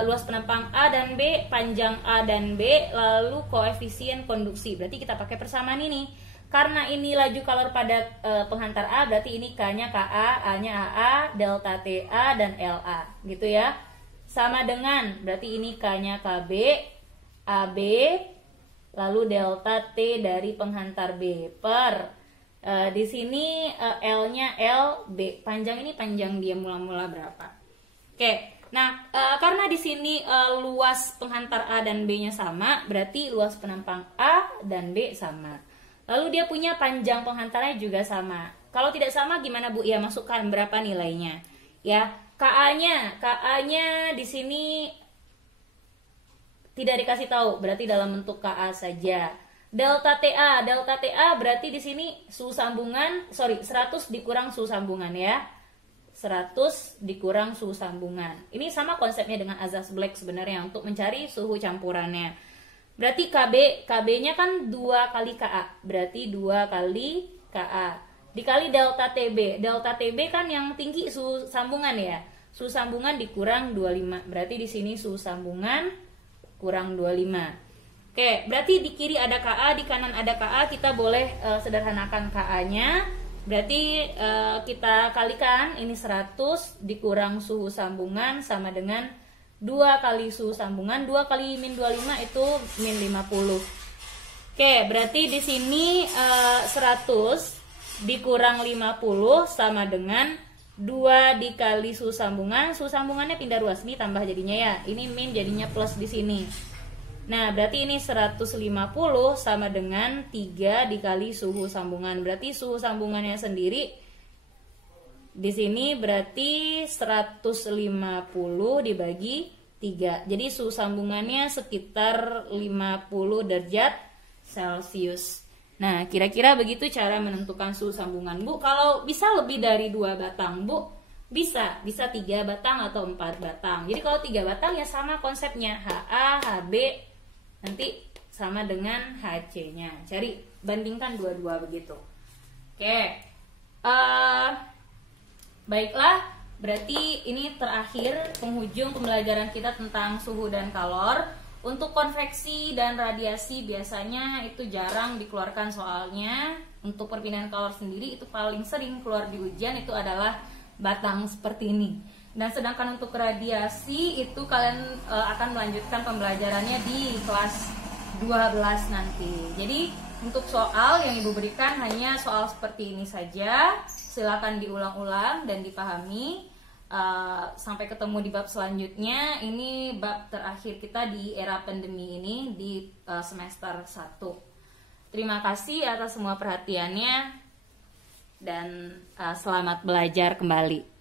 luas penampang A dan B, panjang A dan B, lalu koefisien konduksi. Berarti kita pakai persamaan ini. Karena ini laju kalor pada penghantar A, berarti ini K-nya KA, A-nya AA, delta TA dan LA, gitu ya. Sama dengan, berarti ini K-nya KB, AB, lalu delta T dari penghantar B per di sini L-nya LB. Panjang ini panjang dia mula-mula berapa? Oke. Nah, karena di sini luas penghantar A dan B-nya sama, berarti luas penampang A dan B sama. Lalu dia punya panjang penghantarnya juga sama. Kalau tidak sama gimana, Bu? Ya, masukkan berapa nilainya. Ya, KA-nya di sini tidak dikasih tahu, berarti dalam bentuk KA saja. Delta TA berarti di sini suhu sambungan, 100 dikurang suhu sambungan ya. 100 dikurang suhu sambungan. Ini sama konsepnya dengan azas Black sebenarnya untuk mencari suhu campurannya. Berarti KB-nya kan 2 kali KA, berarti 2 kali KA dikali delta TB. Delta TB kan yang tinggi suhu sambungan ya. Suhu sambungan dikurang 25. Berarti di sini suhu sambungan kurang 25. Oke, berarti di kiri ada KA, di kanan ada KA, kita boleh sederhanakan KA-nya. Berarti kita kalikan ini 100 dikurang suhu sambungan sama dengan 2 kali suhu sambungan, 2 kali min 25 itu min 50. Oke, berarti di sini 100 dikurang 50 sama dengan 2 dikali suhu sambungan. Suhu sambungannya pindah ruas, ini tambah jadinya ya. Ini min jadinya plus di sini. Nah, berarti ini 150 sama dengan 3 dikali suhu sambungan. Berarti suhu sambungannya sendiri di sini berarti 150 dibagi 3. Jadi suhu sambungannya sekitar 50 derajat Celcius. Nah, kira-kira begitu cara menentukan suhu sambungan, Bu. Kalau bisa lebih dari 2 batang, Bu, bisa 3 batang atau 4 batang. Jadi kalau 3 batang ya sama konsepnya, HA, HB nanti sama dengan HC-nya. Cari bandingkan dua-dua begitu. Oke. Baiklah, berarti ini terakhir penghujung pembelajaran kita tentang suhu dan kalor. Untuk konveksi dan radiasi biasanya itu jarang dikeluarkan soalnya. Untuk perpindahan kalor sendiri itu paling sering keluar di ujian itu adalah batang seperti ini. Dan sedangkan untuk radiasi itu kalian akan melanjutkan pembelajarannya di kelas 12 nanti. Jadi untuk soal yang Ibu berikan hanya soal seperti ini saja. Silakan diulang-ulang dan dipahami. Sampai ketemu di bab selanjutnya. Ini bab terakhir kita di era pandemi ini di semester 1. Terima kasih atas semua perhatiannya dan selamat belajar kembali.